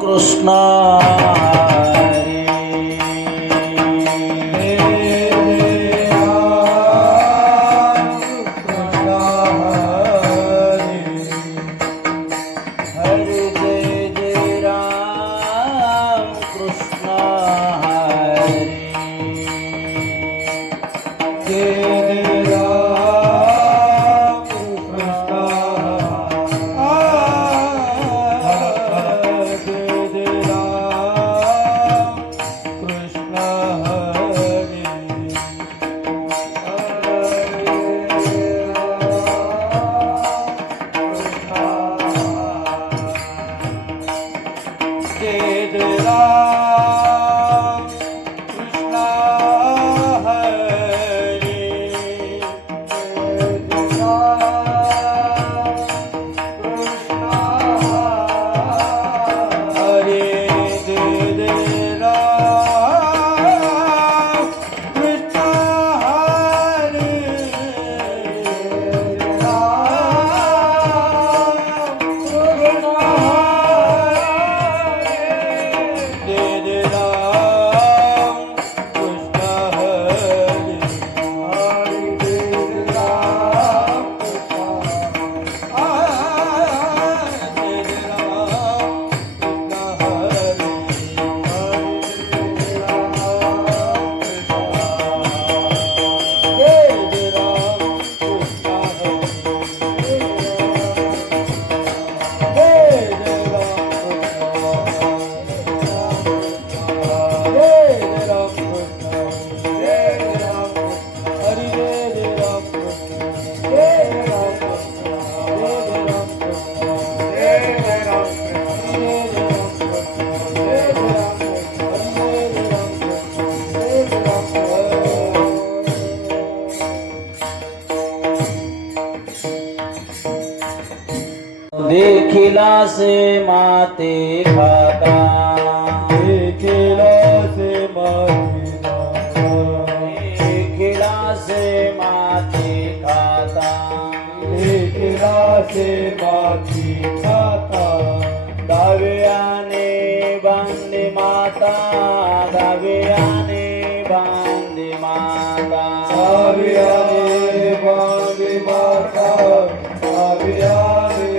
कृष्ण देखिला से माते खाता, देखिला से माते खाता, देखिला से माते खाता, देखिला से माते खाता, दाव्याने बांधे माता, दाव्याने बांधे माता, दाव्याने बांधे माता, दाव्याने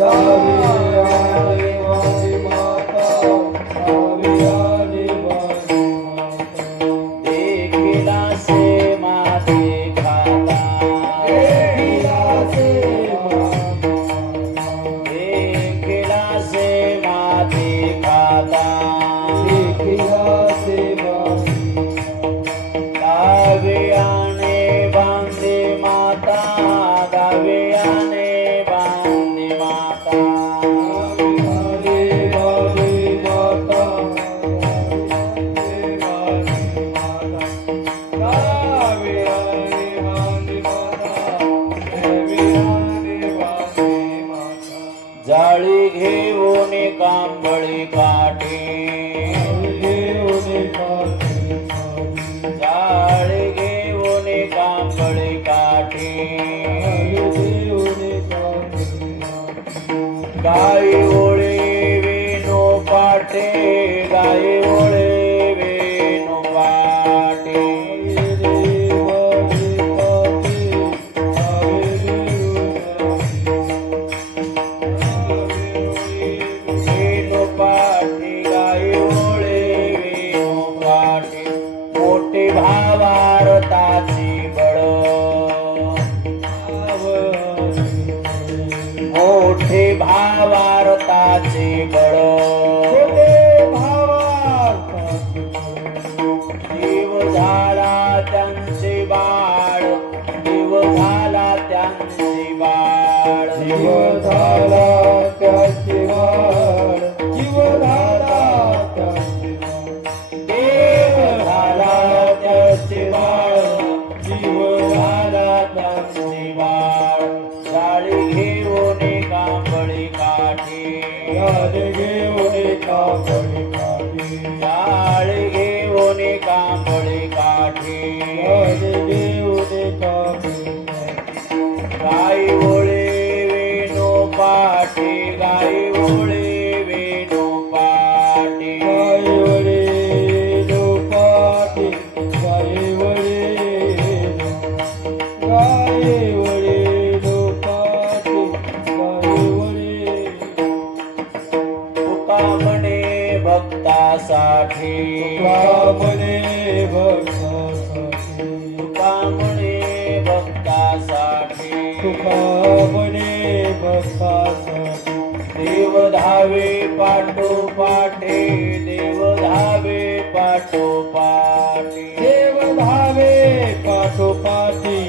दाव्याने वाली माता, दाव्याने वाली माता, देखिला से माते खाता, देखिला से देखिला से माते खाता, देखिला से दाव्याने बांधे माता, दाव्याने बांधे माता, जाळी घेऊन कांबळी काठी, जाळी घेऊन कांबळी काठी, गाई ओळे वेणू पाटे, गाई ओळे वेणू पाटे, वेणू पाटे, गाई ओळे वेणू पाटे, मोठे भावारताची बळ, मोठे भावारताचे बळ, जीव झाला त्यांचे बाळ, जीव झाला त्यांचे बाळ, जीव झाला त्याची वाढ, जीव झाला त्याची देव झाला त्याचे बाळ, जीव झाला त्यांचे बाळ, जाळी घेऊन कांबळी काठी, जाळी घेऊन कांबळी काठी, जाळी घेऊन कांबळी काठी, जाळी घेऊन कांबळी काठी, गाई ओळे वेणू पाठी, गाई भक्तासाठी तुका म्हणे भक्तासाठी तुका म्हणे भक्तासाठी तुका म्हणे भक्तासाठी देव धावे पाठोपाठे देव धावे पाठोपाठी देव धावे पाठोपाठी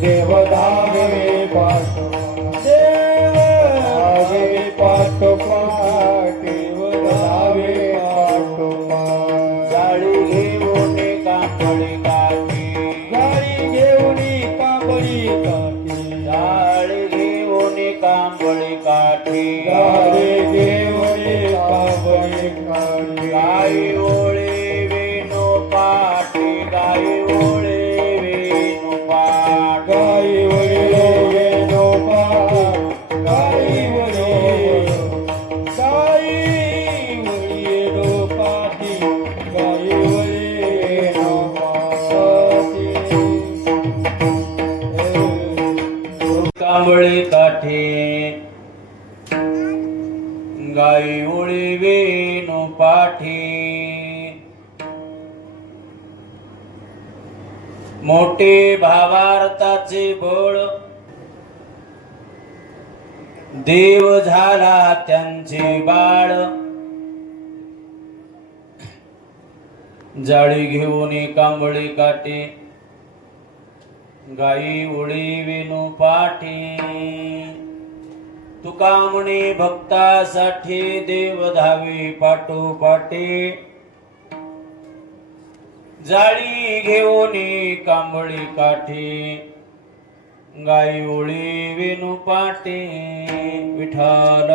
देव धावे पाठोपाठी देव धावे पाठोपाठी देव धावे पाठोपाठी जाळी घेऊन कांबळी काठी गाडी घेऊन कांबळी काठी जाळी घेऊन कांबळी काठी गाडी घेऊन कांबळी काठी गाई ओळे वेणू पाठी गाई ओळे वेणू पाठ गाई वळे नो पाठ गाई वळे नो पाठी गाई वळे नो पाठी कांबळी काठी गाई ओळी वेणू पाठी मोठे भावार्थाचे बळ देव झाला त्यांचे बाळ जाळी घेऊन कांबळी काठी गाई ओळी वेणू पाठी तुका म्हणे भक्तासाठी देव धावे पाठोपाठी जाळी घेऊन कांबळी काठी गाई ओळी वेणू पाठी विठाल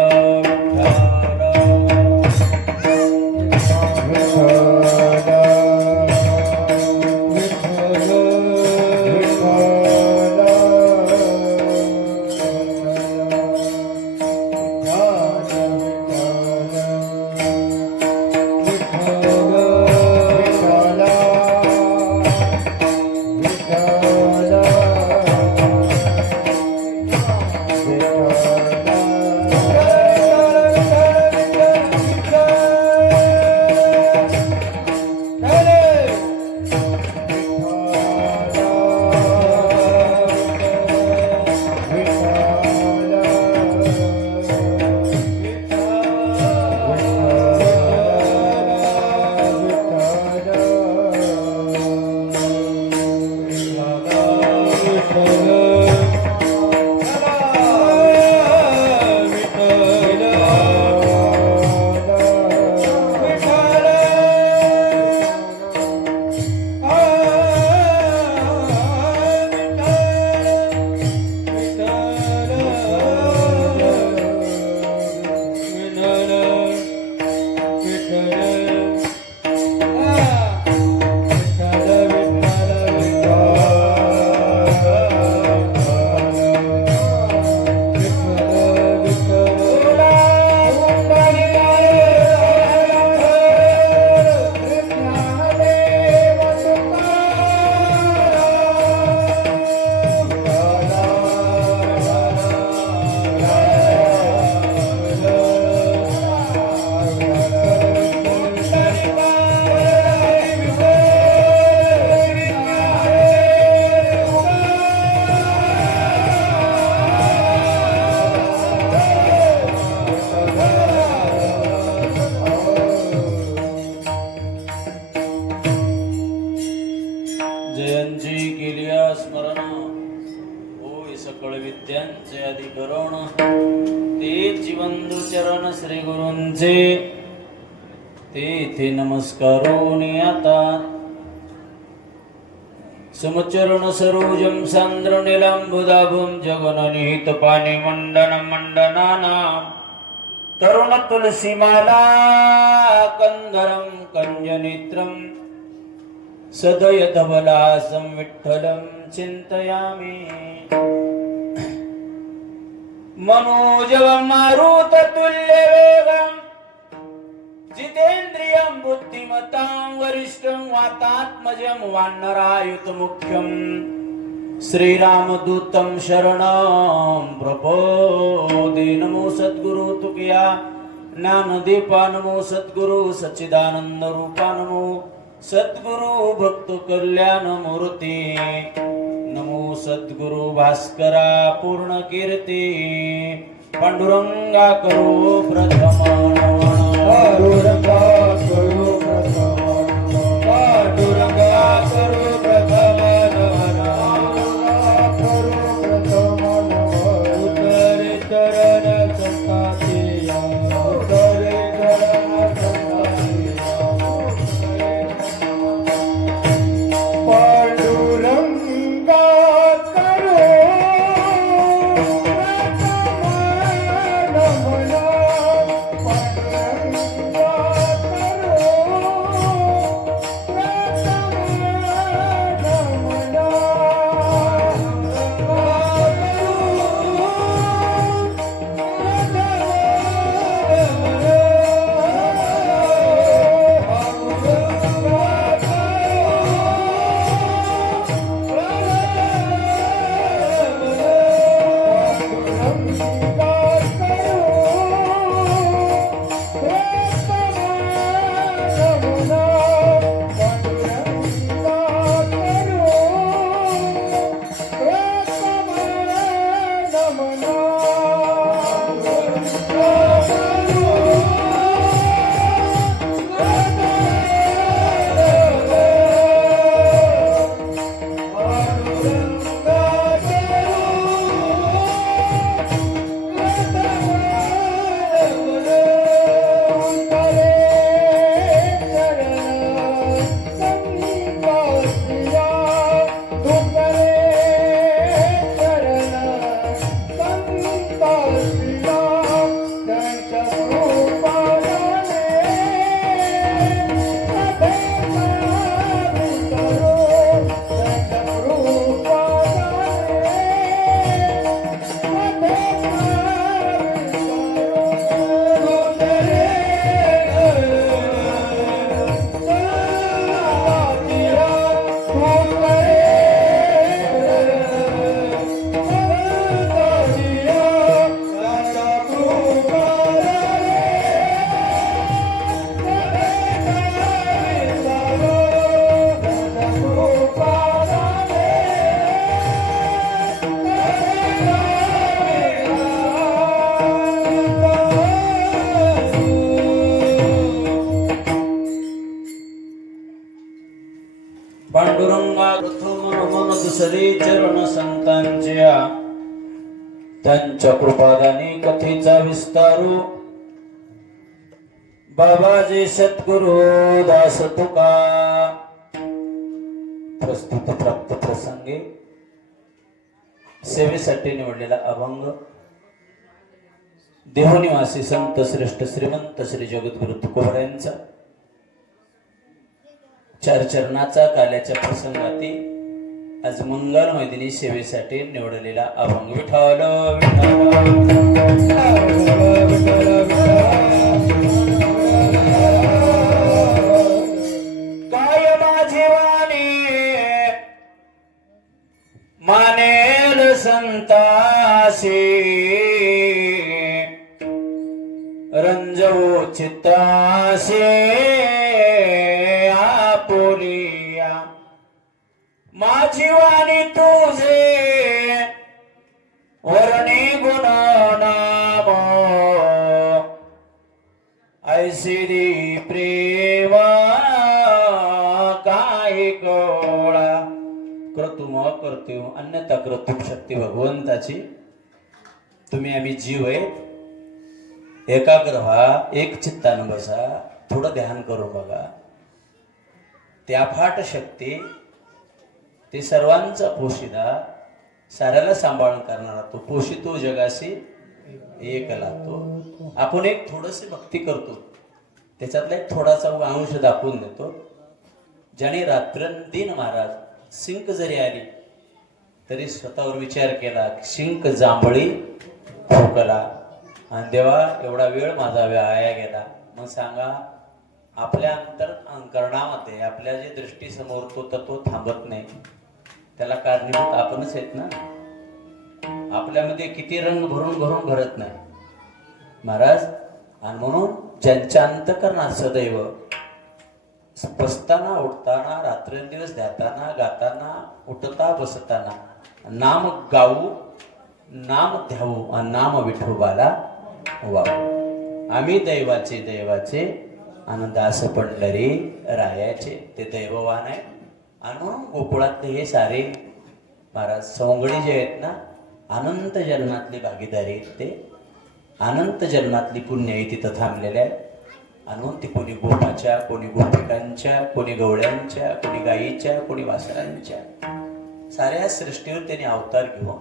जयंची केलिया स्मरण होय सकळ विद्यांचे अधिकरण ते जीवंदु चरण श्री गुरूंचे तेथे नमस्कारोनी आता समचरण सरोजम सांद्र निलंबुदाभुम जगननिहित पाणी मंडन मंडनाना तरुण तुलसीमाला कंधरम कंजनेत्रम सदय धवलासं विठ्ठलं चिन्तयामि मनोजवं मारुततुल्यवेगं जितेन्द्रियं बुद्धिमतां वरिष्ठं वातात्मजं वानरायुतमुख्यं श्रीरामदूतं शरणं प्रपदे नमो सद्गुरु तुकया ज्ञानदीपा नमो सद्गुरु सच्चिदानंद रूपा नमो सद्गुरु भक्त कल्याण मूर्ती नमो सद्गुरु भास्करा पूर्ण कीर्ती पांडुरंगा करो प्रथम नमन पांडुरंगा करू प्रथम पांडुरंगा करू प्रथम नमन करू प्रथम नमन उतरे चरण संतातिया उतरे चरण संतातिया पांडुरंगा करू पांडुरंगा प्रथम नमन दुसरे चरण संतांच्या त्यांच्या कृपादानी कथेचा विस्तारू बाबाजी सद्गुरु दास तुका प्रस्तुत प्राप्त प्रसंगी सेवेसाठी निवडलेला अभंग देहनिवासी संत श्रेष्ठ श्रीमंत श्री जगद्गुरु तुकोबरायांचा चार चरणाचा काल्याच्या प्रसंगाती आज मंगल मैदिनी सेवेसाठी निवडलेला अभंग विठावल काय माझी वाणी मानेल संतासी रंजवो चित्तासी आपुलिया माझी वाणी तुझे वर्णी गुण नाम ऐसी दी प्रेम काही कोळा क्रतुम करतो अन्यथा क्रतुम शक्ती भगवंताची तुम्ही आम्ही जीव आहे एकाग्र व्हा एक चित्तानं बसा थोडं ध्यान करू बघा त्या फाट शक्ती ते सर्वांचा पोशिदा साऱ्याला सांभाळून करणारा तो पोषितो जगाशी एक लातो आपण एक थोडीशी भक्ती करतो त्याच्यातला एक थोडासा अंश दाखवून देतो ज्याने रात्रंदिन महाराज शिंक जरी आली तरी स्वतःवर विचार केला शिंक जांभळी खोकला आणि देवा एवढा वेळ माझा वाया गेला मग सांगा आपल्या अंतरकरणामध्ये आपल्या जे दृष्टी समोर तो थांबत नाही त्याला कारणीभूत आपणच आहेत ना आपल्यामध्ये किती रंग भरून भरून भरत नाही महाराज आणि म्हणून ज्यांच्या अंतःकरणात सदैव बसताना उठताना रात्रंदिवस ध्याताना गाताना उठता बसताना नाम गाऊ नाम ध्याऊ आणि नाम विठोबाला वाहू. आम्ही दैवाचे आणि दास पंढरी रायाचे ते दैववान आहे. आणि म्हणून गोकुळातले हे सारे महाराज सवंगडी जे आहेत ना, अनंत जन्मातली भागीदारी आहेत. ते अनंत जन्मातली पुण्य आहे तिथं थांबलेल्या आहे. आणि ती कोणी गोपाच्या, कोणी गोपिकांच्या, कोणी गवळ्यांच्या, कोणी गायीच्या, कोणी वासरांच्या, साऱ्या सृष्टीवर त्यांनी अवतार घेऊन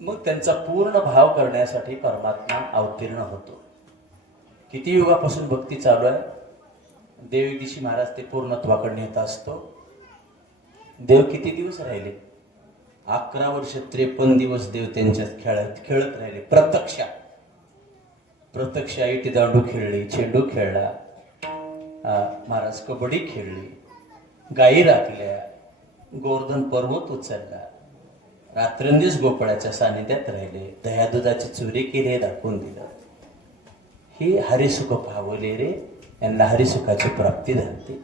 मग त्यांचा पूर्ण भाव करण्यासाठी परमात्मा अवतीर्ण होतो. किती युगापासून भक्ती चालू आहे. देव एक दिवशी महाराज ते पूर्णत्वाकडे नेत असतो. देव किती दिवस राहिले? 11 वर्ष 53 दिवस देव त्यांच्यात खेळत राहिले. प्रत्यक्ष इटी दांडू खेळली, चेंडू खेळला, महाराज कबड्डी खेळली, गायी राखल्या, गोवर्धन पर्वत उचलला, रात्रंदिवस गोकुळाच्या सानिध्यात राहिले, दह्या दुधाची चोरी केली हे दाखवून दिलं. ही हरिसुख पावले रे, यांना हरिसुखाची प्राप्ती झाली.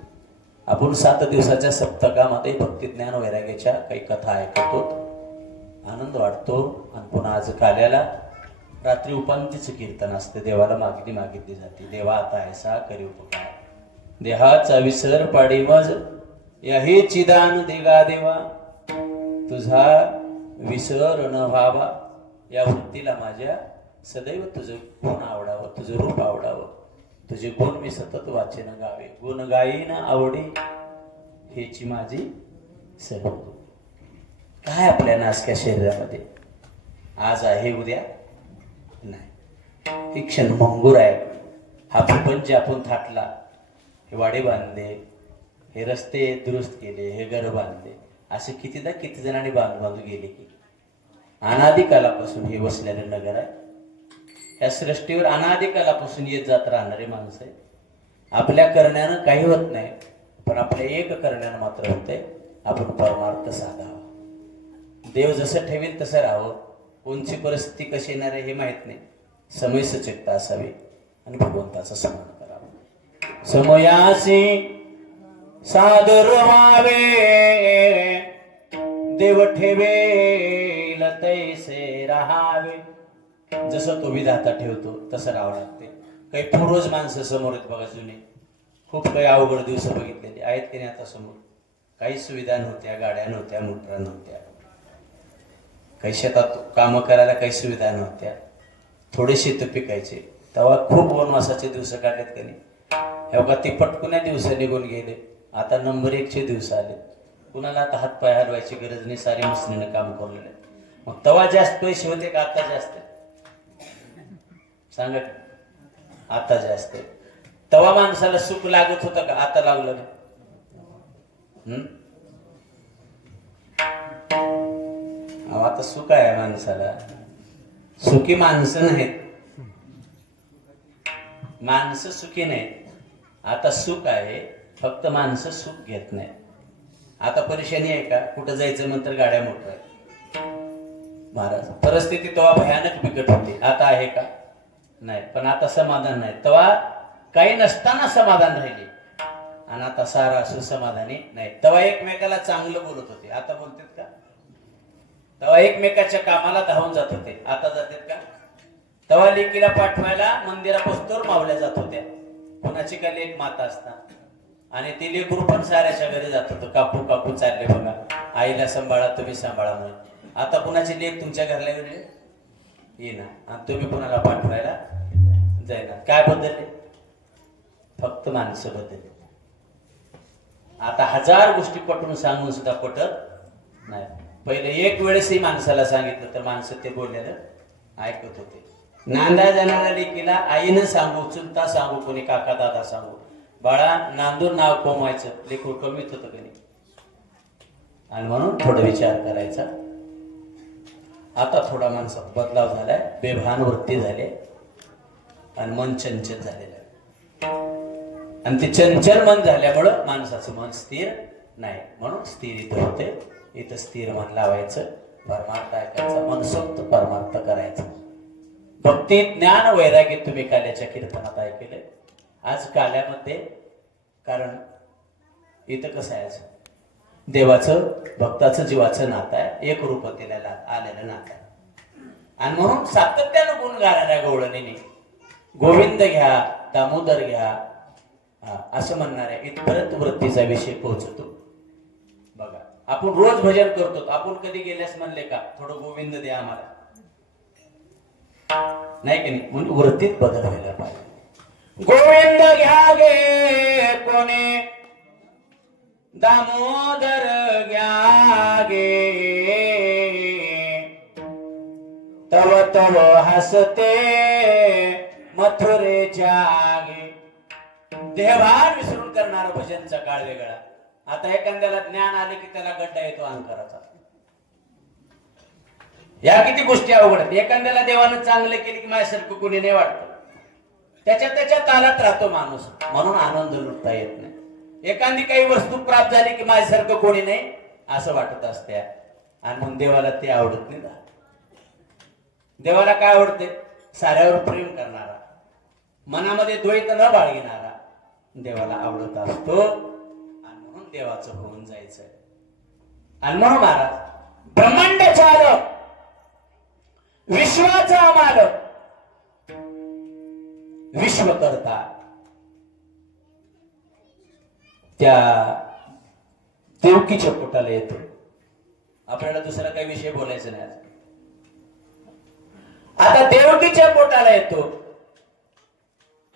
आपण 7 दिवसाच्या सप्तकामध्ये भक्ती ज्ञान वैराग्याच्या काही कथा ऐकतो, आनंद वाटतो. आणि पुन्हा आज काल्याला रात्री उपांतीचं कीर्तन असते. देवाला मागितली जाते. देवा आता ऐसा करी उपकार, देहाचा विसर पाडी मज हे चिदान देगा देवा, तुझा विसर न व्हावा. या वृत्तीला माझ्या सदैव तुझं गुण आवडावं, तुझं रूप आवडावं, तुझे गुण मी सतत वाचेन गावे, गुण गाईन आवडी हेची माझी सर्व. काय आपल्या नासक्या शरीरामध्ये आज आहे उद्या नाही. ही क्षण मंगूर आहे. हा प्रपंच आपण थाटला, हे वाडे बांधले, हे रस्ते दुरुस्त केले, हे घर बांधले, असे किती जणांनी बांधून गेले की अनादिकालापासून हे वसलेलं नगर आहे. या सृष्टीवर अनादिकालापासून येत जात राहणारे माणसं आहे. आपल्या करण्यानं काही होत नाही, पण आपल्या एक करण्यानं मात्र होते. आपण परमार्थ साधावा. देव जसं ठेवेल तसं राहावं. कोणची परिस्थिती कशी येणार आहे हे माहीत नाही. समय सचेतता असावी आणि भगवंताचा सन्मान करावा. समयासी सादर व्हावे, देव ठेवेल तैसे राहावे. जसं तो विधाता ठेवतो तसं राहावं लागते. काही पूर्वज माणसं समोर आहेत बघा, जुने खूप काही अवघड दिवस बघितलेले आहेत की नाही. आता समोर काही सुविधा नव्हत्या, गाड्या नव्हत्या, मोटरा नव्हत्या, काही शेतात कामं करायला काही सुविधा नव्हत्या, थोडे शेत पिकायचे. तेव्हा खूप वनवासाचे दिवस काढलेत का नाही. एवढा ती पटकुन्या दिवस निघून गेले. आता नंबर 1चे दिवस आले. कुणाला आता हातपाय हलवायची गरज नाही, सारी मसनीनं काम करून. मग तेव्हा जास्त पैसे होते का आता जास्त? सांगा, आता जास्त. तेव्हा माणसाला सुख लागत होतं का आता लागलं नाही? आता सुख आहे माणसाला. सुखी माणसं नाहीत, माणसं सुखी नाहीत. आता सुख आहे, फक्त माणसं सुख घेत नाही. आता परेशानी आहे का? कुठं जायचं म्हणतर गाड्या मोटर आहे. महाराज परिस्थिती तेव्हा भयानक बिकट होती. आता आहे का? नाही. पण आता समाधान नाही. तेव्हा काही नसताना समाधान राहिले आणि आता सारा सुसमाधानी नाही. तेव्हा एकमेकाला चांगलं बोलत होते, आता बोलतात का? तेव्हा एकमेकाच्या कामाला धावून जात होते, आता जातात का? तेव्हा लेकीला पाठवायला मंदिरापासून मावल्या जात होत्या. कोणाची का लेक माता असतात आणि ती लेकरू पण साऱ्याच्या घरी जात होतं. कापू कापू चालले बघा, आईला सांभाळा, तुम्ही सांभाळा म्हणून. आता कुणाची लेक तुमच्या घरला येईना आणि तुम्ही कुणाला पाठवायला जाईना. काय बदलले? फक्त माणसं बदलले. आता 1000 गोष्टी पटवून सांगून सुद्धा पटत नाही. पहिले एक वेळेसही माणसाला सांगितलं तर माणसं ते बोललेलं ऐकत होते. नांदा जाणाऱ्या लेकीला आईनं सांगू, चुलता सांगू, कोणी काका दादा सांगू, बाळा नांदून नाव कोमायचं, लेकरू कमीत होतं कधी. आणि म्हणून थोडा विचार करायचा. आता थोडा माणसात बदलाव झालाय, बेभान वृत्ती झाले आणि मन चंचल झालेलं आहे. आणि ते चंचल मन झाल्यामुळं माणसाचं मन स्थिर नाही. म्हणून स्थिर इथं होते. इथं स्थिर मन लावायचं, परमार्थ ऐकायचा, मनसोक्त परमार्थ करायचा. भक्ती ज्ञान वैराग्य तुम्ही काल्याच्या कीर्तनात ऐकले. आज काल्यामध्ये कारण इथं कसं आहे, देवाचं भक्ताचं जीवाचं नातं आहे, एक रूपतेला आलेलं नातं आहे. आणि म्हणून सातत्यानं गुण गाणाऱ्या गवळणीने गोविंद घ्या, दामोदर घ्या असं म्हणणाऱ्या इथपर्यंत वृत्तीचा विषय पोहोचतो. बघा, आपण रोज भजन करतो, आपण कधी गेल्यास म्हणले का थोडं गोविंद द्या आम्हाला? नाही की नाही? म्हणून वृत्तीत बदल व्हायला पाहिजे. गोविंद घ्या गे कोणी, दामोदर घ्या गे, तव तव हसते मथुरेच्या गे. देहभान विसरून करणारा भजनचा काळ वेगळा. आता एखाद्याला ज्ञान आले की त्याला गड्डा येतो अहंकाराचा. या किती गोष्टी अवघड आहेत. एखाद्याला देवानं चांगले केले की माझ्यासारखं कोणी नाही वाटत, त्याच्या तालात राहतो माणूस, म्हणून आनंद लुटता येत नाही. एखादी काही वस्तू प्राप्त झाली की माझ्यासारखं कोणी नाही असं वाटत असते, आणि मग देवाला ते आवडत नाही. देवाला काय आवडते? साऱ्यावर प्रेम करणारा, मनामध्ये द्वैत न बाळगिणारा देवाला आवडत असतो. आणि म्हणून देवाचं होऊन जायचं. आणि म्हणून महाराज ब्रह्मांड चालक, विश्वाचा मालक, विश्वकर्ता त्या देवकीच्या पोटाला येतो. आपल्याला दुसरा काही विषय बोलायचा नाही. आता देवकीच्या पोटाला येतो.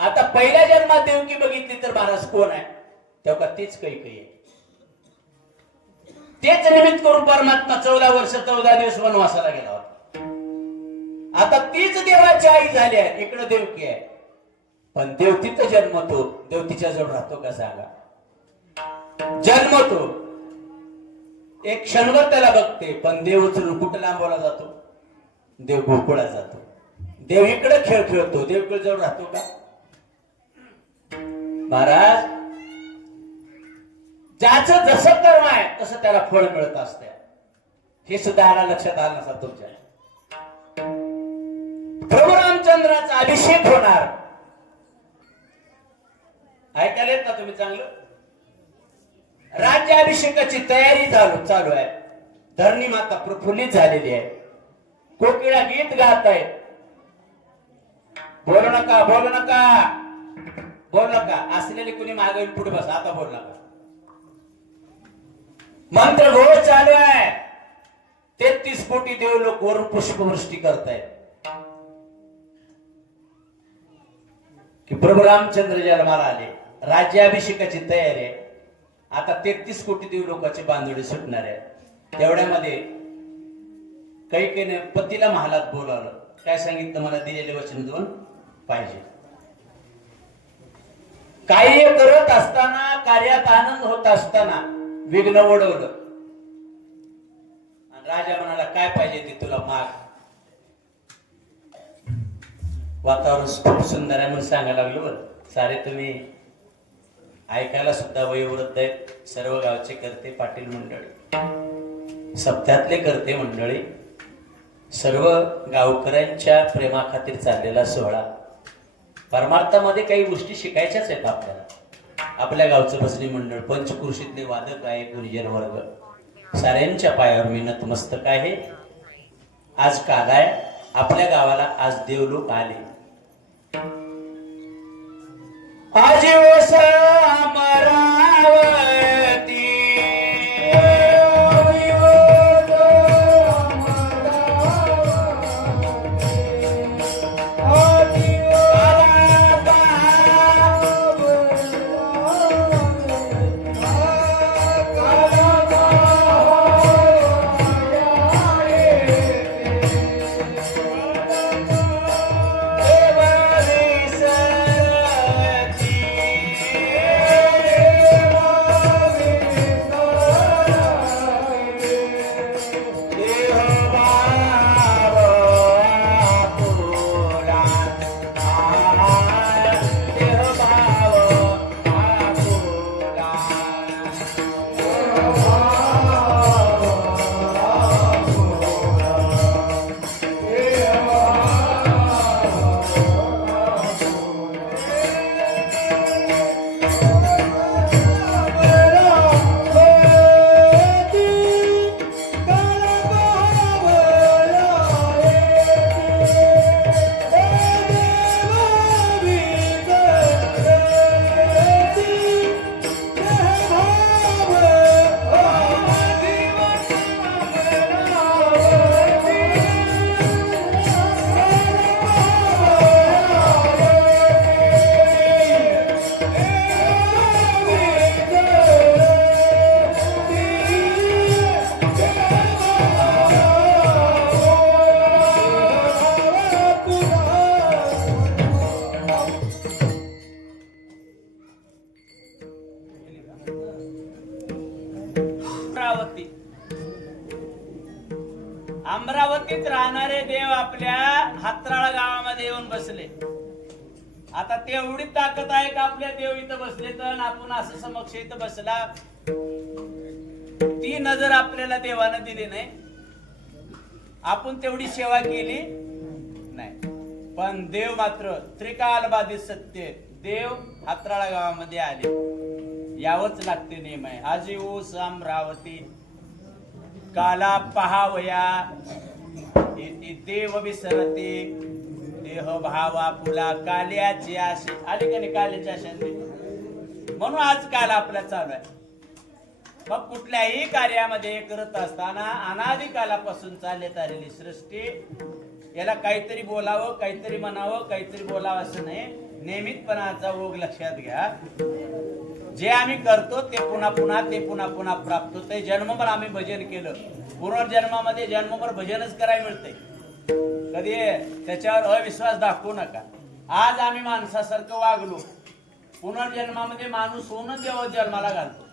आता पहिल्या जन्मात देवकी बघितली तर महाराज कोण आहे? तेव्हा तीच कैकेयी आहे. तेच निमित्त करून परमात्मा 14 वर्ष 14 दिवस वनवासाला गेला होता. आता तीच देवाची आई झाली आहे, इकडे देवकी आहे. पण देव तिथं जन्मतो, देव तिच्या जवळ राहतो का सांगा? जन्मतो, एक क्षणभर त्याला बघते, पण देव उचलून कुठं लांबवला जातो? देव गोकुळात जातो. देव इकडे खेळ खेळतो, देव इकडे जवळ राहतो का महाराज? ज्याचं जसं कर्म आहे तसं त्याला फळ मिळत असते. हे सुद्धा आला लक्षात आलं नसा तुमच्या. प्रभू रामचंद्राचा अभिषेक होणार, ऐकायला येत ना तुम्ही चांगलं? राज्याभिषेकाची तयारी चालू आहे. धरणी माता प्रफुल्लित झालेली आहे. कोकिळा गीत गात आहे. बोलू नका, बोलू नका, बोलू नका. असलेली कुणी मागे पुढे बस, आता बोलू नका. मंत्र घोष चालू आहे. 33 कोटी देव लोक वरून पुष्पवृष्टी करतायत की प्रभू रामचंद्र जन्माला आले. राज्याभिषेकाची तयारी आहे. आता 33 कोटी देव लोकांची बांधडी सुटणार आहे. तेवढ्यामध्ये कैकेयीने पतीला महालात बोलावलं. काय सांगितलं? मला दिलेले वचन दोन पाहिजे. कार्य करत असताना, कार्यात आनंद होत असताना विघ्न ओढवलं. आणि राजा म्हणाला, काय पाहिजे ते तुला माग. वातावरण खूप सुंदर आहे म्हणून सांगायला लागलो. बरं सारे तुम्ही ऐकायला सुद्धा वयोवृद्ध आहेत. सर्व गावचे करते पाटील मंडळी, सप्त्यातले करते मंडळी, सर्व गावकऱ्यांच्या प्रेमाखातीर चाललेला सोहळा. परमार्थामध्ये काही गोष्टी शिकायच्याच आहेत आपल्याला. आपल्या गावचं भजनी मंडळ, पंचकृषीतले वादक आहे, गुरुजन वर्ग, साऱ्यांच्या पायावर मी नतमस्तक आहे. आज काल आहे आपल्या गावाला, आज देवलोक आले. आजीवस अमरावती, अमरावतीत राहणारे देव आपल्या हातराळा गावामध्ये येऊन बसले. आता तेवढी ताकद आहे का आपल्या देव इथं बसले तर आपण असं समक्ष इथं बसला, ती नजर आपल्याला देवानं दिली नाही, आपण तेवढी सेवा केली नाही. पण देव मात्र त्रिकालबाधित सत्य, देव हातराळा गावामध्ये आले, यावंच लागते, नेम आहे. आजी ऊस अमरावती काला पहावया इति देव विसरते देह भावा पुला काल्याची आशे आली का नाही, काल्याची आशे. म्हणून आज काल आपला चालू आहे. मग कुठल्याही कार्यामध्ये करत असताना अनादी कालापासून चालत आलेली सृष्टी, याला काहीतरी बोलावं, काहीतरी म्हणावं, काहीतरी बोलावं असं नाही. नियमितपणाचा ओघ लक्षात घ्या. जे आम्ही करतो ते पुन्हा पुन्हा प्राप्त होते. जन्मभर आम्ही भजन केलं, पुनर्जन्मामध्ये जन्मभर भजनच करायला मिळते. कधी त्याच्यावर अविश्वास दाखवू नका. आज आम्ही माणसासारखं वागलो, पुनर्जन्मामध्ये माणूस होऊनच देव जन्माला घालतो.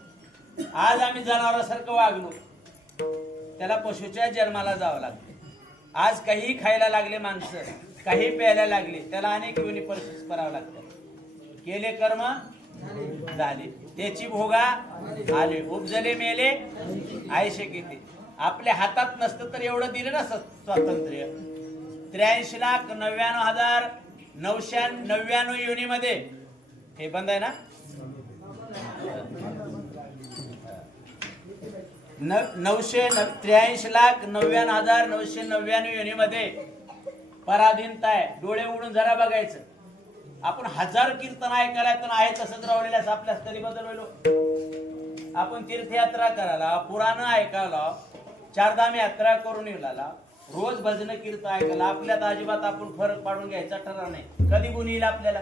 आज आम्ही जनावरासारखं वागलो, त्याला पशुच्या जन्माला जावं लागतं. आज काही खायला लागले माणसं, काही प्यायला लागले, त्याला अनेक योनी परिस्थिती करावं लागतं. केले कर्म झाले, त्याची भोगा आले, उपजले मेले आयशे किती. आपल्या हातात नसतं तर एवढं दिलं ना स्वातंत्र्य. 83,99,999 योनीमध्ये हे बंद आहे ना, 83,99,999 योनीमध्ये पराधीनता आहे. डोळे उघडून जरा बघायचं. आपण 1000 कीर्तन ऐकायला पण आहे तसंच राहिलेलं आपल्यास तरी बदल होईल. आपण तीर्थयात्रा करायला, पुराण ऐकायला, चारधाम यात्रा करून येला, रोज भजन कीर्तन ऐकायला, आपल्यात अजिबात आपण फरक पाडून घ्यायचा ठरवला नाही. कधी गुण येईल आपल्याला?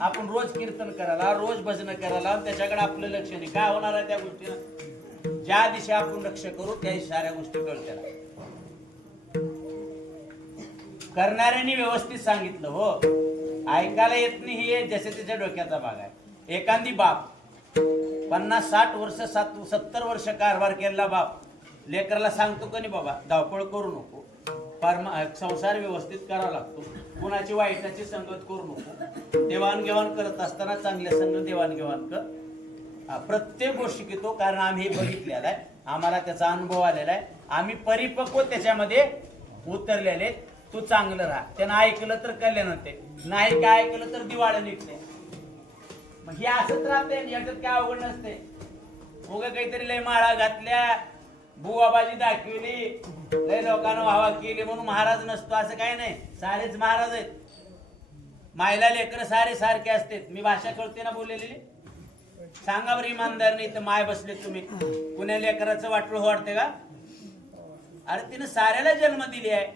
आपण रोज कीर्तन करायला, रोज भजन करायला, त्याच्याकडे आपलं लक्ष नाही. काय होणार आहे त्या गोष्टीला? ज्या दिशा आपण लक्ष करू त्या साऱ्या गोष्टी कळत्या. करणाऱ्यांनी व्यवस्थित सांगितलं हो, ऐकायला येत नाही हे जसे त्याच्या डोक्याचा भाग आहे. एखादी बाप 50-60 वर्ष 70 वर्ष कारभार केलेला बाप लेकराला सांगतो का नाही, बाबा धावपळ करू नको, संसार व्यवस्थित करावा लागतो, कुणाची वाईटाची संगत करू नको, देवाणघेवाण करत असताना चांगल्या संग देवाणघेवाण कर. प्रत्येक गोष्टी घेतो, कारण आम्ही हे बघितलेलं आहे, आम्हाला त्याचा अनुभव आलेला आहे, आम्ही परिपक्व त्याच्यामध्ये उतरलेले. तू चांगलं राहा. त्यानं ऐकलं तर कल्याण होते, नाही काय ऐकलं तर दिवाळी निघते. मग हे असंच राहते, याच्यात काय अवघड नसते. उगा काहीतरी लय माळा घातल्या, बुवाबाजी दाखवली, लय लोकांना वाहवा केली म्हणून महाराज नसतो असं काही नाही. सारेच महाराज आहेत. मायला लेकर सारे सारखे असते. मी भाषा कळते ना बोललेली, सांगा बरं इमानदार नाही तर माय बसले तुम्ही, कुण्या लेकराचं वाटलं वाटते का? अरे तिने साऱ्याला जन्म दिली आहे,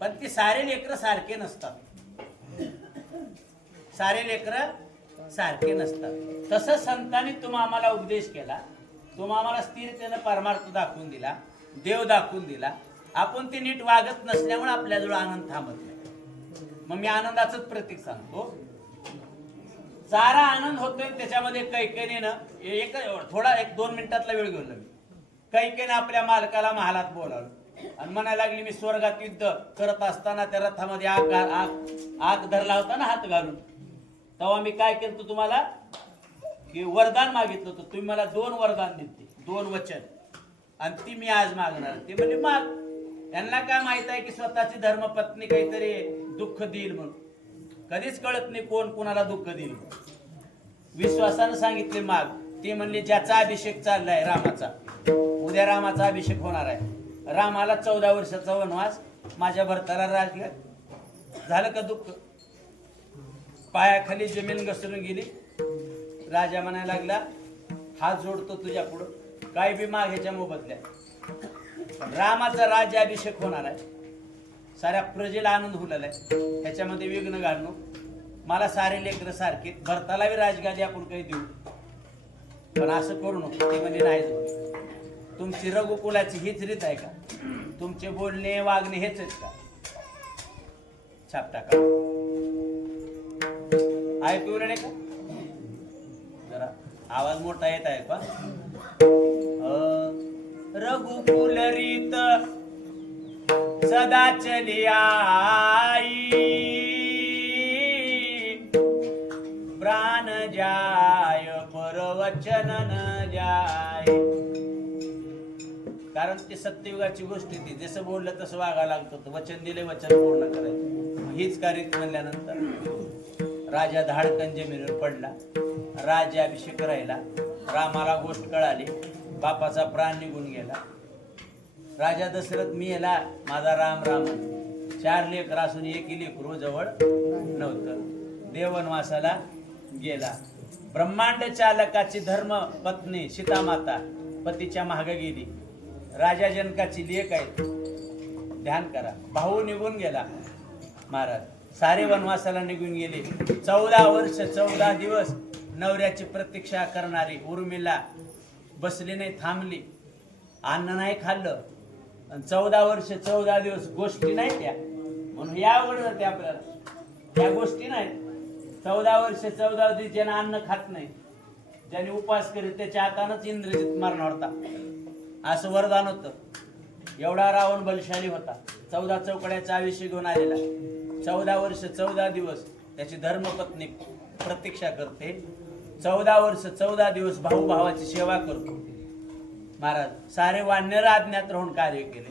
पण ती सारे लेकर सारखे नसतात. सारे लेकर सारखे नसतात. तसं संतांनी आम्हाला उपदेश केला, आम्हाला स्थिरतेनं परमार्थ दाखवून दिला, देव दाखवून दिला. आपण ते नीट वागत नसल्यामुळे आपल्याजवळ आनंद थांबत नाही. मग मी आनंदाचंच प्रतीक सांगतो. सारा आनंद होतोय त्याच्यामध्ये कैकेने एक 2 मिनिटातला वेळ घेऊन मी कैकेने आपल्या मालकाला महालात बोलावलं आणि म्हणायला लागली, मी स्वर्गात युद्ध करत असताना त्या रथामध्ये आग धरला होता ना हात घालून, तेव्हा मी काय केलं तुम्हाला की वरदान मागितलं होतं. तुम्ही मला 2 वरदान दिले, 2 वचन, आणि ती मी आज मागणार. ते म्हणजे माग. यांना काय माहित आहे की स्वतःची धर्मपत्नी काहीतरी दुःख देईल म्हणून? कधीच कळत नाही कोण कोणाला दुःख देईल. विश्वासानं सांगितले माग. ते म्हणले ज्याचा अभिषेक चाललाय रामाचा, उद्या रामाचा अभिषेक होणार आहे. रामाला 14 वर्षाचा वनवास, माझ्या भरताला राजल्यात, झालं का दुःख? पायाखाली जमीन घसरून गेली. राजा म्हणायला लागला, हात जोडतो तुझ्या पुढं, काय बी माग ह्याच्या मोबदल्या. रामाचा राज्याभिषेक होणार आहे, साऱ्या प्रजेला आनंद होलेला आहे, ह्याच्यामध्ये विघ्न घालणं. मला सारे लेकर सारखे, भरताला बी राजगादी आपण काही देऊ, पण असं करू नको. ते म्हणजे नाही जोड. तुमची रघुकुलाची हीच रीत आहे का? तुमचे बोलणे वागणे हेच आहेत का? छाप टाका. ऐकू रे का? जरा आवाज मोठा येत आहे का? रघुकुल रीत सदा चली आई प्राण जाय परवचन न जाय. कारण ती सत्ययुगाची गोष्ट ती जसं बोललं तसं वागावं लागतं होतं. वचन दिले वचन पूर्ण करायचं. हीच कार्य म्हणल्यानंतर राजा धाडकन जमिनीवर पडला. राज्याभिषेक राहिला. रामाला गोष्ट कळाली. बापाचा प्राण निघून गेला. राजा दशरथ मी याला माझा राम राम 4 लेकर असून एक लेकरू जवळ नव्हतं. देववनवासाला गेला. ब्रह्मांड चालकाची धर्म पत्नी सीतामाता पतीच्या मागे गेली. राजा जनकाची लेक आहे. ध्यान करा. भाऊ निघून गेला. महाराज सारे वनवासाला निघून गेले. 14 वर्ष 14 दिवस नवऱ्याची प्रतीक्षा करणारी उर्मिला बसली नाही, थांबली. अन्न नाही खाल्लं. 14 वर्ष 14 दिवस गोष्टी नाही त्या, म्हणून या अवघड जाते आपल्याला. त्या गोष्टी नाहीत. 14 वर्ष 14 दिवस ज्यानं अन्न खात नाही, ज्याने उपवास करीत त्याच्या हातानंच इंद्रजित मारणार होता, असं वरदान होतं. एवढा रावण बलशाली होता. 14 चौकड्याचा आयुष्य घेऊन आलेला. 14 वर्ष 14 दिवस त्याची धर्मपत्नी प्रतीक्षा करते. 14 वर्ष 14 दिवस भाऊ भावाची सेवा करतो. महाराज सारे वानर अज्ञात राहून कार्य केले.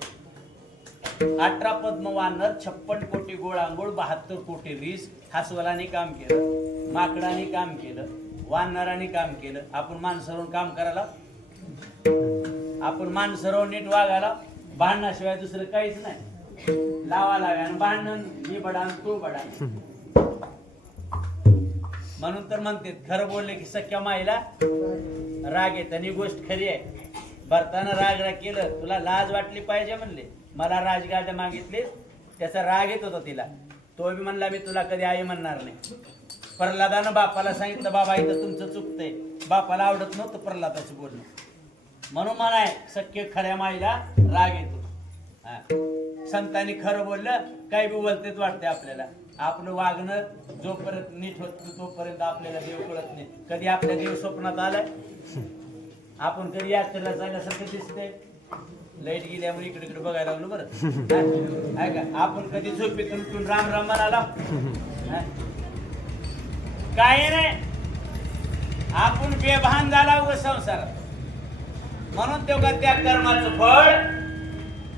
18 पद्म वानर, 56 कोटी गोळांगोळ, 72 कोटी रीस. हासवलाने काम केलं, माकडाने काम केलं, वानराने काम केलं. आपण माणसावरून काम करायला, आपण माणसावरून नीट वागायला, भांडणाशिवाय दुसरं काहीच नाही. लावा लाव्या आणि भांडण, मी बडा तू बडा. म्हणून तर म्हणते खरं बोलले की सख्या माईला राग येत. आणि गोष्ट खरी आहे. भरताना राग केलं. तुला लाज वाटली पाहिजे म्हणले. मला राजगाद्या मागितली, त्याचा राग येत होता तिला. तो बी म्हणला मी तुला कधी आई म्हणणार नाही. प्रल्हादानं बापाला सांगितलं बाबा इथं तुमचं चुकतंय. बापाला आवडत नव्हतं प्रल्हादाचं बोलणं. म्हणून म्हणाय सख्य खऱ्या माईला राग येतो. संतांनी खरं बोललं काही बी बोलतेच वाटते आपल्याला. आपलं वागणं जोपर्यंत नीट होत तोपर्यंत आपल्याला देव कळत नाही. कधी आपल्या देव स्वप्नात आलाय? आपण कधी यात्रेला जायल्यासारखं दिसतंय? लाईट गेल्यामुळे इकडे इकडे बघायला लागलो बरं. आहे का? आपण कधी झोपेतून उठून राम राम म्हणाला? काही नाही. आपण बेभान झाला व संसारात. म्हणून तेव्हा त्या कर्माचं फळ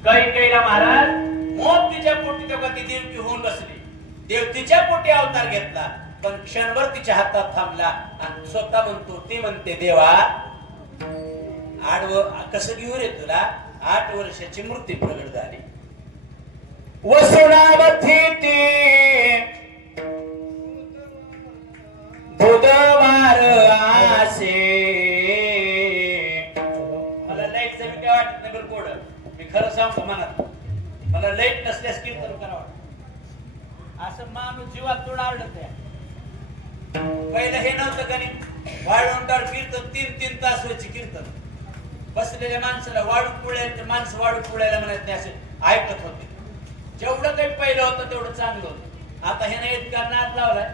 कैकेयीला महाराज मोतीच्या पोटी तेव्हा ती देवकी होऊन बसली. देव तिच्या पोटी अवतार घेतला, पण क्षणभर तिच्या हातात थांबला आणि स्वतः म्हणतो, ती म्हणते देवा कसं घेऊ रे तुला? 8 वर्षाची मूर्ती प्रगट झाली. वसुनावथी ती बुधवार आसे. मला लाईटचं मी काय वाटत नाही बरं कोड. मी खरं सांगतो मनात, मला लाईट नसल्यास कीर्तन करावं. असं माणूस जीवात थोडं आवडत आहे. पहिलं हे नव्हतं का नाही, वाळवंटावर कीर्तन 3-3 तास व्हायची कीर्तन. बसलेल्या माणसाला वाळू पुळ्याला, माणसं वाळू पुळ्याला म्हणत नाही, असे ऐकत होते. जेवढं काही पहिलं होतं तेवढं चांगलं होतं. आता हे नाही इतका नाद लावलाय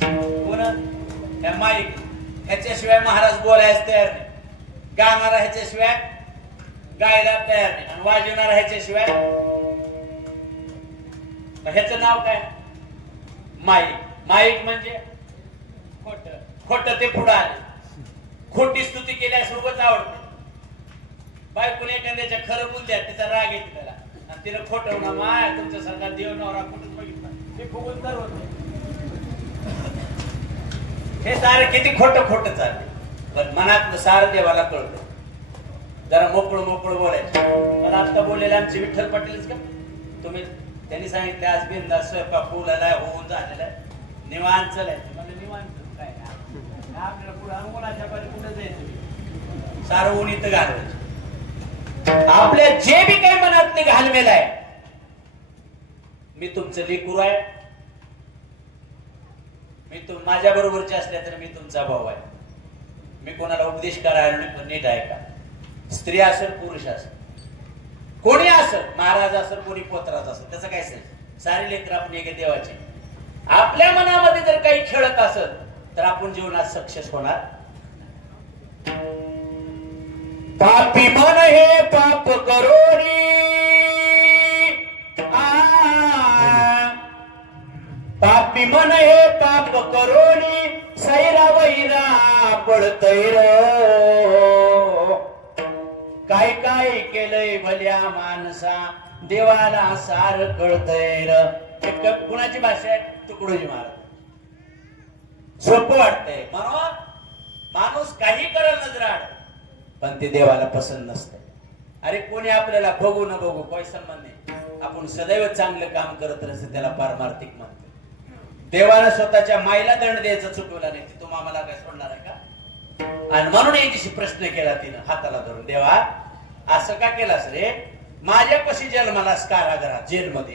कोण? त्या माईक. ह्याच्याशिवाय महाराज बोलायच तयार नाही. गाणारा ह्याच्याशिवाय गायला तयार नाही. आणि वाजवणारा ह्याच्याशिवाय. ह्याचं नाव काय? माईक. माईक म्हणजे खोट. खोट ते पुढं आले. खोटी स्तुती केल्यास उगाच आवडते. बायकोने एखाद्याच्या खरं बोलल्या त्याचा राग येतो त्याला, आणि तिला खोटवणं. माय तुमच्यासारखा देव नवरा कुठंच बघितला. हे फुगून तर होते. हे सारं किती खोटं खोटं चालले, पण मनात सारं देवाला कळतं. जरा मोकळं मोकळं बोलायचं. मला आता बोललेले आमचे विठ्ठल पाटीलच का तुम्ही? त्यांनी सांगितलं आज बिंदा स्वयंपाक फुलाला होऊन झालेला आहे, निवांत चालायचं. म्हणजे निवांत काय आपल्याला पुढे अनुकूलाच्या पारी कुठे जायचं? सारं ऊन इथं घालवायचं. आपल्या जे बी काही मनात नाही घालवेल आहे, मी तुमचं लेकरू आहे, मी माझ्या बरोबरचे असल्या तर मी तुमचा भाऊ आहे. मी कोणाला उपदेश करायला नाही, पण नीट आहे का? स्त्री असेल पुरुष असेल कोणी असेल, महाराज असेल कोणी पोतराज असेल, त्याचं काय असेल, सारी लेकर आपण एक देवाची. आपल्या मनामध्ये जर काही खेळत असेल तर आपण जीवनात सक्सेस होणार. पापी मन हे पाप करोनी अभिमन हे पाप करोनी सैरा वैरा पडतय र काय काय केलंय भल्या माणसा देवाला सार कळतय र कुणाची भाषा आहे तुकडोजी महाराज सोपं वाटतंय म्हणून माणूस काही करल नजराड पण ते देवाला पसंत नसतं अरे कोणी आपल्याला बघू न बघू काही संबंध नाही आपण सदैव चांगलं काम करत असतं त्याला पारमार्थिक म्हणतो देवाला स्वतःच्या माईला दंड द्यायचा चुकवला नाही तू आम्हाला काय सोडणार आहे का आणि म्हणून याच्याशी प्रश्न केला तिनं हाताला धरून देवा असं का केलास रे माझ्यापाशी जन्मालास कारागृहात जेलमध्ये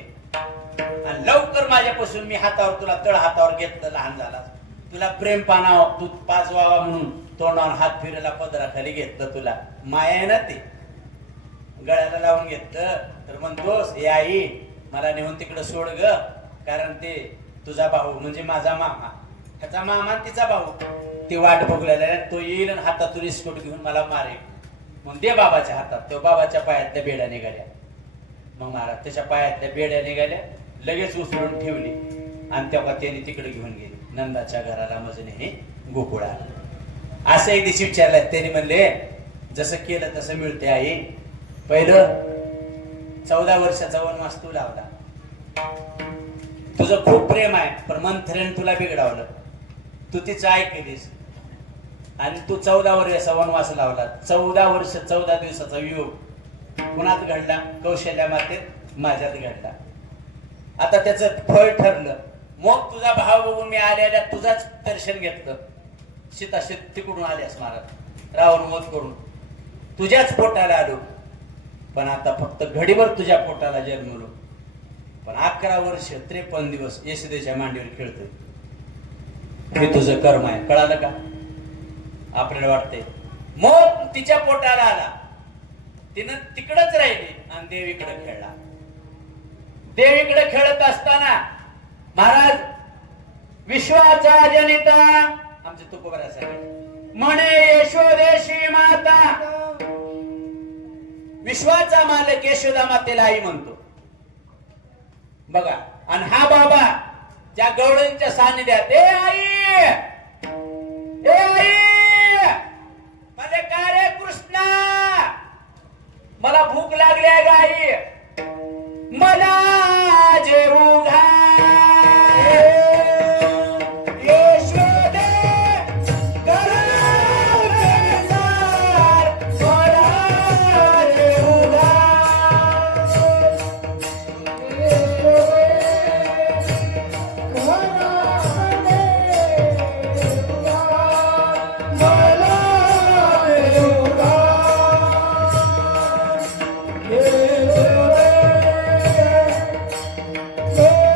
आणि लवकर माझ्यापासून मी हातावर तुला तळ हातावर घेतलं लहान झाला तुला प्रेम पानाव तू पाजवावा म्हणून तोंडावर हात फिरायला पदराखाली घेतलं तुला माया आहे ना ते गळ्याला लावून घेतलं तर म्हणतोस हे आई मला नेऊन तिकडं सोड ग कारण ते तुझा भाऊ म्हणजे माझा मामा ह्याचा मामा तिचा भाऊ ती वाट बघलेला तो येईल आणि हातातून इस्कोट घेऊन मला मारेल मग दे बाबाच्या हातात तो बाबाच्या पायातल्या बेड्या निघाल्या मग महाराज त्याच्या पायातल्या बेड्या निघाल्या लगेच उचलून ठेवली आणि तेव्हा त्याने तिकडे घेऊन गेली नंदाच्या घराला मजने गोकुळा असं एक दिवशी विचारलं त्याने म्हणले जसं केलं तसं मिळते आई पहिलं 14 वर्षाचा वनवास तू लावला तुझं खूप प्रेम आहे पण मंथरेने तुला बिघडावलं तू तिचं ऐकलीस आणि तू 14 वर्षाचा वनवास लावला 14 वर्ष 14 दिवसाचा योग कुणात घडला कौशल्या मातेत माझ्यात घडला आता त्याचं फळ ठरलं मग तुझा भाव बघून मी आलेल्या तुझाच दर्शन घेतलं सीता तिकडून आल्यास महाराज रावण वध करून तुझ्याच पोटाला आलो पण आता फक्त घडीवर तुझ्या पोटाला जन्मलो पण 11 वर्ष 53 दिवस यशोदेच्या मांडीवर खेळतोय हे तुझं कर्म आहे कळालं का आपल्याला वाटतंय मग तिच्या पोटाला आला तिनं तिकडच राहिली आणि देवीकडे खेळला देवीकडे खेळत असताना महाराज विश्वाचा जनिता आमचे तुकोबरासाठी म्हणे यशोदेशी माता विश्वाचा मालक यशोदा मातेला आई म्हणतो बघा आणि हा बाबा ज्या गवळींच्या सानिध्यात ए आई म्हणजे काय रे कृष्णा मला भूक लागली आहे गाई मला जेवू घाल यशोदे Oh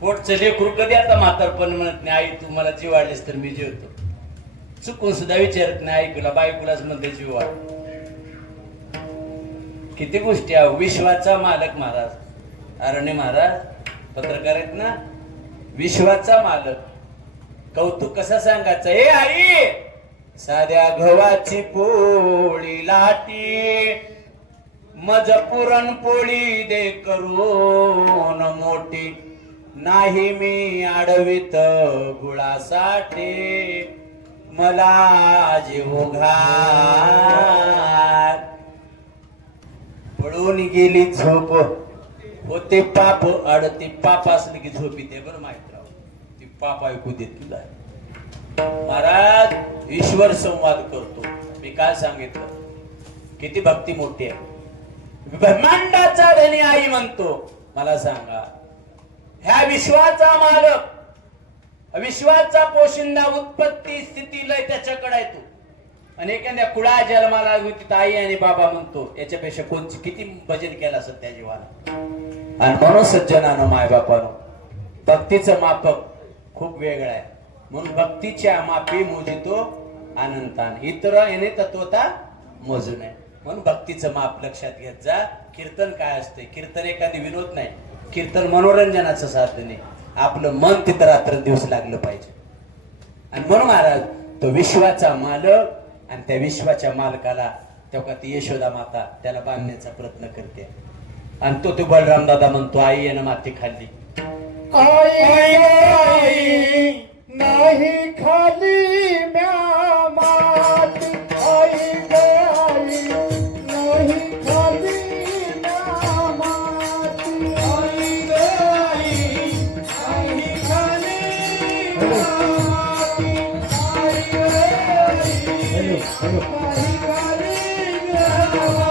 पोटचं लेकरू कधी आता म्हातारपण म्हणत नाही आई तू मला जीव वाढलीस तर मी जेवतो. चुकून सुद्धा विचारत नाही ऐकूला बायकोलाच म्हणते जीव वाढ. किती गोष्टी आहे. विश्वाचा मालक महाराज अरण्य महाराज पत्रकार आहेत ना. विश्वाचा मालक कौतुक कसा सांगायचं. हे आई साध्या गव्हाची पोळी लाटी मज पुरणपोळी दे करून मोठी नाही मी आडवीत गुळासाठी मला जीव घाल. पळून गेली झोप होते पाप अडते पाप असले की झोप येते. बरं माहित राव ती पाप ऐकू देत तुला. महाराज ईश्वर संवाद करतो. मी काय सांगितलं किती भक्ती मोठी आहे. ब्रह्मांडाचा धनी आई म्हणतो. मला सांगा ह्या विश्वाचा मालक विश्वाचा पोशिंदा उत्पत्ती स्थिती लय त्याच्याकडे येतो. आणि एखाद्या कुळा जन्माला होती आई आणि बाबा म्हणतो. याच्यापेक्षा कोणची किती भजन केलं असत त्या जीवाला. आणि म्हणून सज्जनानं माय बापानं भक्तीचं मापक खूप वेगळं आहे. म्हणून भक्तीच्या मापी मोजितो अनंतान इतर येणे तत्वता मोजू नये. म्हणून भक्तीचं माप लक्षात घेत जा. कीर्तन काय असते. कीर्तन एखादी विनोद नाही. कीर्तन मनोरंजनाचं साधन आहे. आपलं मन तिथं रात्र दिवस लागलं पाहिजे. आणि म्हणून महाराज तो विश्वाचा मालक आणि त्या विश्वाच्या मालकाला तेव्हा ती यशोदा माता त्याला बांधण्याचा प्रयत्न करते. आणि तो बलराम दादा म्हणतो आई यानं माती खाल्ली. आई नाही खाली म्या माती. आई आई नाही खाली म्या माती. आई नाही खाली म्या माती. आई नाही खाली म्या माती. आई नाही खाली म्या माती.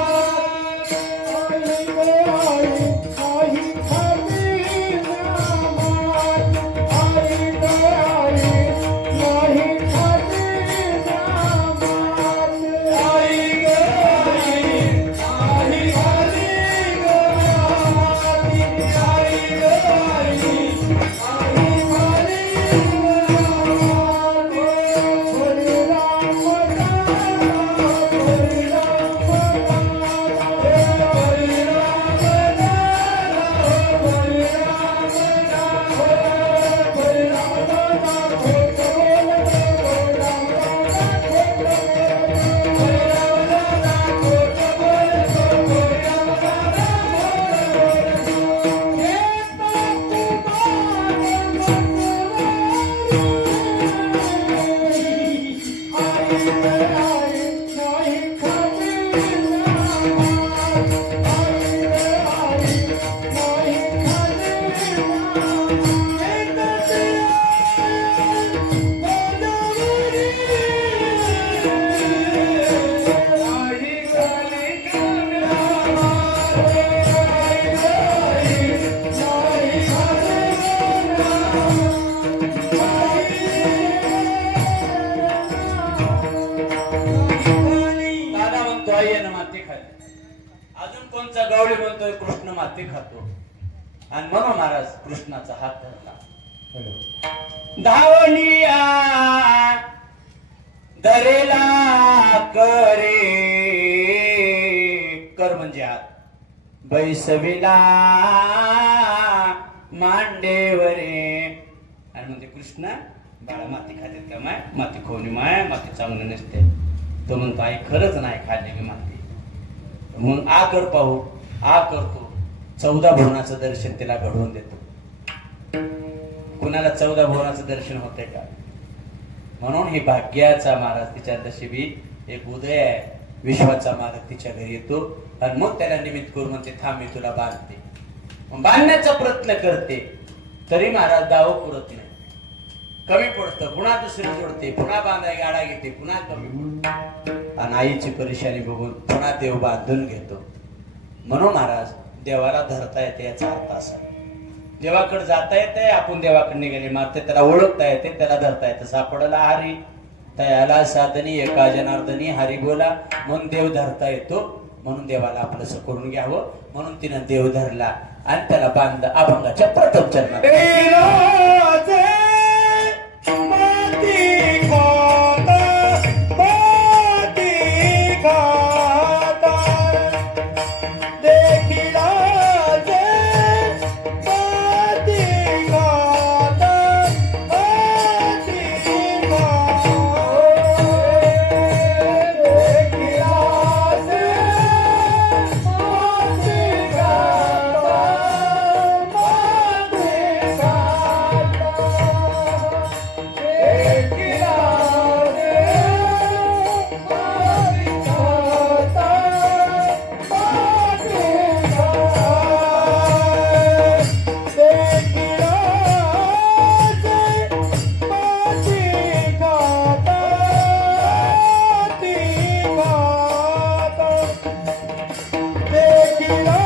गवळी म्हणतोय कृष्ण माती खातो. आणि म्हणून महाराज कृष्णाचा हात धरला. धावलिया धरेला करे कर म्हणजे हात बैसविला मांडेवरे. आणि म्हणजे कृष्ण बाळा माती खाते का माय माती खोनी माय माती चांगलं नसते. तो म्हणतो आई खरंच नाही खाल्ली मी माती. मग आ कर पाहू आ करतो. 14 भुवनाचं दर्शन तिला घडवून देतो. कुणाला 14 भुवनाचं दर्शन होते का. म्हणून हे भाग्याचा महाराज तिच्या नशिबी एक उदय आहे. विश्वाचा मालक तिच्या घरी येतो आणि मग त्याला निमित्त करून म्हणते थांब मी तुला बांधते. बांधण्याचा प्रयत्न करते तरी महाराज दाव पुरत नाही. कमी पडतं. पुन्हा दुसरी जोडते. पुन्हा बांधाय गाडा घेते. पुन्हा कमी पडतं. आणि आईची परेशानी बघून पुन्हा देव बांधून घेतो. म्हणून महाराज देवाला धरता येते याचा अर्थ असा. देवाकडे जाता येते. आपण देवाकडे निघाले मात्र त्याला ओळखता येते. त्याला धरता येते. सापडला हरी तयाला साधनी एका जनार्दनी हरी बोला. म्हणून देव धरता येतो. म्हणून देवाला आपलंसं करून घ्यावं. म्हणून तिनं देव धरला आणि त्याला बांध अभंगाच्या प्रथम चरणात. देखिलासे माती खाता माती खाता देखिलासे माती खाता माती देखिलासे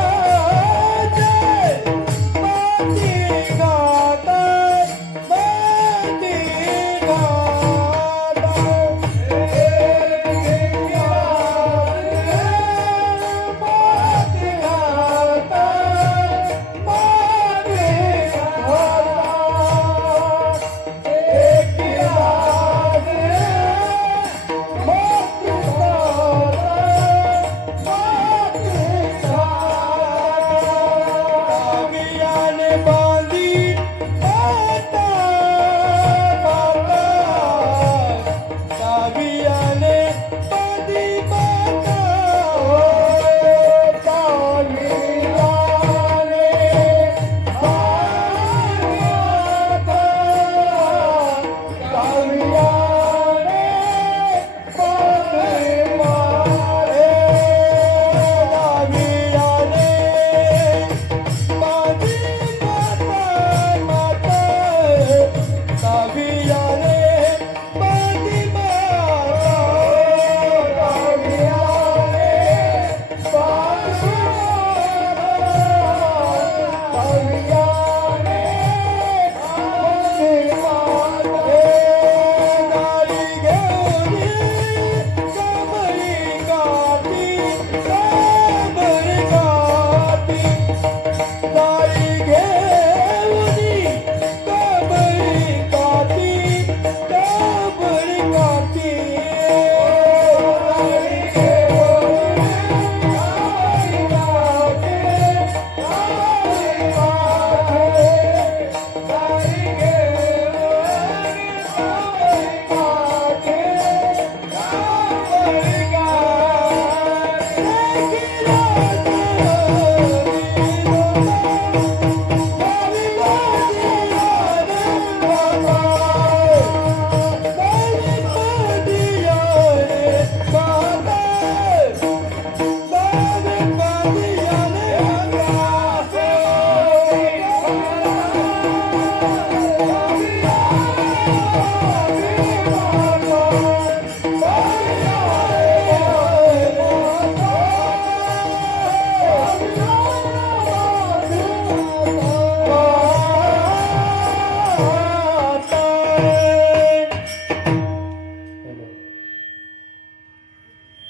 माती खाता माती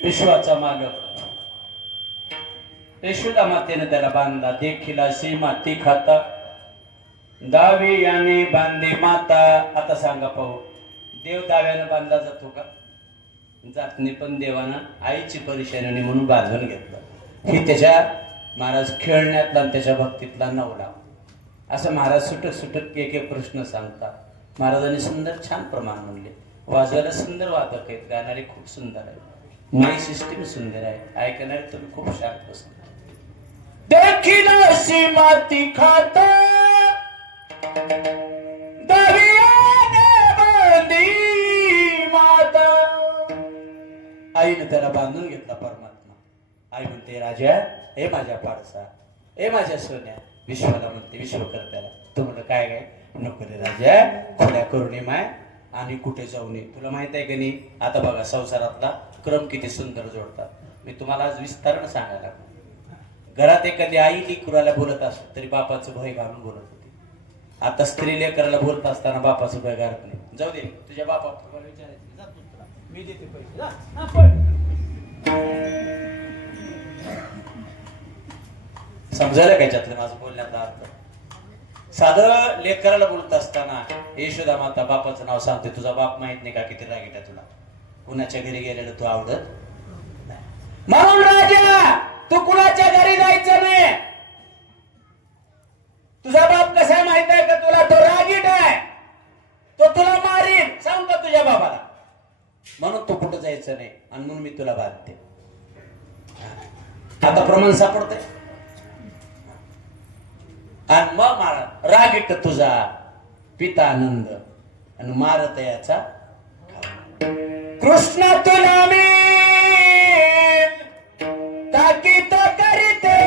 विश्वाचा मालक यशोदा मातेने त्याला बांधला. देखील अशी माती खाता दावी याने बांधे माता. आता सांगा पाहू, देव दाव्यानं बांधला जातो का? जात नाही, पण देवानं आईची परेशानी म्हणून बांधून घेतलं. ही त्याच्या महाराज खेळण्यातला आणि त्याच्या भक्तीतला नवला. असं महाराज सुटक सुटक एक एक प्रश्न सांगतात. महाराजांनी सुंदर छान प्रमाण म्हणले. वाजवायला सुंदर वादक आहेत, गाणारे खूप सुंदर आहे, माई सिस्टीम सुंदर आहे, ऐकणारे तुम्ही खूप शांत बसता. देखील अशी माती खाता दर्याने बांधी माता. आईने त्याला बांधून घेतला परमात्मा. आई म्हणते, राजा हे माझ्या पाडसा, हे माझ्या सोन्या. विश्वाला म्हणते, विश्वकर्त्याला, तू म्हणलं काय काय नको रे राजा, खोड्या करुणी माय आणि कुठे जाऊ नये. तुला माहित आहे की नाही, आता बघा संसारातला क्रम किती सुंदर जोडतात. मी तुम्हाला आज विस्तारण सांगायला लागलो. घरात एखादी आई लेकराला बोलत असत तरी बापाचं भय घालून बोलत होती. आता स्त्री लेकराला बोलत असताना बापाचं भय घालत नाही. जाऊ दे, तुझ्या बापा विचारायचं, जा तू, तुला मी देते पैसे, जा ना पळ. समजायला का याच्यातलं माझं बोलण्याचा अर्थ? साधं लेकराला बोलत असताना यशोदा माता बापाचं नाव सांगते, तुझा बाप माहित नाही का किती रागीट आहे तुला, कुणाच्या घरी गेलेलं तू आवडत नाही. म्हणून राजा तू कुणाच्या घरी जायचं नाही. तुझा बाप कसा आहे माहित आहे का तुला? तो रागीट आहे, तो तुला मारीन, सांग का तुझ्या बाबाला. म्हणून तू कुठं जायचं नाही आणि म्हणून मी तुला बांधते. आता प्रमाण सापडतंय. आणि मग मारा रागीट तुझा पिता आनंद आणि मारत याचा कृष्ण तुला मी ताकीद करीते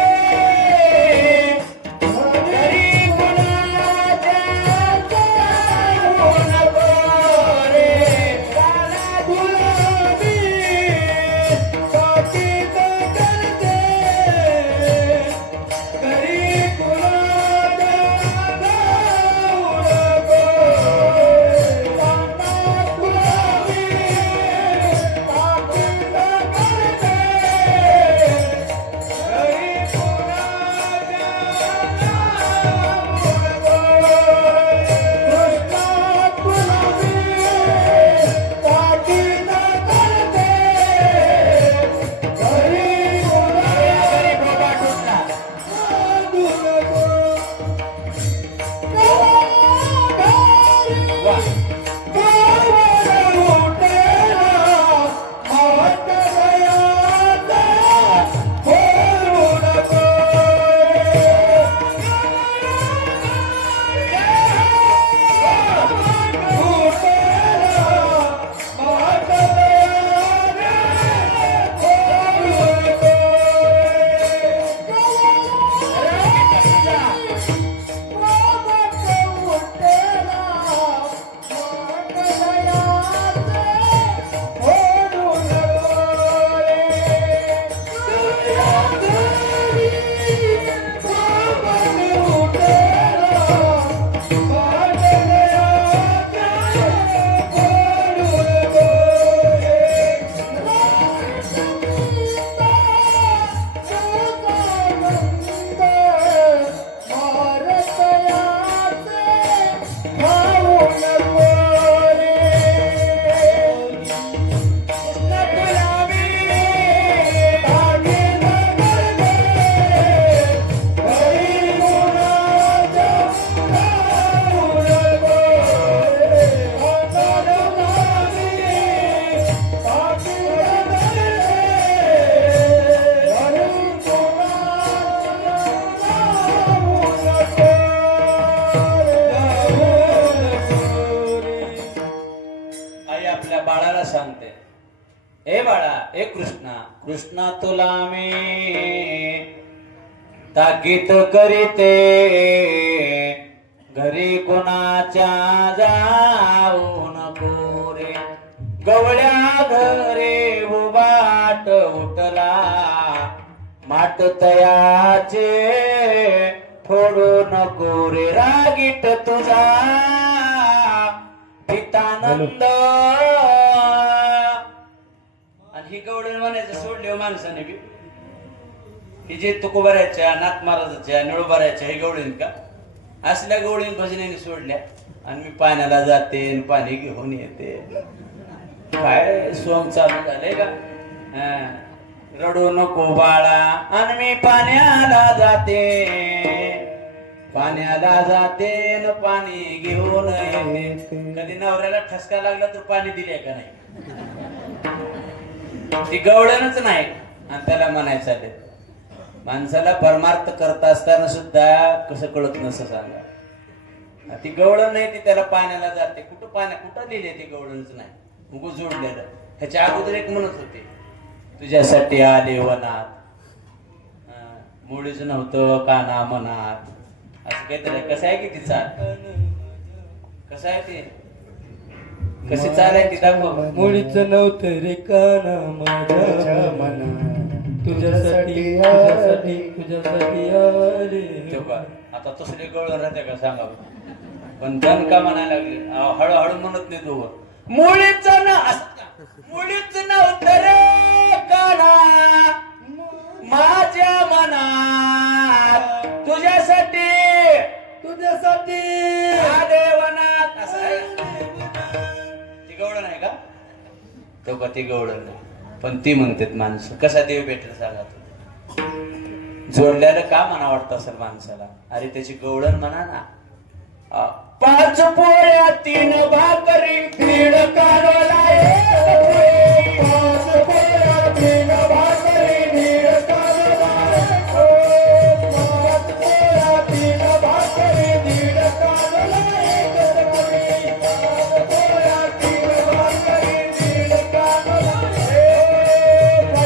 घरी कुणाच्या जाऊ नको रे. काना गुलाबी ताकीद करते घरी कुणाच्या जाऊ नको. काना गुलाबी ताकीद करते घरी कुणाच्या जाऊ नको. कृष्णा गुलाबी ताकीद करते घरी घरी बाबा टुटला. वा. आई आपल्या बाळाला सांगते, ए बाळा, ए कृष्णा, कृष्णा तुला मी ताकीद करीते घरी कोणाच्या जाऊ नको रे. गवळ्या घरे उबाट उठला माट तयाचे फोडू नको रे. रागीट तुझा पितानंद. आणि ही गवळण म्हणायचं सोडली हो माणसाने बी. ही जे तुकोबाऱ्याच्या नाथ महाराजाच्या निळोबाऱ्याच्या हे गवळीन का असल्या गवळीन भजनेने सोडल्या. आणि मी पाण्याला जाते आणि पाणी घेऊन येते. काय सोंग चालू झाले का? रडू नको बाळा आणि मी पाण्याला जाते, पाण्याला जाते न पाणी घेऊन येते. कधी नवऱ्याला ठसका लागला तर पाणी दिले का नाही? ती गवळणच नाही. आणि त्याला म्हणायचं आले, माणसाला परमार्थ करत असताना सुद्धा कसं कळत नसं सांगा. ती गवळण नाही, ती त्याला पाण्याला जाते. कुठं लिहिले ती गवळणच नाही, उगू जोडलेलं. ह्याच्या अगोदर एक म्हणत होते, तुझ्यासाठी आले वनात, मुळीच नव्हतं काना मनात. असं काहीतरी कसं आहे की ती चाल, कसं आहे ते, कशी चाल आहे ती दाखव. मुळीच नव्हतं रे काना माझ्या मनात, तुझ्यासाठी तुझ्यासाठी तुझ्यासाठी आले. तेव्हा आता तसले गवळण राहते का सांगावं. पण जण का म्हणायला लागले, हळूहळू म्हणत नाही तो. मुळीच मुळीच नव्हतं रे काना माझ्या मनात, होती देवनाथ असं आहे ती गवळण आहे का तो का ती गवळण नाही पण ती म्हणतात माणसं कसा देव भेटेल सांगा तू जोडल्याला का म्हणा वाटतं असेल माणसाला अरे त्याची गवळण म्हणा ना 5 पोळ्या 3 भाकरी 3 कारोला 5 पोळ्या 3 भाकरी 3 कारोला 5 पोळ्या 3 भाकरी 3 कारोला 5 पोळ्या 3 भाकरी 3 कारोला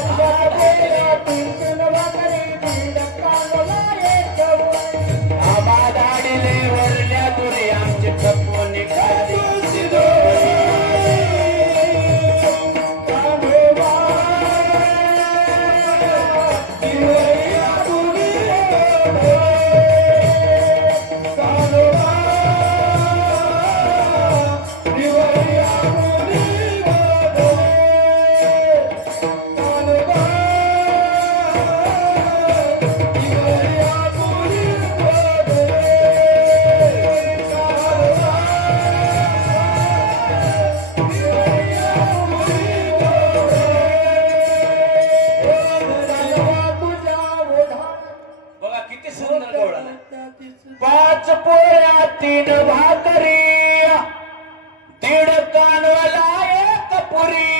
5 पोळ्या 3 भाकरी 3 कारोला आम्हा धाडीले वरल्या दुरी आमचे खपवून खाली बघा किती सुंदर गवळण आहे 5 पोळ्या 3 भाकरी 1.5 कानवाला 1 पुरी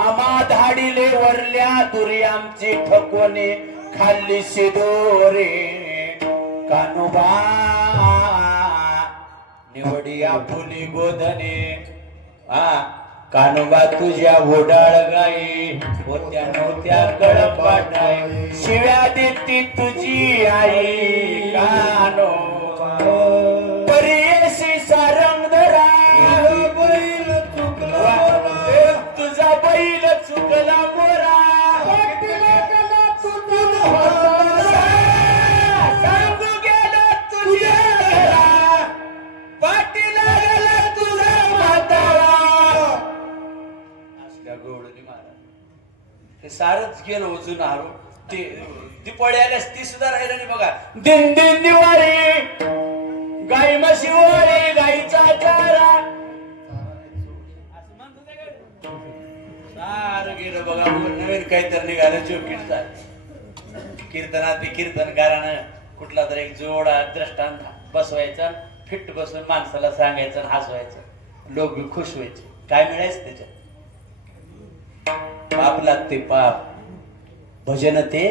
आम्हा धाडीले वरल्या दुरी आमची ठकोने खाल्ली शिदोरे कानोबा निवडी आपुली गोधने कानोबा तुझ्या ओडाळ गाई होत्या नव्हत्या गळपाटाई शिव्या देती तुझी आई कानोबा परियशी सारंग धरा बैल चुकला तुझा बैल चुकला मोरा सांगू गेला तुझ्या घरा पाटीला गेला तुझा म्हातारा असल्या गवळणी महाराज ते सारच गेलं उजून हारू ते दिपळी आल्यास ती सुद्धा राहिलं नाही बघा दिन दिन दिवाळी गाई म्हशी ओळी गाईचा चारा सारं गेलं बघा नवीन काहीतरी निघालं चोकीचा कीर्तनात बी कीर्तनकारानं कुठला तर एक जोडा दृष्टांत बसवायचा फिट बसून माणसाला सांगायचं आणि हसवायचं लोक बी खुश व्हायचे काय मिळायचं त्याच्यात पाप लागते पाप भजन ते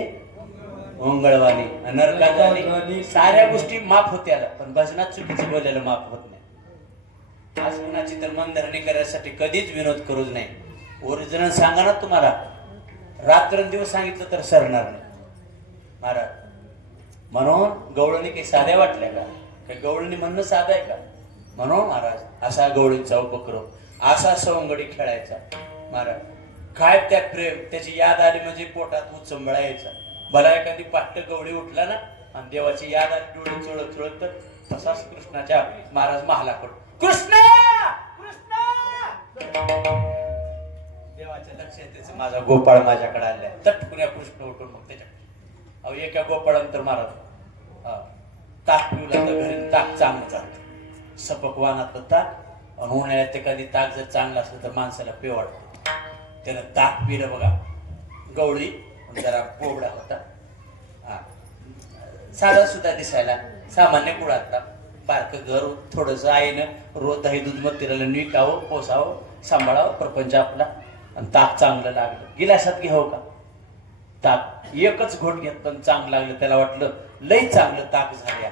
मंगळवाणी नरकात झाली साऱ्या गोष्टी माफ होत्या पण भजनात चुकीचं बोलायला माफ होत नाही आज कुणाची तर मनधरणी करायसाठी कधीच विनोद करूच नाही ओरिजिनल सांगा ना तुम्हाला रात्रंदिवस सांगितलं तर सरणार नाही महाराज म्हणून गवळणी काही साध्या वाटल्या का काही गवळणी म्हणणं साधं आहे का म्हणून महाराज असा गवळींचा उपक्रम असा सवंगडी खेळायचा महाराज काय त्या प्रेम त्याची याद आली म्हणजे पोटात उचंबळा यायचा भला एखादी पाट्ट गवळी उठला ना आणि देवाची याद आली डोळे चोळत चोळत तर तसाच कृष्णाच्या महाराज महालाकडून कृष्ण देवाच्या लक्षात त्याचं माझा गोपाळ माझ्याकडे आलाय तटकुन्या कृष्ण उठून मग त्याच्या अहो एका गोपाळानंतर महाराज ताक पिवलं तर घरी ताक चांगलं जात सपक वाहनातलं ताक आणि उन्हाळ्यात एखादी ताक जर चांगलं असलं तर माणसाला पिव वाटतं त्यानं ताक पिलं बघा गवळी जरा पोबडा होता साधा सुद्धा दिसायला सामान्य कुळातला बारक घर थोडस आईनं रोज दही दूध मतिराला निकावं पोसावं सांभाळावं प्रपंच आपला आणि ताक चांगलं लागलं गिलासात घ्यावं का ताक एकच घोट घेत पण चांगलं लागलं त्याला वाटलं लई चांगलं ताक झाल्या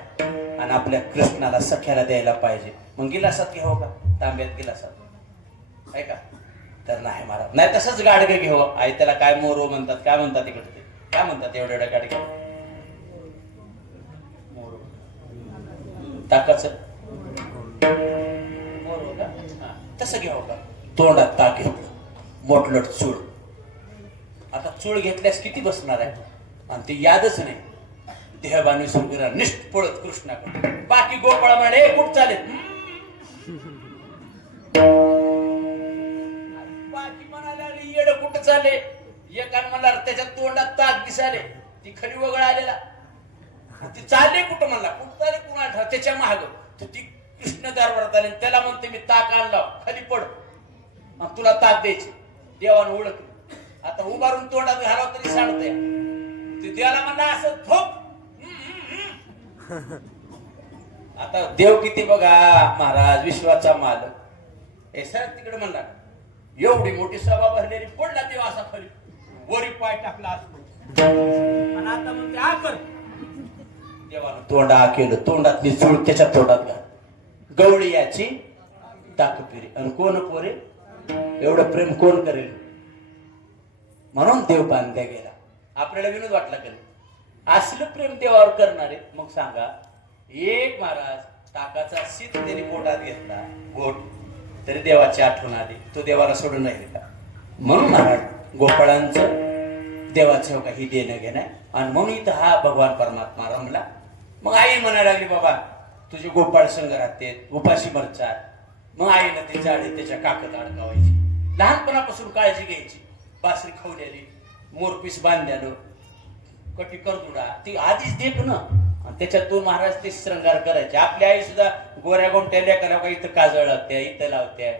आणि आपल्या कृष्णाला सख्याला द्यायला पाहिजे मग गिलासात घ्यावं का तांब्यात गिलासात आहे का तर नाही महाराज नाही तसंच गाडगं घ्यावं आई त्याला काय मोरो म्हणतात काय म्हणतात इकडे ते काय म्हणतात एवढ्या एवढ्या गाडग्या मोरो ताकाच मोरो का तसं घ्यावं का तोंडात ताक घेतलं मोठलट चूळ आता चूळ घेतल्यास किती बसणार आहे आणि ती यादच नाही देहबानी सुरगुरा निष्ठ पळत कृष्णाकडे बाकी गोपाळ म्हणे कुठ चालेल बाकी म्हणाले अरे येड कुठं चाले एकान मला त्याच्या तोंडात ताक दिसाले ती खरी वगळ आलेला ती चालले कुठं म्हणला, कुठं चालले कुणा ठाव, त्याच्या महाग ती कृष्ण दरबारात आली, त्याला म्हणते मी ताक आणला, खाली पड मग तुला ताक द्यायची. देवानं ओळखलं, आता उभारून तोंडात घालावं तरी सांगतंय. ते देवाला म्हणला असं झोप. आता देव किती बघा महाराज, विश्वाचा मालक. हे सर तिकडे म्हणला, एवढी मोठी सभा भरलेली, पडला देव असा खाली, वरी पाय टाकला असतो आणि आता म्हणते आ कर. देवानं तोंडा केलं, तोंडातली चूळ त्याच्या तोंडात घाल. गवळी याची टाक फिरी, आणि कोण पोरे एवढं प्रेम कोण करेल. म्हणून देव बांधल्या गेला. आपल्याला विनोद वाटला कधी असलं प्रेम देवावर करणारे. मग सांगा, एक महाराज ताकाचा शीत त्यांनी पोटात घेतला, गोट, तरी देवाची आठवण आली, तो देवाला सोडून नाही दिला. म्हणून महाराज गोपाळांचं देवाचं काही देणं घेणं. आणि म्हणून इथं हा भगवान परमात्मा रमला. मग आई म्हणायला लागली, बाबा तुझे गोपाळ संग राहते, उपाशी मरचाल. मग आईनं ते जाळी त्याच्या काकत अडकावायची, लहानपणापासून काळजी घ्यायची. बासरी खावलेली, मोरपीस बांधलेलं, कटी करदुडा ती आधीच देत ना, आणि त्याच्यातून महाराज ते श्रंगार करायचे. आपली आई सुद्धा गोऱ्या गोमट्या लेकरा का इथं काजळ लावत्या, इथं लावत्या,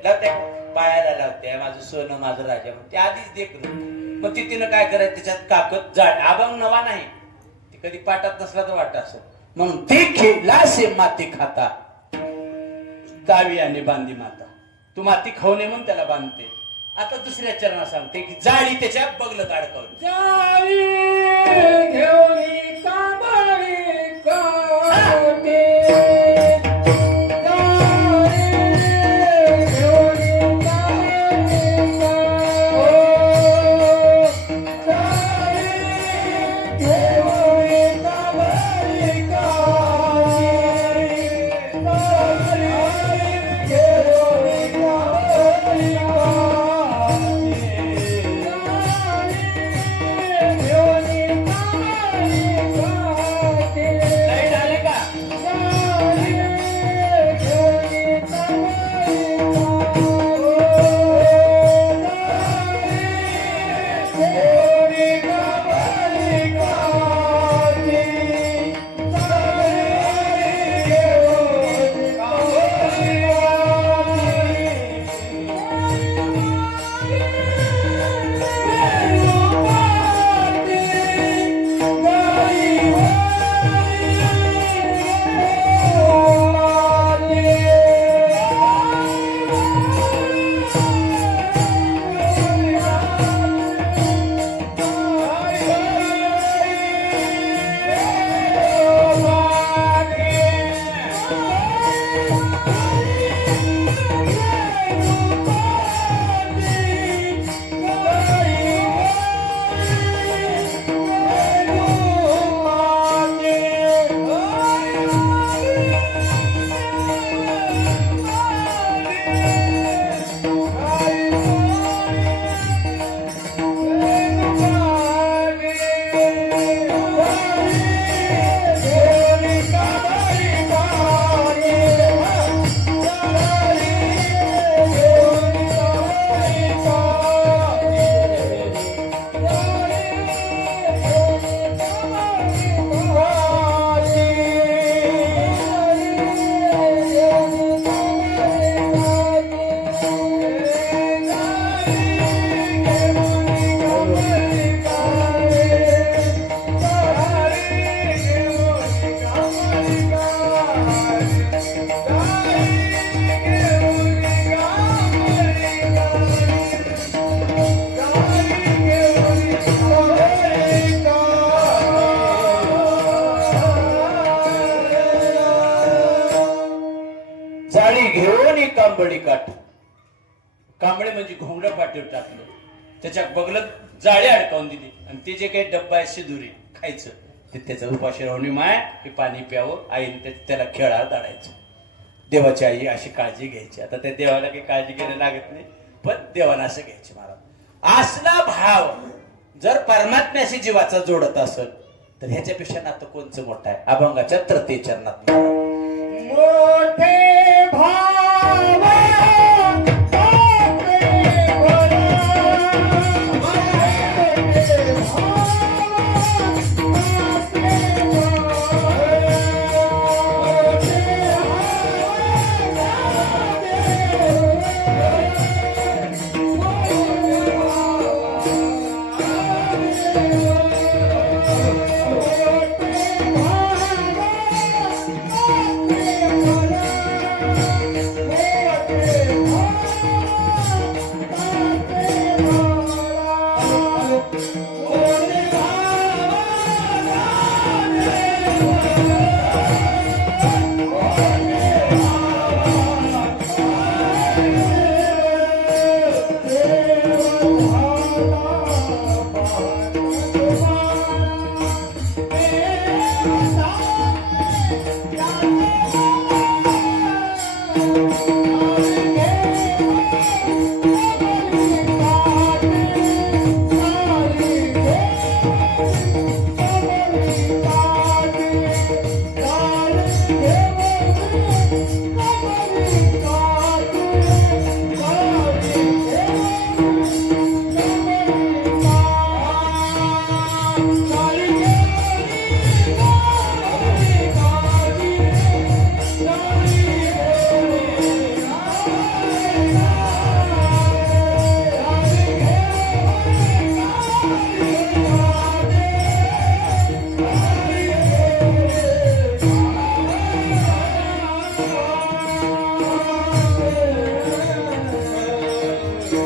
पायाला लावत्या, माझं सोनं माझं राजा, ते आधीच देत. मग ती तिनं काय करायचं, त्याच्यात काकत जाळ, अभंग नवा नाही, ती कधी पाठात नसला तर वाटत असं. म्हणून ते लासे माती खाता गावी आणि बांधी माता, तू माती खाऊ नये म्हणून त्याला बांधते. आता दुसऱ्या चरणात सांगते की जाळी त्याच्या बगलत अडकवली. जाळी घेऊन कांबळी काढते, कांबळी काठ, कांबळे म्हणजे घोंगडं पाठीवर टाकलं, त्याच्या बगलत जाळी अडकावून दिली, आणि ते जे काही डब्बा आहे शिदुरी खायचं, ते त्याचं उपाशी राहून माय हे पाणी प्यावं, आईने त्याला खेळा दाडायचं. देवाची आई अशी काळजी घ्यायची. आता त्या देवाला काही काळजी घ्यायला लागत नाही, पण देवाला असं घ्यायचे महाराज. असला भाव जर परमात्म्याशी जीवाचा जोडत असेल तर ह्याच्यापेक्षा नातं कोणचं मोठं आहे. अभंगाच्या तृतीय चरणात मोठे भाव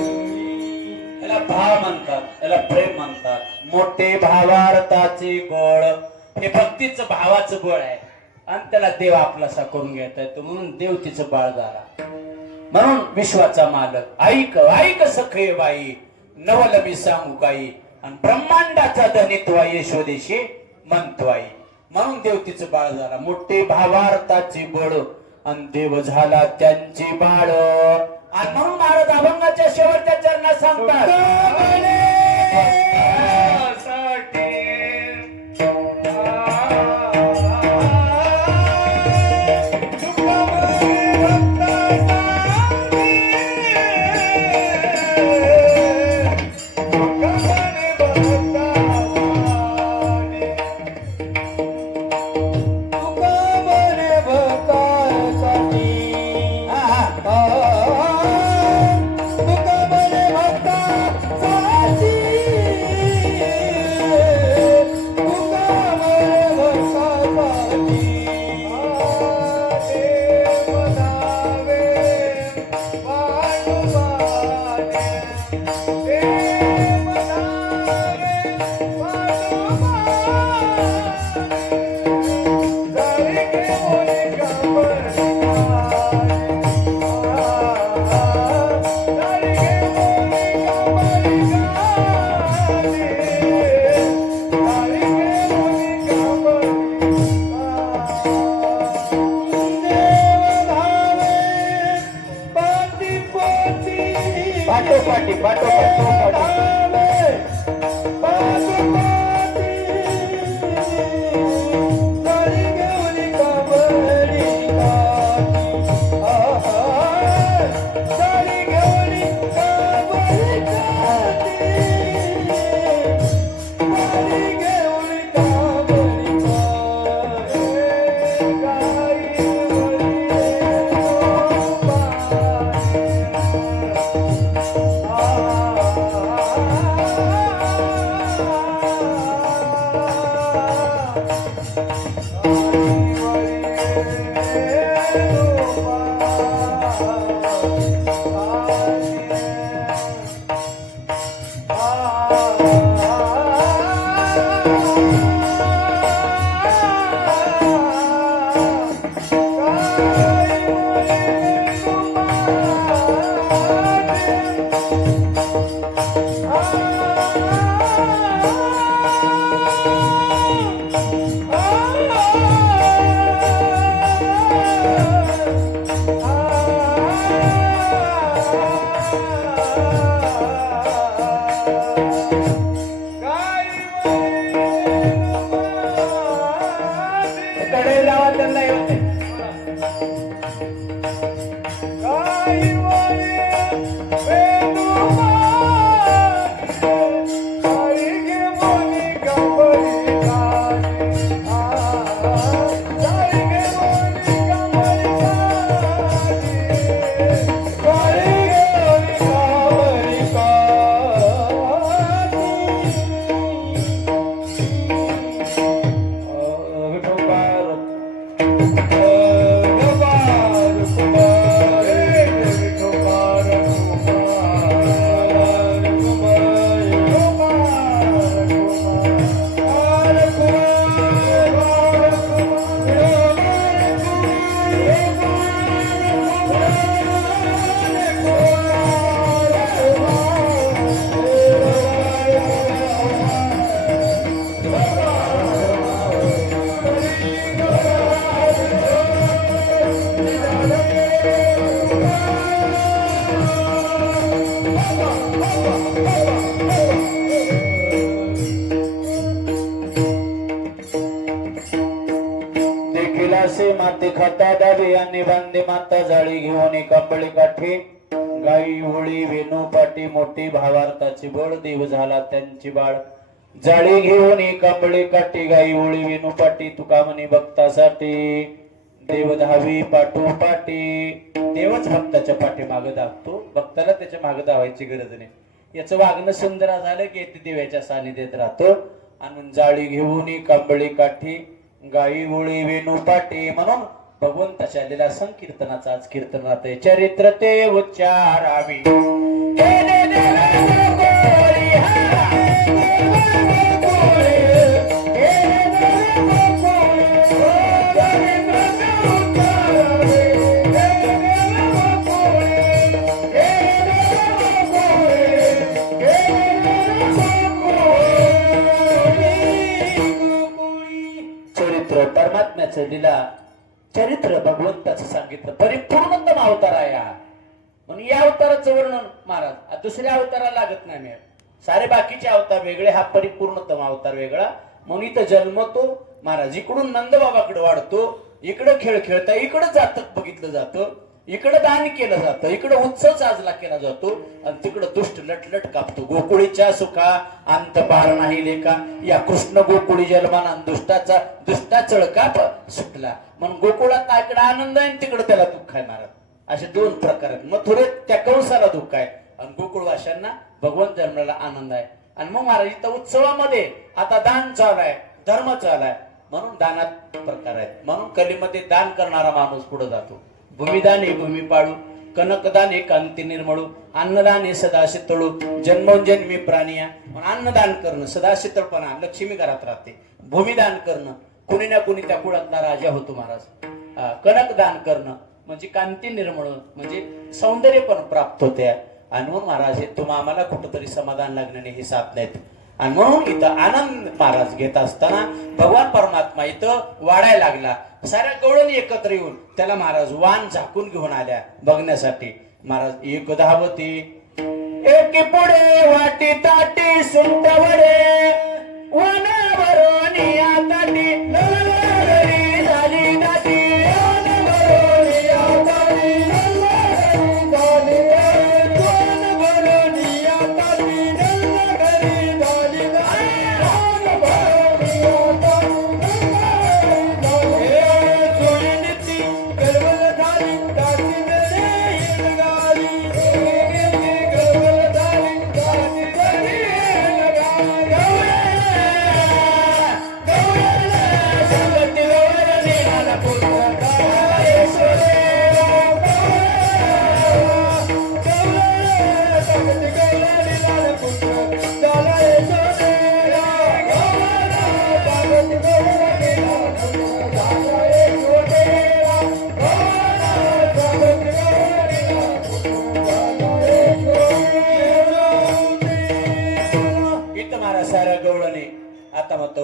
याला भाव म्हणतात, याला प्रेम म्हणतात. मोठे भावार्थाचे गोळ हे भक्तीचं भावाचं गोळ आहे आणि त्याला देव आपलासा करून घेता येतो म्हणून देव तिचं बाळ झाला. म्हणून विश्वाचा मालक ऐक ऐक सखे बाई नवल मी सांगू काही आणि ब्रह्मांडाचा धनित्व यशोदेशी म्हणतो आई. म्हणून देव तिचं बाळ झाला. मोठे भावार्थाचे बळ आणि देव झाला त्यांची बाळ. आणि म्हणून महाराज अभंगाच्या शेवटच्या चरणात सांगतात पाठोपाठी देखील असे माती खाता दावे आणि बांधे माता जाळी घेऊन कंबळी काठी गाई होळी वेणू पाटी मोठी भावार्थाची बळ देव झाला त्यांची बाळ जाळी घेऊन कंबळी काठी गाई होळी वेणू पाटी तुका म्हणे भक्तासाठी देव धावी पाठू पाटी देवच भक्ताच्या पाठी माग धावतो भक्ताला त्याच्या मागे धावायची गरज नाही याचं वागणं सुंदर झालं की ते देवाच्या सानिध्यात राहतो आणि जाळी घेऊन कंबळी काठी गाई होळी वेणू पाटी म्हणून भगवंताच्या आलेल्या संकीर्तनाचा आज कीर्तन राहते चरित्र ते उच्चारावी चरित्र परमात्म्याचं दिला चरित्र भगवंताचं सांगितलं परिपूर्णतम अवतार आहे हा म्हणून या अवताराचं वर्णन महाराज दुसऱ्या अवताराला लागत नाही मिळत सारे बाकीचे अवतार वेगळे हा परिपूर्णतम अवतार वेगळा म्हणून इथं जन्मतो महाराज इकडून नंदबाबाकडे वाढतो इकडं खेळ खेळता इकडं जातक बघितलं जातं इकडं दान केलं जातं इकडं उत्सव साजरा केला जातो आणि तिकडं दुष्ट लटलट कापतो गोकुळीच्या सुखा अंत पार नाही लेखा या कृष्ण गोकुळी जन्माना दुष्टाचा दुष्टा चळकाप सुटला म्हणून गोकुळात इकडं आनंद आहे तिकडं त्याला दुःख आहे महाराज असे दोन प्रकार आहेत मथुरेत त्या कंसाला दुःख आहे आणि गोकुळवाशांना भगवंत जन्माला आनंद आहे आणि मग महाराज इथं उत्सवामध्ये आता दान चालू आहे धर्म चालू आहे म्हणून दानात प्रकार आहेत म्हणून कलीमध्ये दान करणारा माणूस पुढे जातो भूमिदान हे भूमी पाळू कनकदान हे कांती निर्मळू अन्नदान हे सदा शीतळू जन्मोजन्मी प्राणिया म्हणून अन्नदान करणं सदा शीतळपणा लक्ष्मी घरात राहते भूमिदान करणं कुणी ना कुणी त्या कुळातला राजा होतो महाराज कनकदान करणं म्हणजे कांती निर्मळ म्हणजे सौंदर्य पण प्राप्त होते आणि म्हणून महाराज हे तुम्हा आम्हाला कुठंतरी समाधान लागण्याने हे साथ नाहीत आणि म्हणून इथं आनंद महाराज घेत असताना भगवान परमात्मा इथं वाढायला लागला साऱ्या गवळणी एकत्र येऊन त्याला महाराज वान झाकून घेऊन आल्या बघण्यासाठी महाराज एक धावती एकी पुढे वाटी ताटी सुंट वडे वनावरून या ताटी नवरी झाली दाटी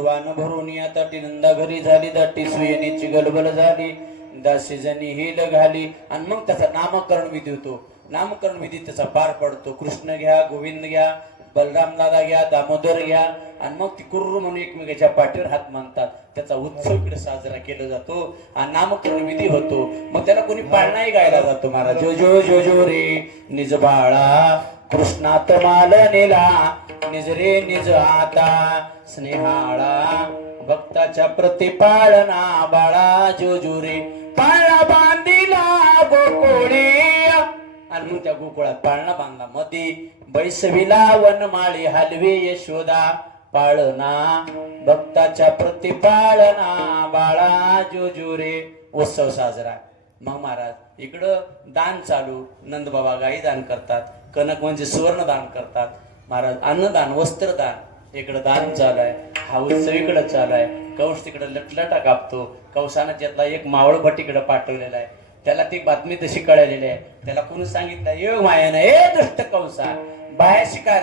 वान भरून या ताटी नंदा घरी झाली दाटी सुयनीची गलबल झाली दासी जणी हिल घाली आणि मग त्याचा नामकरण विधी होतो नामकरण विधी त्याचा पार पडतो कृष्ण घ्या गोविंद घ्या बलराम दादा घ्या दामोदर घ्या आणि मग ती कुर्र म्हणून एकमेकाच्या पाठीवर हात मानतात त्याचा उत्सव इकडे साजरा केला जातो आणि नामकरण विधी होतो मग त्याला कोणी पाळणाही गायला जातो महाराज जो जो जो जो रे निज बाळा कृष्णात माल नेला निज रे निज आता स्नेहाळा भक्ताच्या प्रतिपाळना बाळा जो जो रे पाळणा बांधिला गोकुळी आणि मग त्या गोकुळात पाळणा बांधला मध्ये बैसविला वनमाळी हलवे यशोदा पाळना भक्ताच्या प्रतिपाळना बाळा जो जो रे उत्सव साजरा मग महाराज इकडं दान चालू नंदबाबा गाई दान करतात कनक म्हणजे सुवर्ण दान करतात महाराज अन्नदान वस्त्रदान इकडं दान चालू आहे हा उत्सव इकडं चालू आहे कंस तिकडं लटलटा कापतो कंसानं त्यातला एक मावळ भट्टीकडे पाठवलेला आहे त्याला ती बातमी तशी कळलेली आहे त्याला कोणी सांगितलं योग मायानं ए दुष्ट कंसा बाहेरशी काय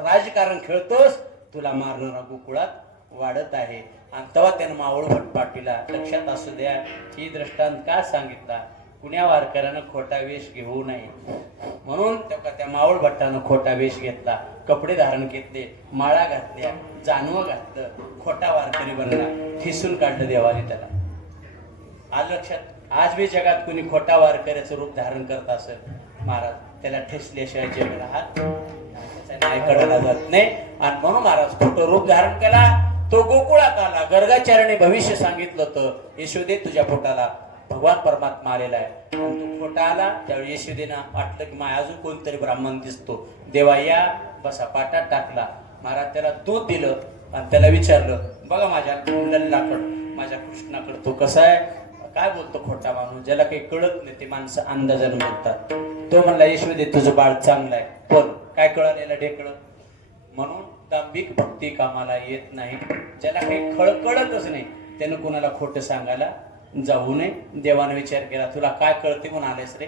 राजकारण खेळतोस तुला मारणारा गोकुळात वाढत आहे आणि तेव्हा त्यानं मावळ भट पाठविला लक्षात असू द्या ही दृष्टांत का सांगितला कुण्या वारकऱ्यानं खोटा वेश घेऊ नये म्हणून त्या मावळ भट्टानं खोटा वेश घेतला, कपडे धारण घेतले, माळा घातल्या, जानवं घातलं, खोटा वारकरी बनला, ठिसून काढलं देवाने त्याला. आज लक्षात, आज बी जगात कुणी खोटा वारकऱ्याचं रूप धारण करत असेल महाराज, त्याला ठेसल्याशिवाय जग राहत नाही, कडला जात नाही. आणि म्हणून महाराज खोटं रूप धारण केला, तो गोकुळात आला. गर्गाचार्याने भविष्य सांगितलं होतं, यशोदे तुझ्या पोटाला भगवान परमात्मा आलेला आहे. आणि तो खोटा आला त्यावेळी यशोदेना वाटलं की माय अजून कोणतरी ब्राह्मण दिसतो, देवा या बसा, पाटात टाकला. महाराज त्याला दूध दिलं आणि त्याला विचारलं, बघा माझ्या लल्लाकड, माझ्या कृष्णाकडं तो कसा आहे, काय बोलतो खोटा माणूस, ज्याला काही कळत नाही ते माणसं अंदाजानं बोलतात. तो म्हणला, यशोदे तुझं बाळ चांगलं आहे, पण काय कळलेलं ढेकळं. म्हणून दांभिक भक्ती कामाला येत नाही. ज्याला काही कळतच नाही त्यानं कोणाला खोटं सांगायला जाऊ नये. देवाने विचार केला, तुला काय कळते म्हणून आलेस रे,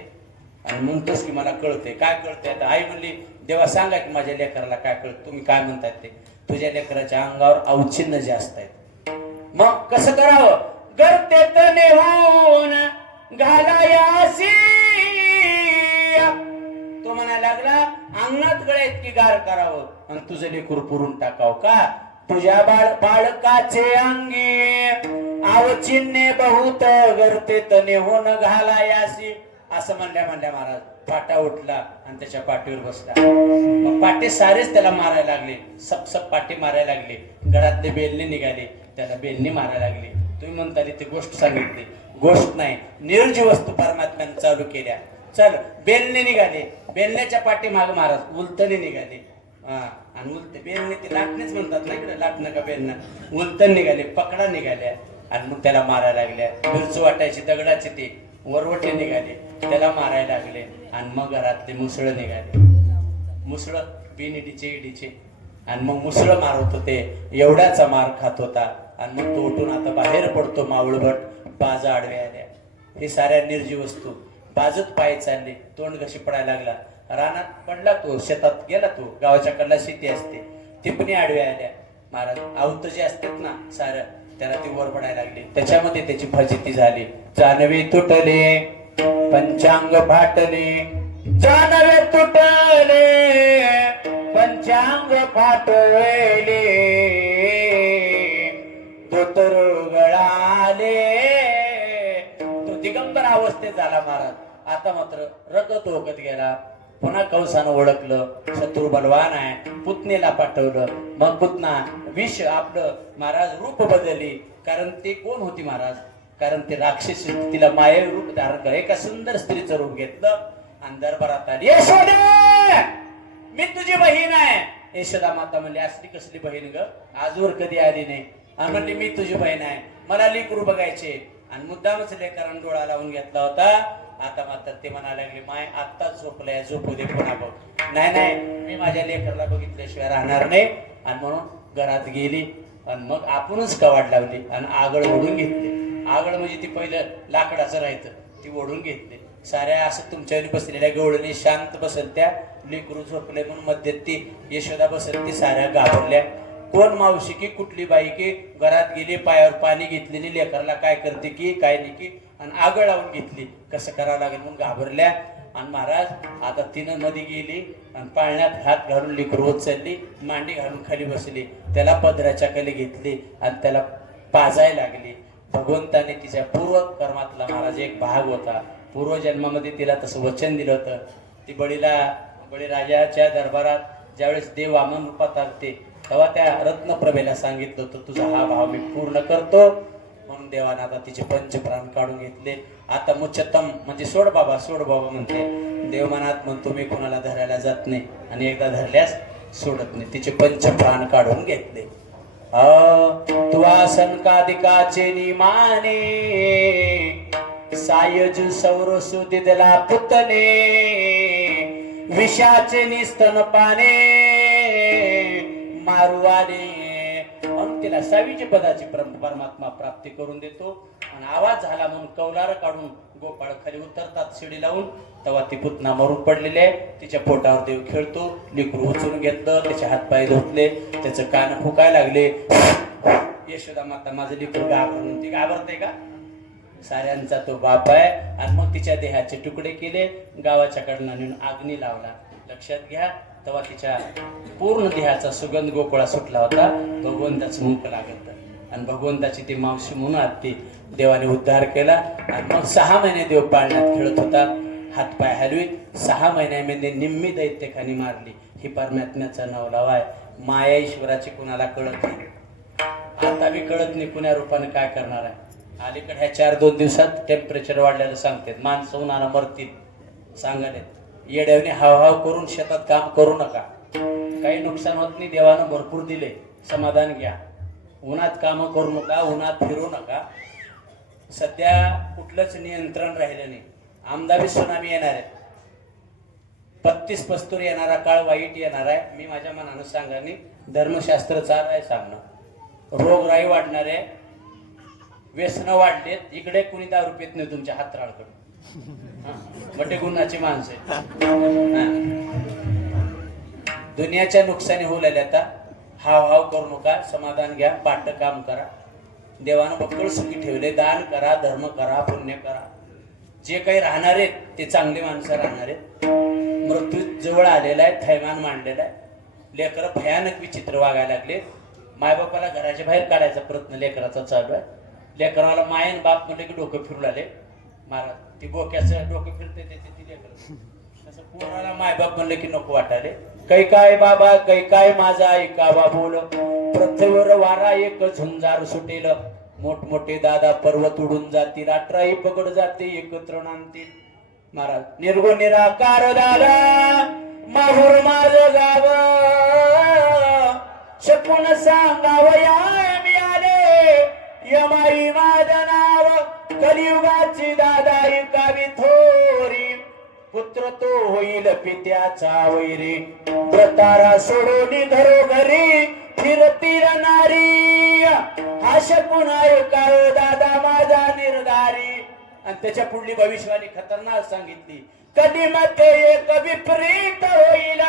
आणि म्हणतोस की मला कळते. काय कळते? आता आई म्हणली, देवा सांगा की माझ्या लेकराला काय कळत. तुम्ही काय म्हणताय ते, तुझ्या लेकराच्या अंगावर अवचिन्ह जास्त आहेत. मग कसं करावं? गर्तेत नेहून घालायासी. तो म्हणायला लागला, अंगणात गळ्या इतकी गार करावं आणि तुझं लेकूर पुरून टाकावं का? तुझ्या बाळकाचे अंगी आवचिन्हे बहुत गर्तेत नेहून घालायासी. असं म्हणल्या महाराज पाटा उठला आणि त्याच्या पाठीवर बसला. मग पाटे सारेच त्याला मारायला लागले, सप पाटे मारायला लागले. घरातले बेलणे निघाले, त्याला बेलणे मारायला लागले. तुम्ही म्हणता ती गोष्ट सांगितली, गोष्ट नाही, निर्जीव वस्तू परमात्म्याने चालू केल्या. चल, बेलणे निघाले, बेलण्याच्या पाठी माग महाराज उलतणे निघाले. आणि उलते बेलणे ते लाटणेच म्हणतात ना इकडे, लाटणं का बेलणं, उलतण निघाले, पकडा निघाल्या आणि मग त्याला मारायला लागल्या. मिरचू वाटायची दगडाचे ते वरवटे निघाले, त्याला मारायला लागले. आणि मग घरातले मुसळ निघाले, मुसळ बिनिडीचे इडीचे. आणि मग मुसळ मारत होते, एवढ्याचा मार खात होता. आणि मग तो उठून आता बाहेर पडतो मावळभट, बाजा आडव्या आल्या. हे साऱ्या निर्जीव वस्तू बाजूत पाय चालले, तोंड घशी पडायला लागला. रानात पडला तो, शेतात गेला तो, गावाच्या कडला शेती असते, टिपणी आडव्या आल्या. महाराज आवत जे असतात ना सारं, त्याला ती वर पडायला लागली. त्याच्यामध्ये त्याची फजिती झाली. जानवे तुटले, पंचांग फाटले, जानवे तुटले, पंचांग फाटले, धोतर गळाले. तो दिगंबर अवस्थेत झाला महाराज. आता मात्र रगत ओकत गेला. पुन्हा कंसानं ओळखलं, शत्रू बलवान आहे, पुतनेला पाठवलं. मग पुतना विष आपलं महाराज रूप बदलली. कारण ते कोण होती महाराज? कारण ते राक्षस, तिला माये रूप धारण कर, एका सुंदर स्त्रीचं रूप घेतलं आणि दरबारात आली. यशोदे, मी तुझी बहीण आहे. यशोदा माता म्हणली, असली कसली बहीण ग, आजवर कधी आली नाही. आणि म्हणली, मी तुझी बहीण आहे, मला लेकरू बघायचे. आणि मुद्दामच लेकरांना डोळा लावून घेतला होता. आता मात्र ते म्हणायला लागले, माय आत्ताच झोपलाय, झोपू दे पुन्हा बघ. नाही, मी माझ्या लेकरला बघितल्याशिवाय राहणार नाही. आणि म्हणून घरात गेली आणि मग आपणच कवाड लावली आणि आगळ ओढून घेतली. आगळ म्हणजे ती पहिलं लाकडाचं राहायचं, ती ओढून घेतली. साऱ्या असं तुमच्यावर बसलेल्या गवळणी शांत बसल, त्या लेकरू झोपले म्हणून मध्येत ती यशोदा बसल. ती साऱ्या घाबरल्या. कोण मावशी की कुठली बाई की घरात गेली, पायावर पाणी घेतलेली, लेकरला काय करते की काय नाही की, आणि आगळ लावून घेतली. कसं करावं लागेल म्हणून घाबरल्या. आणि महाराज आता तिनं मध्ये गेली आणि पाळण्यात हात घालून लेकरू उचलली, मांडी घालून खाली बसली, त्याला पदराच्या खाली घेतली आणि त्याला पाजायला लागली. भगवंताने तिच्या पूर्व कर्मातला महाराज एक भाग होता. पूर्वजन्मामध्ये तिला तसं वचन दिलं होतं. ती बळीराजाच्या दरबारात ज्यावेळेस देव वामन रूपात आलते, तेव्हा त्या रत्नप्रभेला सांगितलं होतं, तुझा हा भाव मी पूर्ण करतो. म्हणून देवाने आता तिचे पंचप्राण काढून घेतले. आता मुच्चतम म्हणजे सोड बाबा म्हणते. देव मनात म्हणतो, मी कोणाला धरायला जात नाही आणि एकदा धरल्यास सोडत नाही. तिचे पंचप्राण काढून घेतले. तुवासनकादिकाचे निमाने, सायजू सौरसु दिदला पुतने, विषाचे निस्तन पाने मारुवाने. म्हणून तिला सावीच्या पदाची परमात्मा प्राप्ती करून देतो. आणि आवाज झाला म्हणून कौलार काढून गोपाळ खाली उतरतात शिडी लावून. तेव्हा ती पुतना मरून पडलेली आहे. तिच्या पोटावर देव खेळतो. लेकरू उचलून घेतलं, त्याचे हातपाय धुतले, त्याचं कान फुकायला लागले. यशोदा माता, माझं लेकरू घाबरून. ती घाबरते का? साऱ्यांचा तो बाप आहे. आणि मग तिच्या देहाचे तुकडे केले, गावाच्या कडनं नेऊन अग्नी लावला. लक्षात घ्या, तेव्हा तिच्या पूर्ण देहाचा सुगंध गोकुळा सुटला होता. भगवंताचं मुख लागत आणि भगवंताची ती मावशी म्हणून ती देवाने उद्धार केला. आणि मग 6 महिने देव पाळण्यात खेळत होता, हातपाय हलवी. 6 महिन्यामध्ये निम्मी दैत्यखानी मारली. ही परमात्म्याचा नवलावा आहे. माया ईश्वराची कुणाला कळत नाही, आता बी कळत नाही कुण्या रूपाने काय करणार आहे. अलीकडे ह्या 4-2 दिवसात टेम्परेचर वाढल्याला सांगतात, माणसं उन्हानं मरतील सांगाले. येड्यावने हावहाव करून शेतात काम करू नका, काही नुकसान होत नाही. देवानं भरपूर दिले, समाधान घ्या. उन्हात कामं करू नका, उन्हात फिरू नका. सध्या कुठलंच नियंत्रण राहिलं नाही. आमदाबी सुनामी येणार आहे, 35-35 येणारा काळ वाईट येणार आहे. मी माझ्या मनानं सांगा नाही, धर्मशास्त्र चाल आहे सांगणं. रोगराई वाढणार आहे, व्यसनं वाढलेत. इकडे कुणी दारू पित नाही तुमच्या हातराळकडे, मोठे गुन्हाची माणसे. दुनियाच्या नुकसानी होऊ लागल्या. आता हाव करू नका, समाधान घ्या, पाठ काम करा. देवानं बक्कळ सुखी ठेवले. दान करा, धर्म करा, पुण्य करा. जे काही राहणार आहेत ते चांगली माणसं राहणार आहेत. मृत्यू जवळ आलेला आहे, थैमान मांडलेला आहे. लेकरं भयानक विचित्र वागायला लागले. मायबापाला घराच्या बाहेर काढायचा प्रयत्न लेकराचा चालू आहे. लेकराला मायन बाप म्हणले की डोकं फिरू लागले. महाराज ती बोक्याचं डोकं फिरते ते लेकर, तसं पोराला मायबाप म्हणले की नको वाटाले. कै काय बाबा कै काय माझा ऐकावा बोल, पृथ्वीवर वारा एक झुंजार सुटेल. मोठमोठे दादा पर्वत उडून जातील, 18ही पगड जाते एकत्र नांदतील. महाराज निर्गुण निराकार दादा माहूर माझ गाव, शकून सांगावया मी आले. यमाई माझ नाव कलियुगाची दादा ऐकावी थोरी. पुत्र तो होईल पित्याचा वैरी, व्रतारा सोडून घरोघरी फिरतील नारी. हा शकून ऐकाव दादा माझा निर्धारी. आणि त्याच्या पुढली भविष्यवाणी खतरनाक सांगितली. कधी मध्ये एक विपरीत होईल,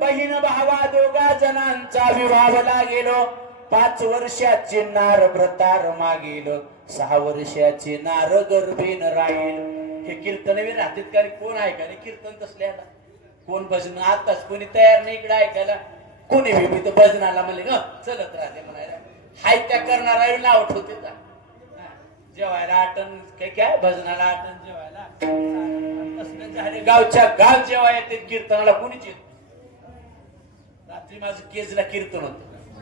बहीण भावा दोघा जणांचा विवाहला गेलो. 5 वर्षाची नार व्रतार मागील, 6 वर्षाची नार गर्भीन राहील. हे कीर्तन बी राहतात का? कोण ऐकायला कीर्तन तसल्याला? कोण भजन आताच कोणी तयार नाही इकडे ऐकायला. कोणी बी तर भजनाला म्हणले ग चलत राहते म्हणायला. हाय त्या करणारा नाव ठेवते का? जेवायला आटन काय भजनाला आटन जेवायला झाले. गावच्या गाव जेव्हा येते कीर्तनाला कोणीच येत. रात्री माझं केजला कीर्तन होत,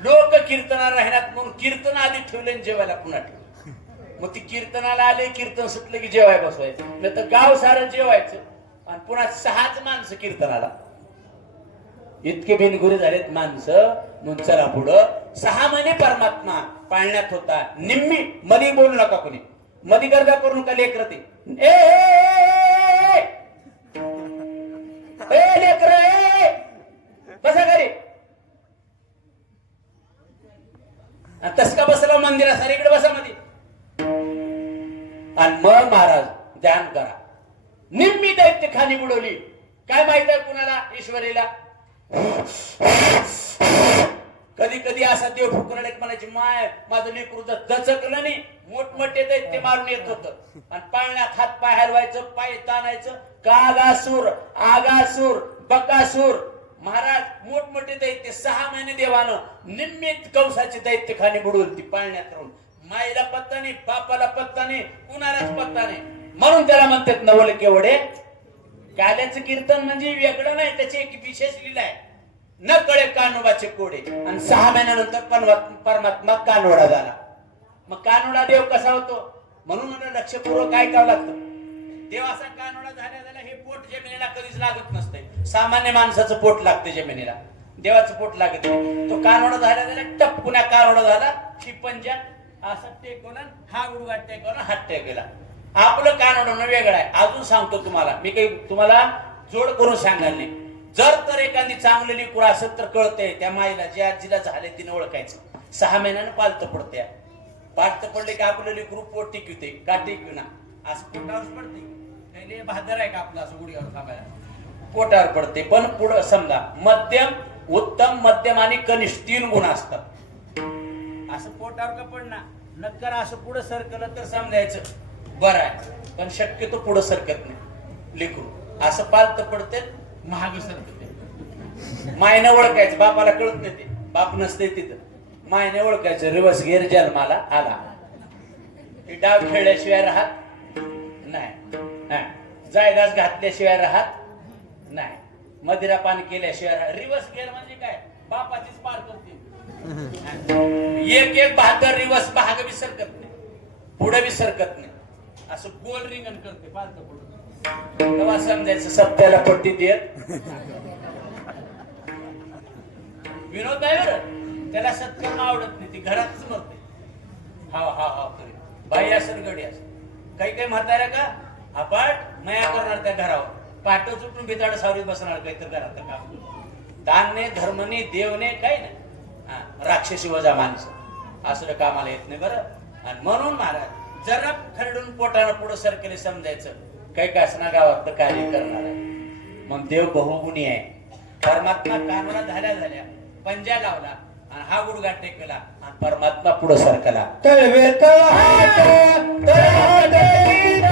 लोक कीर्तनाला राहणार म्हणून कीर्तन आधी ठेवले आणि जेवायला पुन्हा ठेवले. मग ती कीर्तनाला आले, कीर्तन सुटलं की जेवाय बसवायचं. नाही तर गाव सारं जेवायचं आणि पुन्हा 6च माणसं कीर्तनाला. इतके बिनगुरी झालेत माणसं. म्हणून चला पुढं 6 महिने परमात्मा पाळण्यात होता. निम्मी मधी बोलू नका कोणी, मधी गर्दा करू नका. लेकर ते लेकर बसा घरी. तस का बसला मंदिरात सर इकडे बसा मध्ये. आणि मग महाराज ध्यान करा. निम्मी दैत्य खाली बुडवली. काय माहित आहे कुणाला? ईश्वरीला. कधी कधी असा देव ठुकराला म्हणायची माय माझं लेकरू दचकलं नाही. मोठमोठे दैत्य मारून येत होत आणि पाळण्यात हात पाय हलवायचं, पाय ताणायचं. कागासूर, आगासूर, बकासूर. महाराज मोठमोठे दैत्य 6 महिने देवानं निम्मित कंसाची दैत्य खाली बुडवली ती पाळण्यात राहून. माईला पत्ता नाही, बापाला पत्ता नाही, कुणालाच पत्ता नाही. म्हणून त्याला म्हणतात नवल केवढे. काल्याचं कीर्तन म्हणजे वेगळं नाही, त्याची एक विशेष लीला आहे. न कळे कानोबाचे कोडे. आणि 6 महिन्यानंतर परमात्मा कानोडा झाला. मग कानोडा देव कसा होतो? म्हणून लक्षपूर्वक ऐकावं लागतं. देव असा कानोडा झाल्या हे पोट जमिनीला कधीच लागत नसते. सामान्य माणसाचं पोट लागते जमिनीला, देवाचं पोट लागत नाही. तो कानोडा झाल्या टपकुना कानोडा झाला की पंजा असं टेकवला, हा गुडघा टेकवला, हात टेकला. आपलं कानोडं वेगळं आहे. अजून सांगतो तुम्हाला, मी काही तुम्हाला जोड करून सांगाल नाही. जर तर एखादी चांगली लेकरू असेल तर कळतंय त्या माईला, ज्या आजीला झाले तिने ओळखायचं. 6 महिन्यानं पालतं पडते. पालतं पडले की आपलं लेकरू पोट टिकवते का टिकविना असं पोटावर पडते. काही बहादर आहे का आपलं असं गुडघ्यावर थांबायला? पोटावर पडते. पण पुढं समजा मध्यम, उत्तम, मध्यम आणि कनिष्ठ 3 गुण असतात. असं पोटावर का पडणार नक्कर असं पुढं सरकलं तर समजायचं बरं आहे, पण शक्यतो पुढं सरकत नाही लेकरू. असं पालत पडते, महाग सरकते. मायने ओळखायचं, बापाला कळत नाही ते, बाप नसते तिथं. मायने ओळखायचं, रिवर्स गिअर जन्माला आला. ती डाव खेळल्याशिवाय राहत नाही, जायदास घातल्याशिवाय राहत नाही, मदिरा पान केल्याशिवाय. रिवर्स गिअर म्हणजे काय, बापाचीच पार करते. एक एक बहादर रिवर्स महाग बी सरकत नाही, पुढे बी सरकत नाही, असं गोल रिंगण करते पालत पुढे. तेव्हा समजायचं सप्त्याला पट्टी देत विनोद नाही बरं. त्याला सत्कर्म आवडत नाही, ती घरातच मरते. हा हा हा करी बाई असेल गडी असेल. काही काही म्हाताऱ्या का अपाट मया करणार त्या घरावर, पाठ चुटून भिताड सावरीत बसणार काहीतरी घरात काम. दानने धर्मने देवने काही नाही, राक्षसी वजा माणसं असं कामाला येत नाही बरं. आणि म्हणून महाराज जरा खरडून पोटानं पुढं सरकेले समजायचं, काही कासना गावात कार्य करणार आहे. मग देव बहुगुणी आहे. परमात्मा कानोला झाल्या झाल्या पंजा लावला आणि हा गुडघा टेकला आणि परमात्मा पुढं सरकला. तळवे तळहात तळहात टेकीत,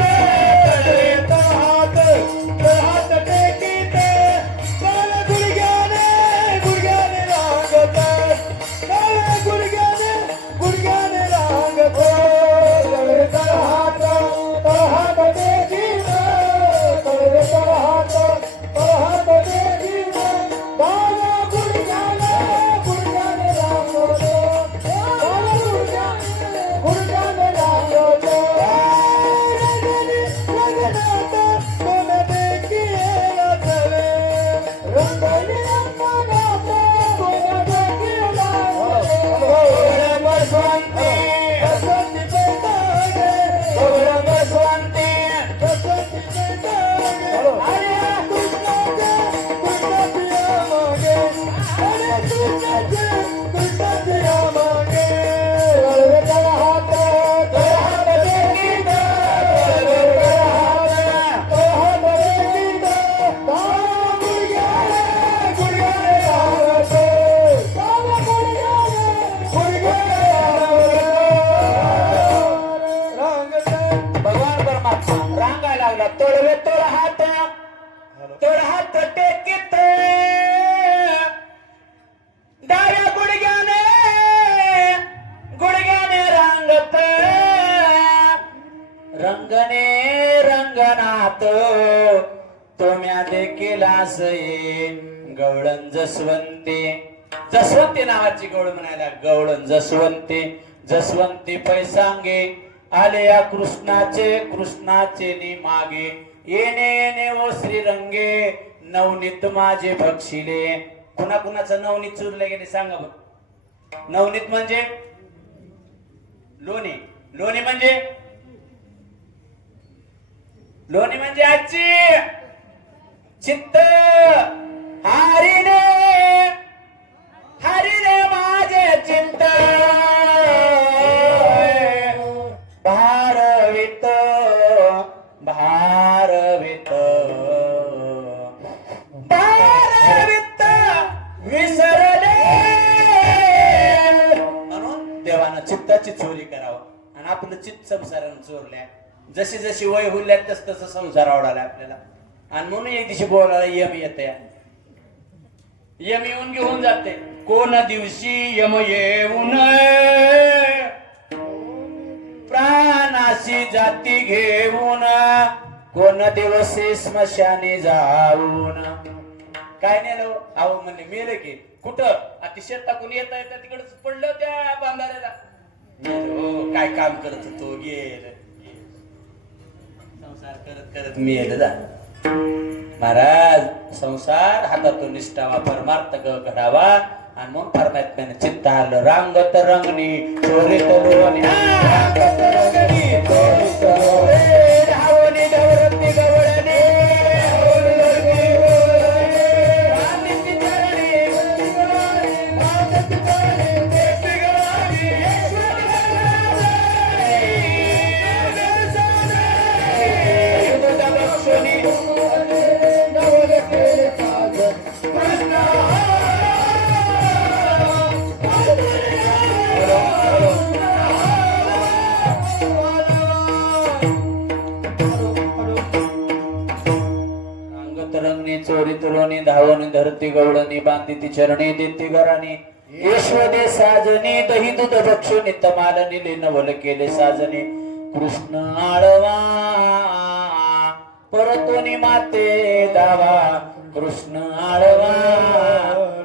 तळवे तळहात तळहात टेकीत, बाळ गुडघ्याने गुडघ्याने रांगत, बाळ गुडघ्याने गुडघ्याने रांगत. तळवे तळहात तळहात टेकीत, तळवे तळहात तळहात टेकीत, बाळ गुडघ्याने गुडघ्याने रांगत, बाळ गुडघ्याने गुडघ्याने रांगत. रंगनात कोण देखील चले, रंगनी अंगणात कोण देखील चले. बसवंती बसवंती पेटागे, बसवंती बसवंती पेटागे. अरे कृष्णाचे कृष्णाची मागे, अरे कृष्णाचे कृष्णाची मागे. तळवे तळहात तळहात टेकीत, तळवे तळहात तळहात टेकीत, बाळ गुडघ्याने गुडघ्याने रांगत, बाळ गुडघ्याने गुडघ्याने रांगत. भगवान परमात्मा रांगायला लागला. तळवे तळहात तळहात टेकीत, डाव्या गुडघ्याने गुडघ्याने रांगत. रंगने रंगनात तुम्या देखील असये, गवळण जसवंती. जसवंती नावाची गवळ म्हणायला, गवळण जसवंती. जसवंती पैसांगे आले या कृष्णाचे, कृष्णाचे नि मागे. येणे येणे ओ श्रीरंगे, नवनीत माझे भक्षिले. कुणा कुणाचं नवनीत चुरले गेले सांगा बघ. नवनीत म्हणजे लोणी, लोणी म्हणजे लोणी म्हणजे आजची चित्त. हरिने हरिने माझे चित्त भारवित भारवित भारवित विसरले. म्हणून देवानं चित्ताची चोरी करावं आणि आपलं चित्त संसारानं चोरल्या. जशी जशी वय होईल तस तसं संसार आवडाला आपल्याला. आणि म्हणून एक दिवशी बोलायला यम येते, यम येऊन घेऊन जाते. कोण दिवशी यम येऊन प्राणाशी जाती घेऊन, कोण दिवशी स्मशानी जाऊन. काय नेलं अहो म्हणले मेलं की कुठं अतिशय टाकून येता येता तिकडच पडलं त्या बांधाऱ्याला. हो काय काम करत होतो, गेलं संसार करत करत मी येलं जा. महाराज संसार हातातून निष्ठावा परमार्थ घडावा आणि मग परमात्म्याने चित्त आलं. रांगत रंगणी चोरीत लोणी, रांगत रंगणी चोरीत लोणी, धावणी धवरती गवळणी, रांगती चरणी रांगती चरणी देती गवळणी. धरती गवळणी बांधी ती चरणी देते घराणी यशोदे साजनी दही दूध भक्षुनी तमाल निले नवल केले साजने कृष्ण आळवा परतोनी माते दावा कृष्ण आळवा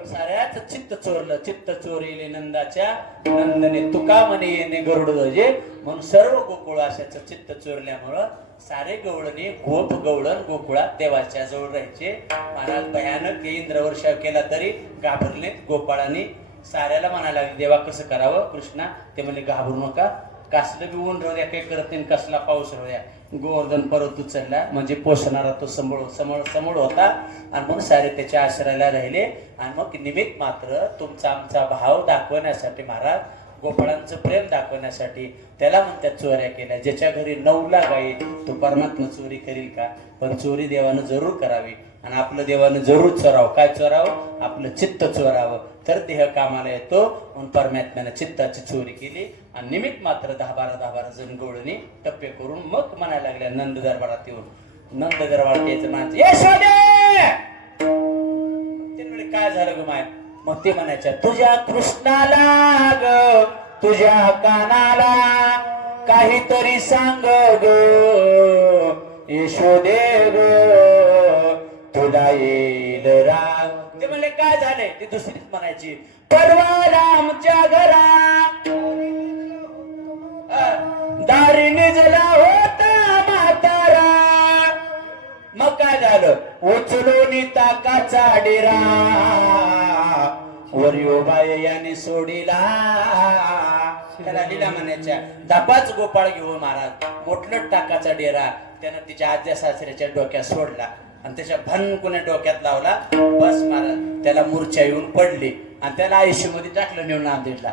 साऱ्याच चित्त चोरलं चित्त चोरीले नंदाच्या नंदने तुका म्हणे येणे गरुड ध्वजे म्हणून सर्व गोकुळ अशाच चित्त चोरल्यामुळं सारे गवळणी गोप गवळण गोकुळात देवाच्या जवळ राहायचे. महाराज भयानक इंद्र वर्षाव केला तरी घाबरले गोपाळांनी साऱ्याला म्हणायला लागले देवा कसं करावं कृष्णा ते म्हणले घाबरू नका कसलं बी ऊन राहू द्या काही करत नाही कसला पाऊस राहू द्या गोवर्धन परत उचलला म्हणजे पोषणारा तो समोर होता आणि म्हणून सारे त्याच्या आश्रयाला राहिले. आणि मग निमित्त मात्र तुमचा आमचा भाव दाखवण्यासाठी महाराज गोपाळांचं प्रेम दाखवण्यासाठी त्याला म्हणतात चोऱ्या केल्या. ज्याच्या घरी 9 लाख आहे तो परमात्मा चोरी करील का? पण चोरी देवानं जरूर करावी आणि आपलं देवानं जरूर चोरावं. काय चोरावं? आपलं चित्त चोरावं तर देह कामाला येतो. म्हणून परमात्म्यानं चित्ताची चोरी केली आणि निमित्त मात्र 10-12 जण गवळणी टप्पे करून मग म्हणायला लागल्या नंद दरबारात येऊन नंद दरबारात यायचं म्हणायचं यशोदे काय झालं ग माय? मग ते म्हणायच्या तुझ्या कृष्णाला ग तुझ्या कानाला काहीतरी सांग ग यशोदे ग तुला येईल राग. ते म्हणले काय झाले? ते दुसरीच म्हणायची परवा आमच्या घरा दारी निजला होता म्हातारा. मग काय झालं? उचलून ताकाचा डेरा वरियो बाय याने सोडीला. त्याला लीला म्हणायच्या धापाच गोपाळ घेऊन महाराज मोठलं टाकाचा डेरा त्यानं तिच्या आज्या सासऱ्याच्या डोक्यात सोडला आणि त्याच्या भनकुने डोक्यात लावला. बस महाराज त्याला मूर्छा येऊन पडली आणि त्याला आयुष्यामध्ये टाकलं नेऊन नांदेडला.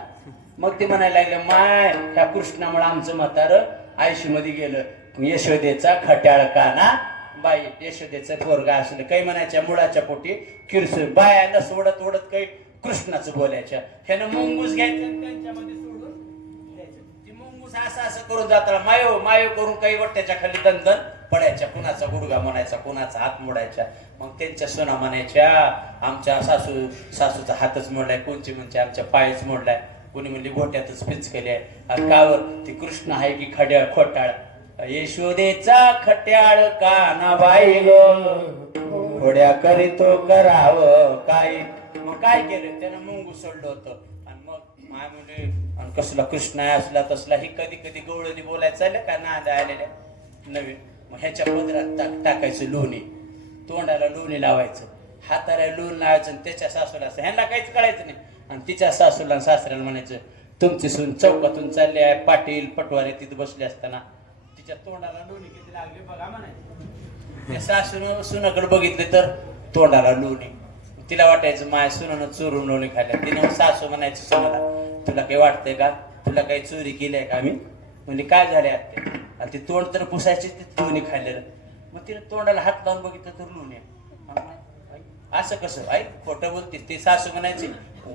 मग ते म्हणायला लागले माय ह्या कृष्णामुळे आमचं म्हातार आयुष्यामध्ये गेलं. यशोदेचा खट्याळ काना बाई यशोदेचं पोरगा असलं काही म्हणायच्या मुळाच्या पोटी किरसूर बायाला सोडत ओढत काही कृष्णाचं बोलायच्या. ह्यानं मुंगूस घ्यायचं त्यांच्यामध्ये सोडून द्यायचं. ती मुंगूस असं करून जाताना मायो मायो करून काही वट्याच्या खाली दंदन पडायच्या. कुणाचा गुडगा म्हणायचा कुणाचा हात मोडायच्या. मग त्यांच्या सुना म्हणायच्या आमच्या सासूचा हातच मोडलाय कोणची म्हणजे आमच्या पायच मोडलाय कोणी म्हणली गोट्यातच पिचकली आहे. आणि कावर ती कृष्ण आहे की खड्याळ खोटाळ यशोदेचा खट्याळ काना बाई ग थोड्या करीतो करावं काय. मग काय केलं त्यानं मुंगू सोडलं होतं आणि मग माय म्हणजे आणि कसला कृष्ण आहे असला तसला ही कधी कधी गवळणी बोलायचं चाललं का नांद आलेल्या नवीन. मग ह्याच्या पदरात टाकायचं लोणी तोंडाला लोणी लावायचं हाताला लोण लावायचं आणि त्याच्या सासूला असं ह्यांना काहीच कळायचं नाही. आणि तिच्या सासूला सासऱ्याला म्हणायचं तुमची सून चौकातून चालली आहे पाटील पटवारे तिथे बसले असताना तिच्या तोंडाला लोणी किती लागले बघा म्हणायचं. त्या सासून सुनाकडे बघितले तर तोंडाला लोणी. तिला वाटायचं माय सुनानं चोरून लोणी खाल्ल्या. तिने सासू म्हणायचं सुनाला तुला काही वाटतंय का तुला काही चोरी केली आहे का? आम्ही म्हणजे काय झाले आत्ते आणि ती तोंड तर पुसायची लोणी खाल्लेलं. मग तिने तोंडाला हात लावून बघितलं तर लोणी असं कसं आई खोटं बोलतीस. ती सासू म्हणायची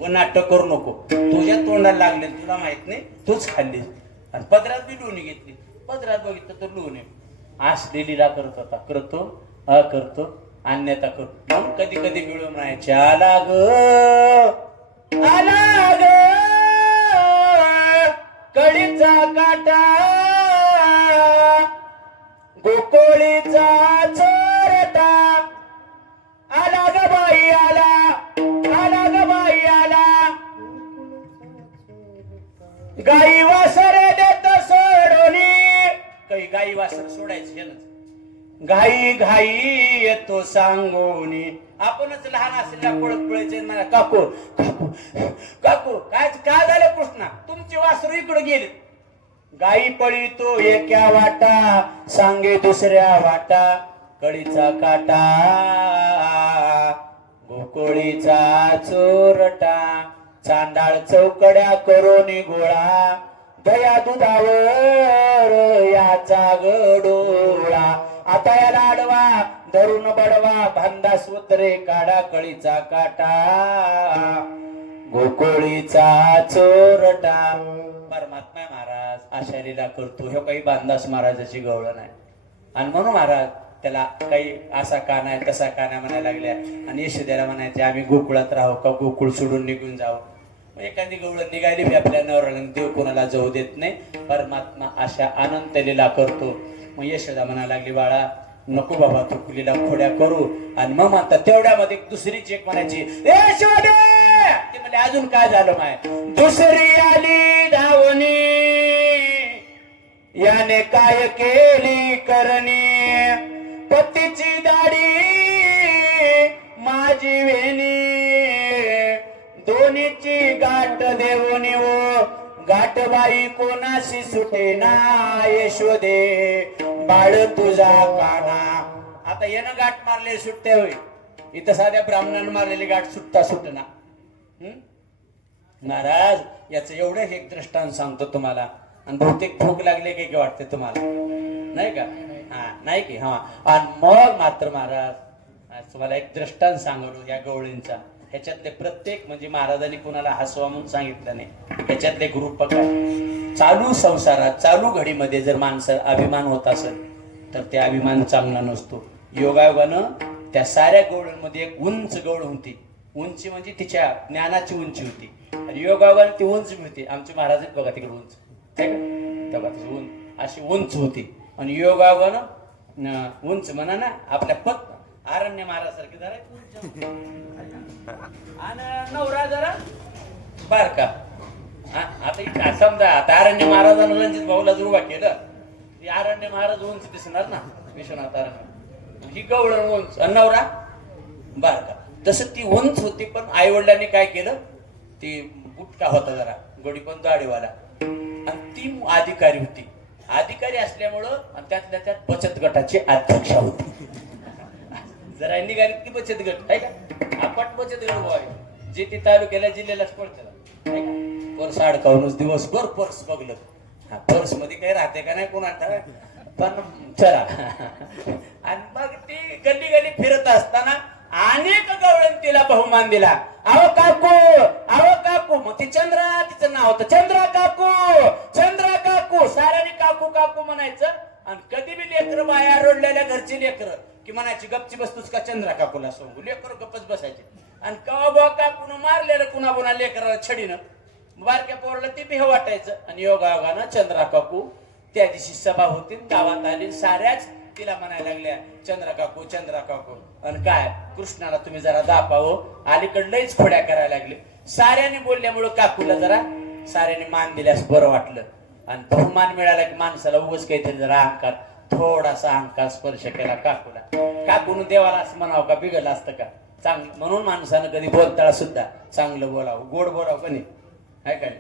नाटक करू नको तुझ्या तोंडाला लागले तुला माहित नाही तूच खाल्लीस. आणि पदरात बी लोणी घेतली पदरात बघितलं तर लोणी. असली लीला करत होता करतो करतो अन्यथा करतो. मग कधी कधी मिळून म्हणायचे आला ग आला ग कळीचा काटा गोकोळीचा चोरटा आला ग बाई आला ग बाई आला. गाई वासर देत सोडोनी काही गाई वासर सोडायचे घाई घाई येतो सांगोनी. आपणच लहान असलेल्या पळत पळायचे मला काकू काकू काकू काय झालं कृष्णा तुमची वासरू इकडे गेले. गाई पळीतो एका वाटा सांगे दुसऱ्या वाटा कळीचा काटा गोकोळीचा चोरटा चांडाळ चौकड्या करोनी गोळा दया दुधावर याचा गडोळा. आता याला आडवा धरून बडवा भांदा सुत्रे काढा कळीचा काटा गोकोळीचा चोरटा. परमात्मा महाराज अशा लीला करतो हे काही बांधास महाराजाची गवळण आहे. आणि म्हणून महाराज त्याला काही असा का नाही तसा का नाही म्हणायला लागल्या आणि यशोद्याला म्हणायचे आम्ही गोकुळात राहू का गोकुळ सोडून निघून जाऊ. मग एखादी गवळण निघाली बी आपल्या नवऱ्याला, देव कोणाला जाऊ देत नाही, परमात्मा अशा अनंत लीला करतो. मग यशोदा म्हणायला लागली बाळा नको बाबा तू कुलीला खोड्या करू. आणि मग म्हणतात तेवढ्यामध्ये दुसरी चेक म्हणायची यशोदे, ते म्हणजे अजून काय झालं माय, दुसरी आली धावणी याने काय केली करणी, पतीची दाढी माझी वेणी, दोन्हीची गाठ देवणी ओ गाठबाई कोणाशी सुटे ना यशोदे बाळ तुझा काना. आता येणं गाठ मारले सुटते होय, इथं साध्या ब्राह्मणानं मारलेली गाठ सुटता सुटना. महाराज याच एवढं एक दृष्टांत सांगतो तुम्हाला, आणि बहुतेक भूक लागले की वाटते तुम्हाला नाही का? हा नाही की हा. आणि मग मात्र महाराज तुम्हाला एक दृष्टांत सांगलो या गवळींचा. ह्याच्यातले प्रत्येक म्हणजे महाराजांनी कुणाला हसवा म्हणून सांगितलं नाही, ह्याच्यातले ग्रुप काय चालू संसारात चालू घडीमध्ये जर माणसं अभिमान होत असेल तर ते अभिमान चांगला नसतो. योगायोगानं त्या साऱ्या गवळींमध्ये एक उंच गवळ होती. उंची म्हणजे तिच्या ज्ञानाची उंची होती, आणि योगायोगाने ती उंच होती. आमचे महाराज बघा तिकडे उंच तेव्हा उंच अशी उंच होती. आणि योगायोगानं उंच म्हणा ना आपल्या पत आरण्य महाराजासारखी जरा आणि नवरा जरा बारका. आता इथे समजा आता आरण्य महाराजांना रणजित भाऊला जर उभा केलं, आरण्य महाराज उंच दिसणार ना विश्वनाथ आरण्य, ही गवळ उंच आणि नवरा बारका. तसं ती उंच होती, पण आई वडिलांनी काय केलं, ती गुटका होता जरा गोडी पण दाढीवाला, आणि ती अधिकारी होती. अधिकारी असल्यामुळं आणि त्यातल्या त्यात बचत गटाची अध्यक्षा होती. जरा निघाली की बचत गट आहे का, आपट बचत गट व्हावे जे ते तालुक्याला जिल्ह्यालाच पडतं नाही का. पर्स अडकावूनच दिवसभर पर्स बघलं, हा पर्स मध्ये काही राहते का नाही कोणाला, पण चला. आणि मग ती गल्ली गल्ली फिरत असताना अनेक गवळण तिला बहुमान दिला. अहो काकू, अहो काकू. मग ती चंद्रा, तिचं नाव होतं चंद्रा काकू, चंद्रा काकू. साऱ्याने काकू काकू म्हणायचं. आणि कधी बी लेकर बाया रोडलेल्या घरची लेकर की म्हणायची गपची बसतूच का चंद्रा काकूला सांगू, लेकर गपच बसायचे. आणि कवा बा काकून मारलेलं कुणा कुणा लेकराला छडीनं बारक्या पोरला ती बिह वाटायचं. आणि योगायोगानं चंद्रा काकू त्या दिवशी सभा होती, गावात आली, साऱ्याच तिला म्हणायला लागल्या चंद्रा काकू चंद्रा काकू. आणि काय कृष्णाला तुम्ही जरा दापावं, अलीकडे लईच खोड्या करायला लागले. साऱ्याने बोलल्यामुळं काकूला जरा साऱ्याने मान दिल्यास बरं वाटलं. आणि बहुमान मिळाला की माणसाला उगाच काहीतरी जरा अहंकार, थोडासा अहंकार स्पर्श केला काकूला. काकून देवाला असं म्हणावं का बिघडलं असतं का चांगलं, म्हणून माणसानं कधी बोलताळा सुद्धा चांगलं बोलावं, गोड बोलावं का नाही आहे का नाही.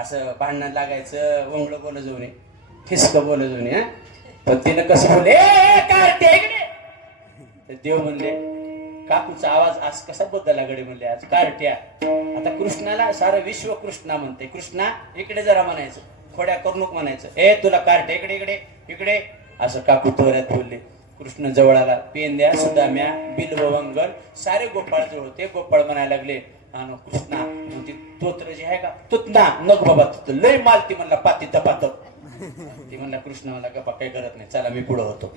असं भांडण लागायचं, वंगळं बोल जाऊ नये, ठिसक बोल जाऊ नये. पण तिनं कसं बोलले देव म्हणले काकूचा आवाज आज कसा बदलला गडे म्हणले आज कारट्या. आता कृष्णाला सारं विश्व कृष्णा म्हणते. कृष्णा इकडे जरा म्हणायचं, खोड्या करू नको म्हणायचं, ए तुला कारट्या इकडे इकडे इकडे असं काकू तोऱ्यात बोलले. कृष्ण जवळ आला, पेंद्या सुदाम्या बिल्व वंगण सारे गोपाळ जवळ होते. गोपाळ म्हणायला लागले आणि कृष्णा म्हणजे तोत्र जे आहे का तुतना नग बाबा तुत लय मालती म्हणला पाती तपात. ती म्हणला कृष्ण मला गप्पा काही करत नाही, चला मी पुढं होतो.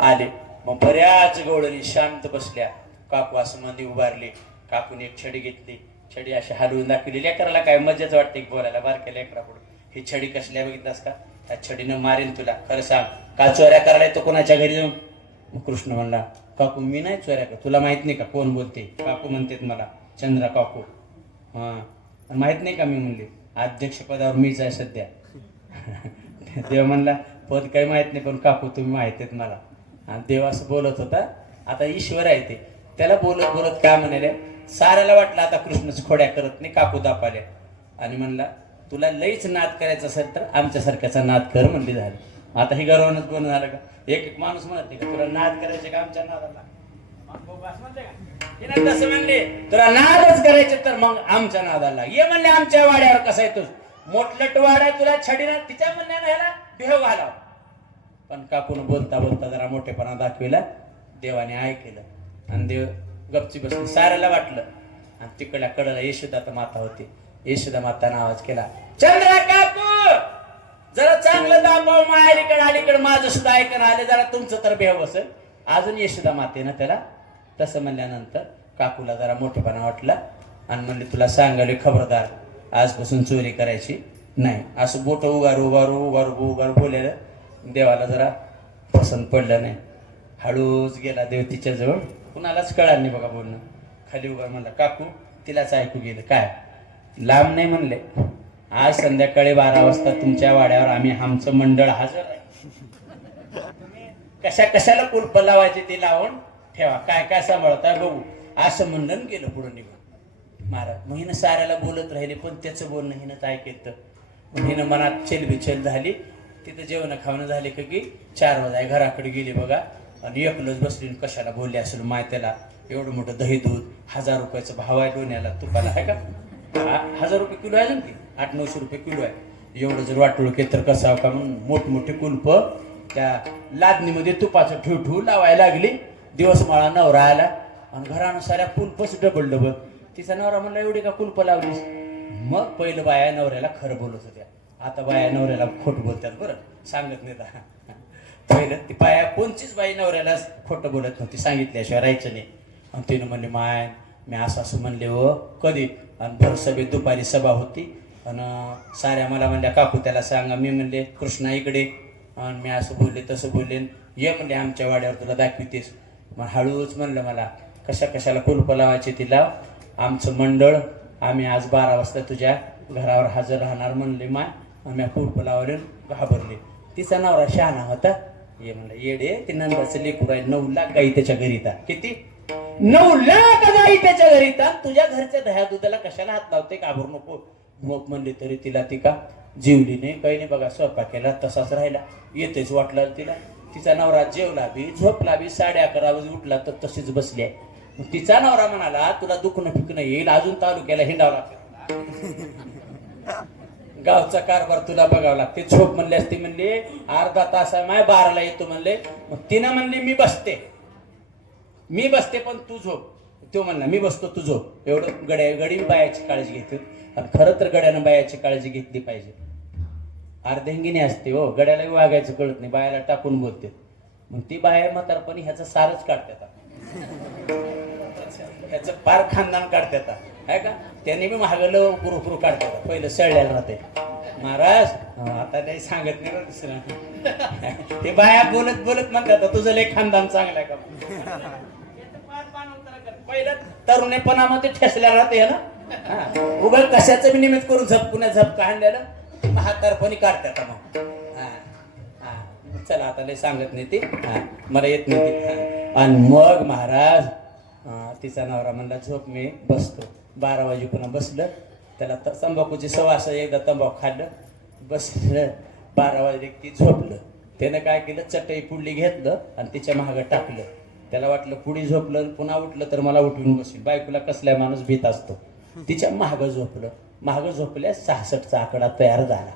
आले मग बऱ्याच गवळणी शांत बसल्या. काकू असं मध्ये उभारली. काकूने एक छडी घेतली, छडी अशी हलवून दाखवली. लेकराला काय मजाच वाटते बोलायला बारक्या लेकरा पुढे. ही छडी कसल्या बघितलास का, त्या छडीनं मारेन तुला, खरं सांग का चोऱ्या करायला तो कोणाच्या घरी जाऊन. कृष्ण म्हणला काकू मी नाही चोऱ्या कर, तुला माहित नाही का कोण बोलते. काकू म्हणते मला चंद्रा काकू. हा माहित नाही का, मी म्हणले अध्यक्ष पदावर मीच आहे सध्या. देव म्हणला पद काही माहित नाही पण काकू तुम्ही माहित आहेत मला. आणि देव असं बोलत होता. आता ईश्वर आहे ते, त्याला बोलत बोलत काय म्हणाले साऱ्याला वाटलं आता कृष्णच खोड्या करत नाही, काकू दापाल्या. आणि म्हणला तुला लईच नाद करायचा असेल तर आमच्यासारख्याचा नाद कर म्हणली. झालं आता ही गर्वानच बोलणं झालं का. एक एक माणूस म्हणत नाही का तुला नाद करायचे का आमच्या नादाला, तसं म्हणले तुला नादच करायचे तर मग आमच्या नादाला ये म्हणले. आमच्या वाड्यावर कसा येतोस मोठलट वाड्या तुला छडीना, तिच्या म्हणण्यानं ह्याला भेव घालाव. पण काकून बोलता बोलता जरा मोठेपणा दाखविला. देवाने ऐकलं आणि देव गपची बसली. साऱ्याला वाटलं. आणि तिकडल्या कडला यशोदा माता होती. यशोदा माताने आवाज केला चंद्रा काकू. जरा चांगलं दाबाव मायालीकडे अलीकडे माझं सुद्धा ऐकणं आले जरा तुमचं तर बेव बसेल. अजून यशोदा माते ना त्याला. तसं म्हणल्यानंतर काकूला जरा मोठेपणा वाटला आणि म्हणले तुला सांगायला खबरदार आजपासून चोरी करायची नाही. असं बोट उगारू बोलायला देवाला जरा पसंत पडलं नाही. हळूच गेला देव तिच्या जवळ. कुणालाच कळालं नाही बघा बोलणं. खाली उभा म्हणला काकू तिलाच ऐकू गेलं. काय लांब नाही म्हणले. आज संध्याकाळी 12 वाजता तुमच्या वाड्यावर आम्ही आमचं मंडळ हजर आहे. कशाला कुलप लावायचे ते लावून ठेवा. काय सांभाळता बघू. असं म्हणलं गेलं पुढं निघून महाराज. मग हिनं साऱ्याला बोलत राहिले पण त्याचं बोलणं हिनं ऐकत. हिनं मनात चेलबिचेल झाली. तिथं जेवण खावणं झाले की 4 वाजाय घराकडे गेली बघा. आणि एकलंच बसली कशाला बोलली असेल माय त्याला. एवढं मोठं दही दूध 1000 रुपयाचा भाव आहे डोण्याला तुपाला आहे का. 1000 रुपये किलो आहे ना की 800-900 रुपये किलो आहे. एवढं जर वाटलं की तर कसा का म्हणून मोठमोठे कुलप त्या लादणीमध्ये तुपाचं ठेवू लावायला लागली. दिवस माळा नवरा आला आणि घरानं साऱ्या कुलपच डबल. तिचा नवरा म्हणला एवढी का कुलप लावलीस. मग पहिलं बाया नवऱ्याला खरं बोलत होत्या. आता बाया नवऱ्याला खोटं बोलतात. बरं सांगत नाही का. पहिलं ती बाया कोणतीच बाई नवऱ्याला खोटं बोलत नव्हती सांगितल्याशिवाय राहायचं नाही. आणि तिनं म्हणले माय मी असं म्हणले हो कधी. आणि भर सभेत दुपारी सभा होती आणि साऱ्या मला म्हणल्या काकू त्याला सांगा. मी म्हणले कृष्णा इकडे. आणि मी असं बोलले तसं बोलले. ये म्हणले आमच्या वाड्यावर तुला दाखवितेस. मग हळूच म्हणलं मला कशाला कुलप लावायचे ती लाव. आमचं मंडळ आम्ही आज 12 वाजता तुझ्या घरावर हजर राहणार म्हणले माय. आणि मी कुलप लावले घाबरले. तिचा नवरा शहाणा होता. ये म्हणलं येडे ते नंदाचं लेकरू आहे. 9 लाख गाई त्याच्या घरी. किती 9 लाख गाई त्याच्या घरी. तुझ्या घरच्या दह्या दुधाला कशाला हात लावते घाबरू नको. मग म्हणले तरी तिला ती का जेवली नाही काही नाही बघा. स्वयंपाक केला तसाच राहिला. येतेच वाटलं तिला. तिचा नवरा जेवला बी झोपला बी 11:30 वाजता उठला तर तशीच बसली आहे. तिचा नवरा म्हणाला तुला दुखणं फिकणं येईल अजून तालुक्याला हिंडावं लागतं. गावचा कारभार तुला बघावं लागते. झोप म्हणली असती म्हणले अर्धा तास माय 12ला येतो म्हणले. मग तिनं म्हणली मी बसते पण तू झोप. तो म्हणला मी बसतो तू झोप. एवढं गडी बायाची काळजी घेतो. आणि खरं तर गड्यानं बायाची काळजी घेतली पाहिजे. अर्ध्यांगिनी असते हो. गड्यालाही वागायचं कळत नाही. बायाला टाकून बोलते. मग ती बाया म्हातारपणी ह्याचं सारच काढतात. ह्याचं पार खानदान काढतात आहे का. त्याने बी महागलं पुरू काढतात. पहिलं सळल्याला राहते महाराज. आता नाही सांगत नाही दुसरं. ते बाया बोलत म्हणतात तुझं लय खानदान चांगलं आहे का. पहिलं तरुणेपणामध्ये ठेसल्या राहते ना. उघड कशाचं बी निमित्त करून झपका आणलेलं म्हातारपणी काढतात. मग चला आता लय सांगत नाही ती. मला येत नाही ती. आणि मग महाराज तिचा नवरा म्हणला झोप मी बसतो. 12 वाजे पुन्हा बसलं. त्याला तंबाखूची सवास एकदा तंबाखू खाल्लं बसलं. 12 वाजले ती झोपलं. त्यानं काय केलं चटई पुढली घेतलं आणि तिच्या महागं टाकलं. त्याला वाटलं पुढे झोपलं पुन्हा उठलं तर मला उठवून बसेल. बायकोला कसलाय माणूस भीत असतो. तिच्या महागं झोपलं. महागं झोपल्या 66चा आकडा तयार झाला.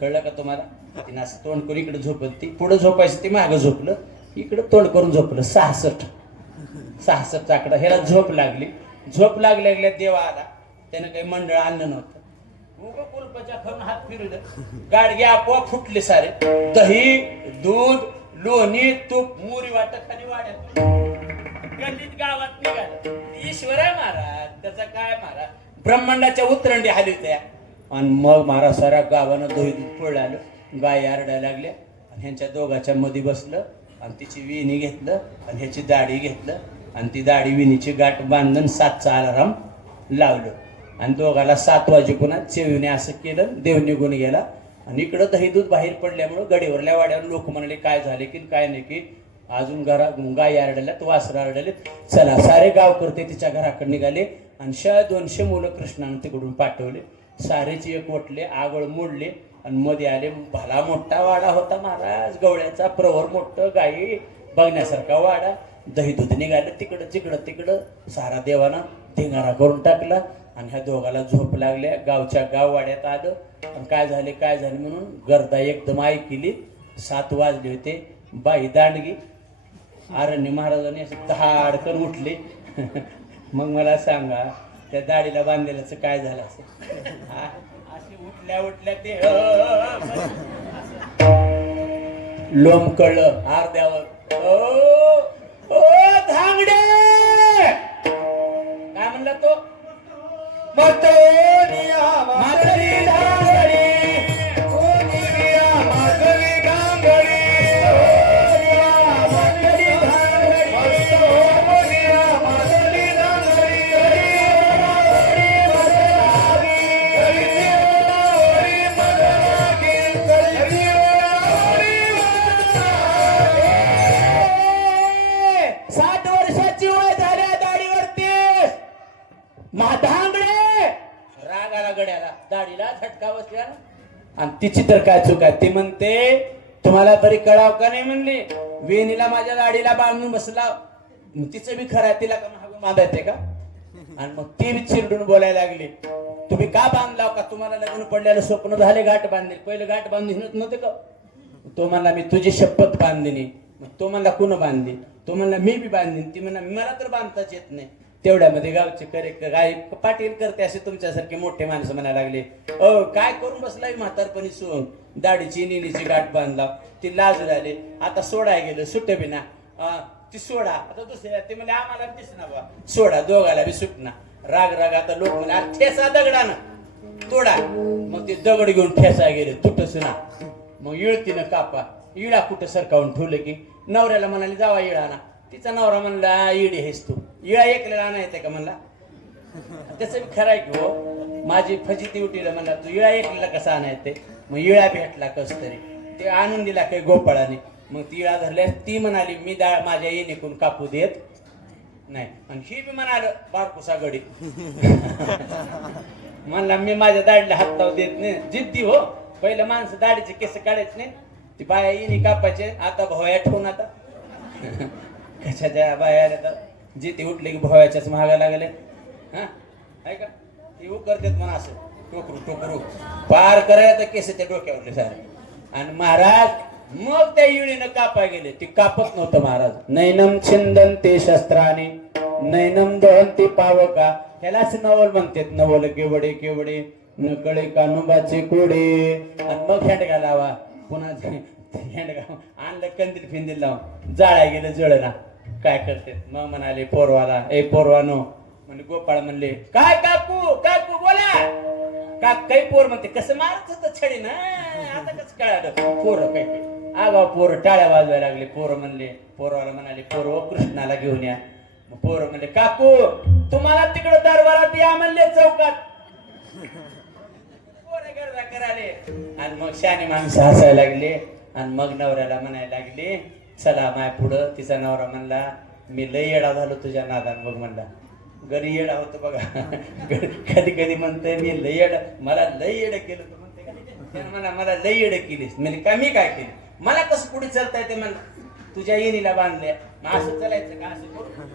कळलं का तुम्हाला. तिनं असं तोंड करून इकडे झोपत. ती पुढे झोपायचं ती महागं झोपलं. इकडं तोंड करून झोपलं. 66चा आकडा. ह्याला झोप लागली. झोप लागल्या देवा आला. त्यानं काही मंडळ आणलं नव्हतं. उगं कुलपाच्या खाऊन हात फिरलं. गाडगे आपोआप फुटले सारे. दही दूध लोणी तूप मोरी वाटत खाली वाड्यात गल्लीत गावात निघालं. ईश्वर आहे महाराज. त्याचा काय महाराज ब्रह्मांडाच्या उतरंडी हाली होत्या. आणि मग महाराज साऱ्या गावानं दही दूध पडलं. गाय आरडायला लागल्या. आणि ह्यांच्या दोघाच्या मध्ये बसलं आणि तिची विणी घेतलं आणि ह्याची दाढी घेतलं आणि ती दाढी विणीची गाठ बांधून 7चा अलाराम लावलं. आणि दोघाला 7 वाजे पुन्हा चेवीने असं केलं. देव निघून गेला. आणि इकडं दही दूध बाहेर पडल्यामुळं गडीवरल्या वाड्यावर लोक म्हणाले काय झाले की काय नाही की अजून गाय आरडल्यात वासरं आरडलेत. चला सारे गाव करते तिच्या घराकडे निघाले. आणि 100-200 मुलं कृष्णानं तिकडून पाठवले. सारेची एक वटले आगळ मोडले आणि मध्ये आले. भला मोठा वाडा होता महाराज. गवळ्याचा प्रवर मोठं गाई बघण्यासारखा वाडा. दही दूध निघालं तिकडं सारा देवानं धिंगाणा करून टाकला. आणि ह्या दोघाला झोप लागल्या. गावच्या गाव वाड्यात आलं. आणि काय झाले म्हणून गर्दा एकदम ऐकली. 7 वाजले होते. बाई दांडगी. आरण्य महाराजांनी असं 10 अडकन उठले. मग मला सांगा त्या दाढीला बांधलेल्याच काय झालं असेल हा? अशी उठल्या उठल्या ते लोंबकळलं अर्ध्यावर ओ धांगडे काय म्हणला तो म्हातारी धांगडी दाढीला झटका बसल्या आणि तिची तर काय चूक आहे ती म्हणते तुम्हाला तरी कळाव का नाही म्हणली वेणीला माझ्या दाढीला बांधून बसला तिचं बी खरं आहे तिला का मागून बांधायचे का आणि मग ती बी चिरडून बोलायला लागली तुम्ही का बांधला का तुम्हाला लग्न पडलेलं स्वप्न झाले गाठ बांधले पहिलं गाठ बांधून हिनत नव्हते का तो म्हणला मी तुझी शपथ बांधली तो म्हणला कुण बांधली तो म्हणला मी बी बांधली ती म्हणला मला तर बांधताच येत नाही तेवढ्यामध्ये गावचे काय पाटील करते असे तुमच्यासारखे मोठे माणसं म्हणायला लागले काय करून बसलाय म्हातारपणी सोन दाढीची निनीची गाठ बांधला ती लाज राहिली आता सोडाय गेलं सुटे बिना ती सोडा आता दुसऱ्या ते म्हणजे आम्हाला दिसना बा सोडा दोघाला बी सुटना राग राग आता लोक म्हणे ठेसा दगडानं तोडा मग ते दगड घेऊन ठेसा गेले तुटस ना मग इळतीनं कापा इळा कुठं सरकावून ठेवलं की नवऱ्याला म्हणाले जावा इळा ना तिचा नवरा म्हणला इडी हेस तू इळा एकलेला आणा येते का म्हणला त्याचं बी खरं आहे की हो माझी फजिती उठीला म्हणला तू इळा एकलेला कसा आणा येते मग इळा भेटला कस तरी ते आणून दिला काही गोपाळाने मग ती इळा धरल्यास ती म्हणाली मी डाळ माझ्या येणेकून कापू देत नाही आणि ही बी म्हणाल बारकुसा गडी म्हणला मी माझ्या दाढीला हात लावू देत नाही जिद्दी हो पहिलं माणसं दाढीचे केस काढायचे नाही ती बाया येणे कापायचे आता भोया ठेवून आता कशाच्या बाहेर येतात जे ते उठले की भोयाच्याच महागा लागले हा आहे का ते करतात म्हणा असं टोकरू टोकरू पार करायला तर केस त्या डोक्यावरले सारे आणि महाराज मग त्या इळीनं कापाय गेले ते कापत नव्हतं महाराज नैनम छिंदन ते शस्त्राने नैनम दहंती पावका ह्यालाच नवल म्हणतात नवल केवडे केवडे नकळे कानुबाचे कोडे आणि मग हेंडगा लावा पुन्हा हेंडगा आणलं कंदील फिंदील लावून जाळाय गेलं जळना काय करते मग म्हणाले पोरवाला ए पोरवानो म्हणजे गोपाळ म्हणले काय काकू काकू बोला का काही पोर म्हणते कसं मारत होत छडी ना आता कसं कळालं पोरं काय आगाव पोरं टाळ्या वाजवायला लागले पोरं म्हणले पोरवाला म्हणाले पोरं कृष्णाला घेऊन या पोरं म्हणले काकू तुम्हाला तिकडं दरबारात या म्हणले चौकात पोरं गर्दा कराले आणि मग शानी माणसं हसायला लागले आणि मग नवऱ्याला म्हणायला लागले चला माय पुढं तिचा नवरा म्हणला मी लय येडा झालो तुझ्या नादान बघ म्हणला घरी येडा होतो बघा कधी कधी म्हणतोय मी लय येडा मला लय येडं केलं तू म्हणते म्हणा मला लय येडं केलीस म्हणजे का मी काय केलं मला कसं पुढे चालता येते म्हणा तुझ्या येणीला बांधले असं चालायचं का असं करू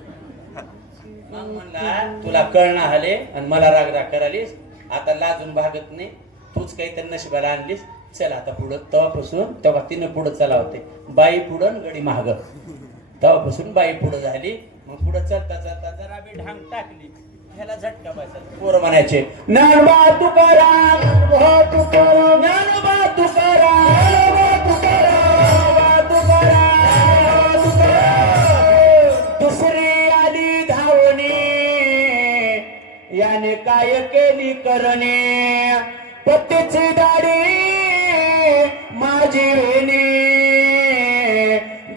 मग म्हणला तुला कळणं आले आणि मला राग राग करालीस आता लाजून भागत नाही तूच काहीतरी नशिबाला आणलीस चल आता पुढं तेव्हापासून तेव्हा तिनं पुढं चलावते बाई पुढं गडी महाग तेव्हापासून बाई पुढं झाली मग पुढं चलता चलता जरा बी ढांग टाकली ह्याला झटका बसायचा पोरं म्हणायचे ज्ञानोबा तुकाराम ज्ञानोबा तुकाराम दुसरी आली धावणी याने काय केली करणे पत्तीची दाढी माझी वेणी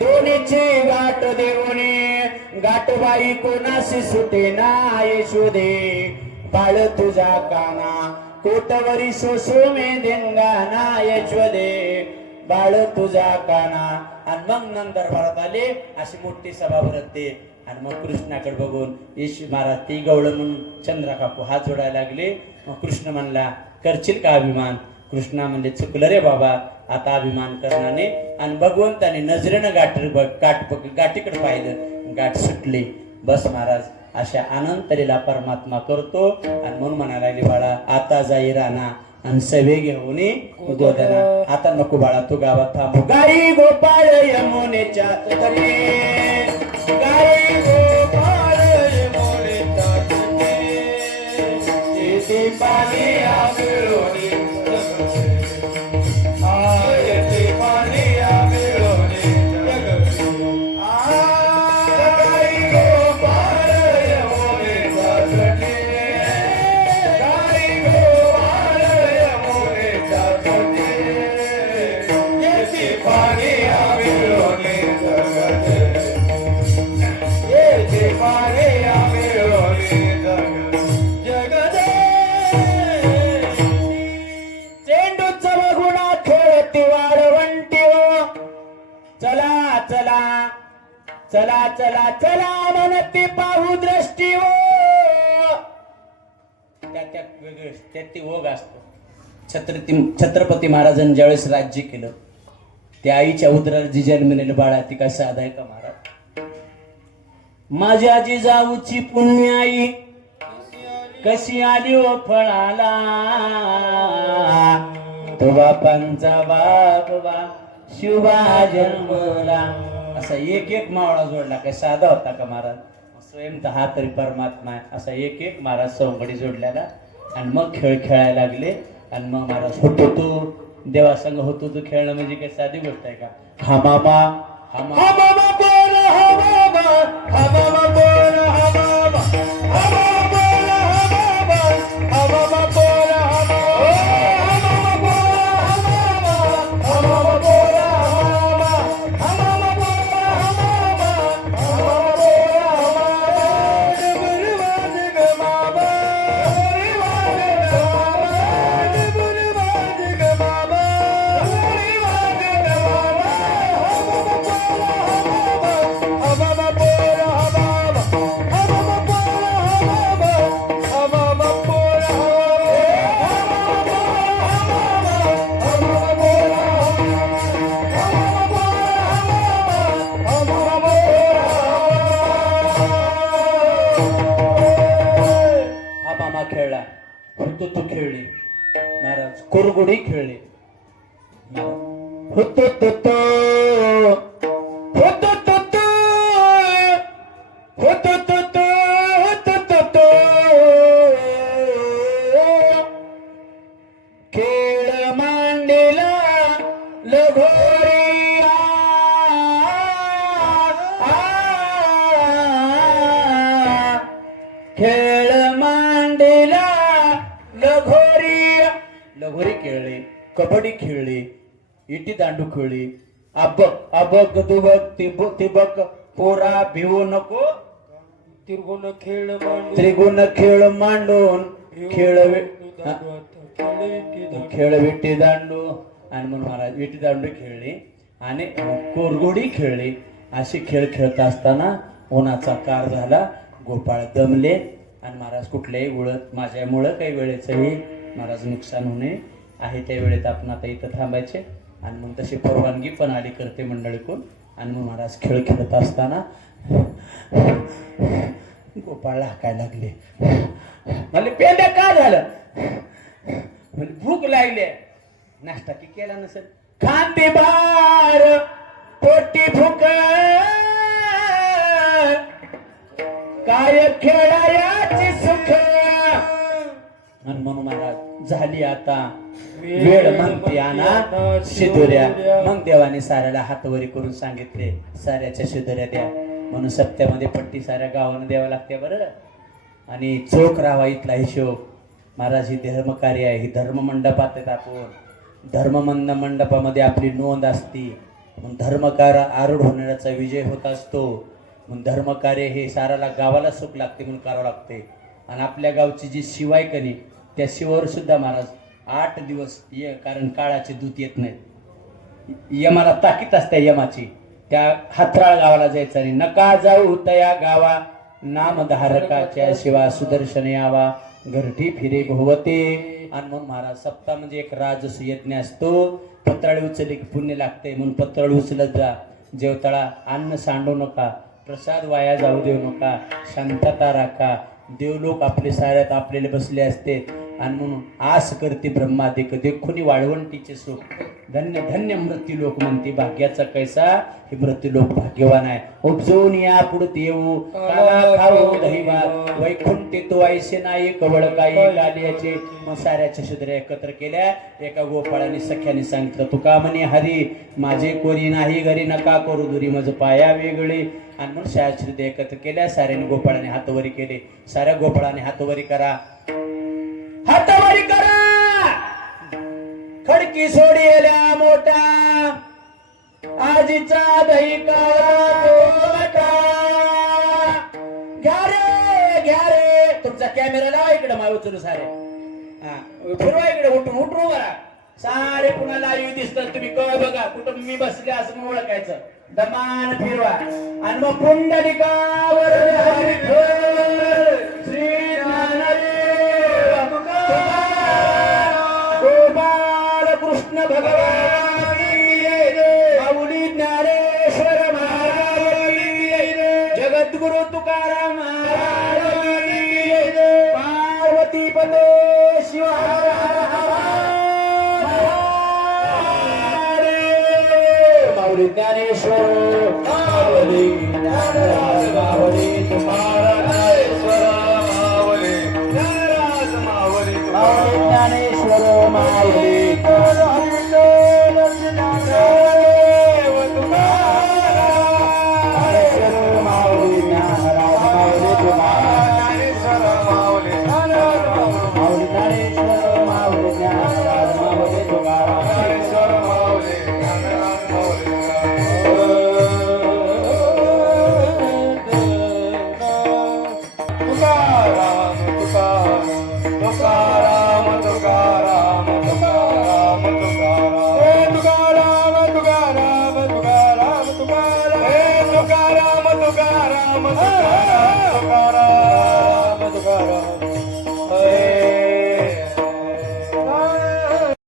दोन्हीची गाठ देऊनी गाठबाई कोणाशी सुटे ना यशोदे बाळ तुझा काना कोटवरी सोसो मे देंगाना यशोदे बाळ तुझा काना आणि मग नंतर भरत आले अशी मोठी सभा भरते आणि मग कृष्णाकडे बघून येशू महाराज ती गवळ म्हणून चंद्रा काकू हात जोडायला लागले मग कृष्ण म्हणला करशील का अभिमान कृष्णा म्हणजे चुकलं रे बाबा आता अभिमान करणाने आणि भगवंताने नजरेनं गाठीकडे पाहिलं गाठ सुटली बस महाराज अशा अनंतरीला परमात्मा करतो आणि म्हणून म्हणायला लागली बाळा आता जाई राणा आणि सवे घेऊन गोदना आता नको बाळा तू गावात थांबू गाई गोपाळ यमुनेच्या तटे गाई गोपाळ यमुनेच्या तटे येते पाणी मिळवणे जगते येते पाणी मिळवणे जगते गाई गोपाळ यमुने जाते गाई गोपाळ यमुने जाते येते पाणी मिळवणे जगते येते पाणी मिळवणे जगते चेंडूचा बघुणा खेळती वाळवंटी हो चला चला चला चला चला म्हणती पाहू दृष्टी हो त्यात वेगळे त्यात ती ओघ असतो छत्रपती महाराजांनी ज्यावेळेस राज्य केलं त्या आईच्या उदराला जी जन्मलेलं बाळा ती काय साधा आहे का महाराज माझी आजी जाऊची पुण्य आई कशी आली ओ फळाला तो बापांचा बाबा शिवा जन्मला असा एक एक मावळा जोडला काय साधा होता का महाराज स्वयं हा तरी परमात्मा आहे असा एक एक महाराज सवंगडी जोडल्याला आणि मग खेळ खेळायला लागले आणि मग महाराज होतो तो देवासंग होतो तो खेळणं म्हणजे काही साधी गोष्ट आहे का हा मामा हा मामा बोल हा मामा हा मामा बोल हा मामा हा मामा बोल हा मामा हा मामा बोल हा मामा हा मामा बोल हा मामा हा मामा बोल हा मामा हा मामा बोल हा मामा डबरवाज ग मामा डबरवाज ग मामा डबरवाज ग मामा हा मामा बोल हा मामा हा मामा बोल हा मामा हा मामा बोल हा हा मामा खेळला होतो तो खेळली महाराज कुरगुडी खेळली होतो तो तो होतो तो तो होतो तो तो होतो तो तो खेळ मांडला लगोरिया खेळ मांडला लगोरिया लगोरी खेळली कबड्डी खेळली इटी दांडू खेळली अबक अबक दुबक तिबक पोरा भिवू नको त्रिगुण खेळ मांडून खेळ विटी दांडू आणि म्हणून महाराज विटी दांडू खेळली आणि कोरगोडी खेळली असे खेळ खेळत असताना उन्हाचा कार झाला गोपाळ दमले आणि महाराज कुठल्याही उळत माझ्यामुळं काही वेळेचंही महाराज नुकसान होणे आहे त्या वेळेत आपण आता इथं थांबायचे आणि मग तशी परवानगी पण आली करते मंडळीकडून आणि मग महाराज खेळ खेळत असताना गोपाळला हाकायला लागले मला पेंड्या का झालं भूक लागली नाश्ता की केला नसेल खांदी बार पोटी भूक काय खेळायाची सुख आणि म्हणून महाराज झाली आता वेळ म्हणते आणा शिदुऱ्या मग देवाने साऱ्याला हातवरी करून सांगितले साऱ्याच्या शिदुऱ्या द्या म्हणून सप्त्यामध्ये पट्टी साऱ्या गावानं द्यावं लागते बरं आणि चोख राहावा इथला हिशोब महाराज ही धर्मकार्य आहे ही धर्म मंडपात आहेत आपण धर्ममंद मंडपामध्ये आपली नोंद असती मग धर्मकार आरूढ होण्याचा विजय होत असतो मग धर्मकार्य हे साराला गावाला सुख लागते म्हणून करावं लागते आणि आपल्या गावची जी शिवाय कनी त्या शिवावर सुद्धा महाराज 8 दिवस ये कारण काळाचे दूत येत नाहीत यमाला ताकीद असते यमाची त्या हातराळ गावाला जायचं आणि नका जाऊ तया गावा नामधारकाच्या शिवा सुदर्शन यावा घरटी फिरे भोवते आणि मग महाराज सप्ताह म्हणजे एक राजस यज्ञ असतो पत्राळी उचलली की पुण्य लागते म्हणून पत्राळी उचलत जा जेवताळा अन्न सांडू नका प्रसाद वाया जाऊ देऊ नका शांतता राखा देवलोक आपले साऱ्यात आपल्याला बसले असते आणि म्हणून आस करते ब्रह्मादिक देखुनी वाळवंटीचे सुख धन्य धन्य मृत्यूलोक म्हणते भाग्याचा कैसा हे मृत्यूलोक भाग्यवान आहे उपजून या पुढत येऊ काला खाऊ दहीभात वैकुंठी तो ऐसे नाही कवळ काही गालियाचे मग साऱ्याच्या शुद्र एकत्र केल्या एका गोपाळाने सख्याने सांगितलं तुका म्हणे हरी माझे कोणी नाही घरी नका करू दुरी मज पाया वेगळे आणि मग शास्त्री एकत्र केल्या साऱ्याने गोपाळाने हातवरी केले साऱ्या गोपाळाने हातवरी करा हातवरी करा खडकी सोडील्या मोठा आजीचा दही काळा घ्या रे तुमचा कॅमेरा लावा इकडे माय उचलू सारे हा फिरवा इकडे उठू बरा सारे पुन्हा लाईव्ह दिसतात तुम्ही कळ बघा कुठं मी बसले असं म्हणून ओळखायचं दमान फिरवा आणि मग पुंडलिकावर श्री ज्ञानदेव गोपाल कृष्ण भगवान माऊली ज्ञानेश्वर महाराज जगद्गुरु तुकाराम महाराज पार्वती पदे माऊली ज्ञानेश्वर माऊली ज्ञानराज माऊली तुकारामेश्वर माऊली ज्ञानराज माऊली ज्ञानेश्वर माऊली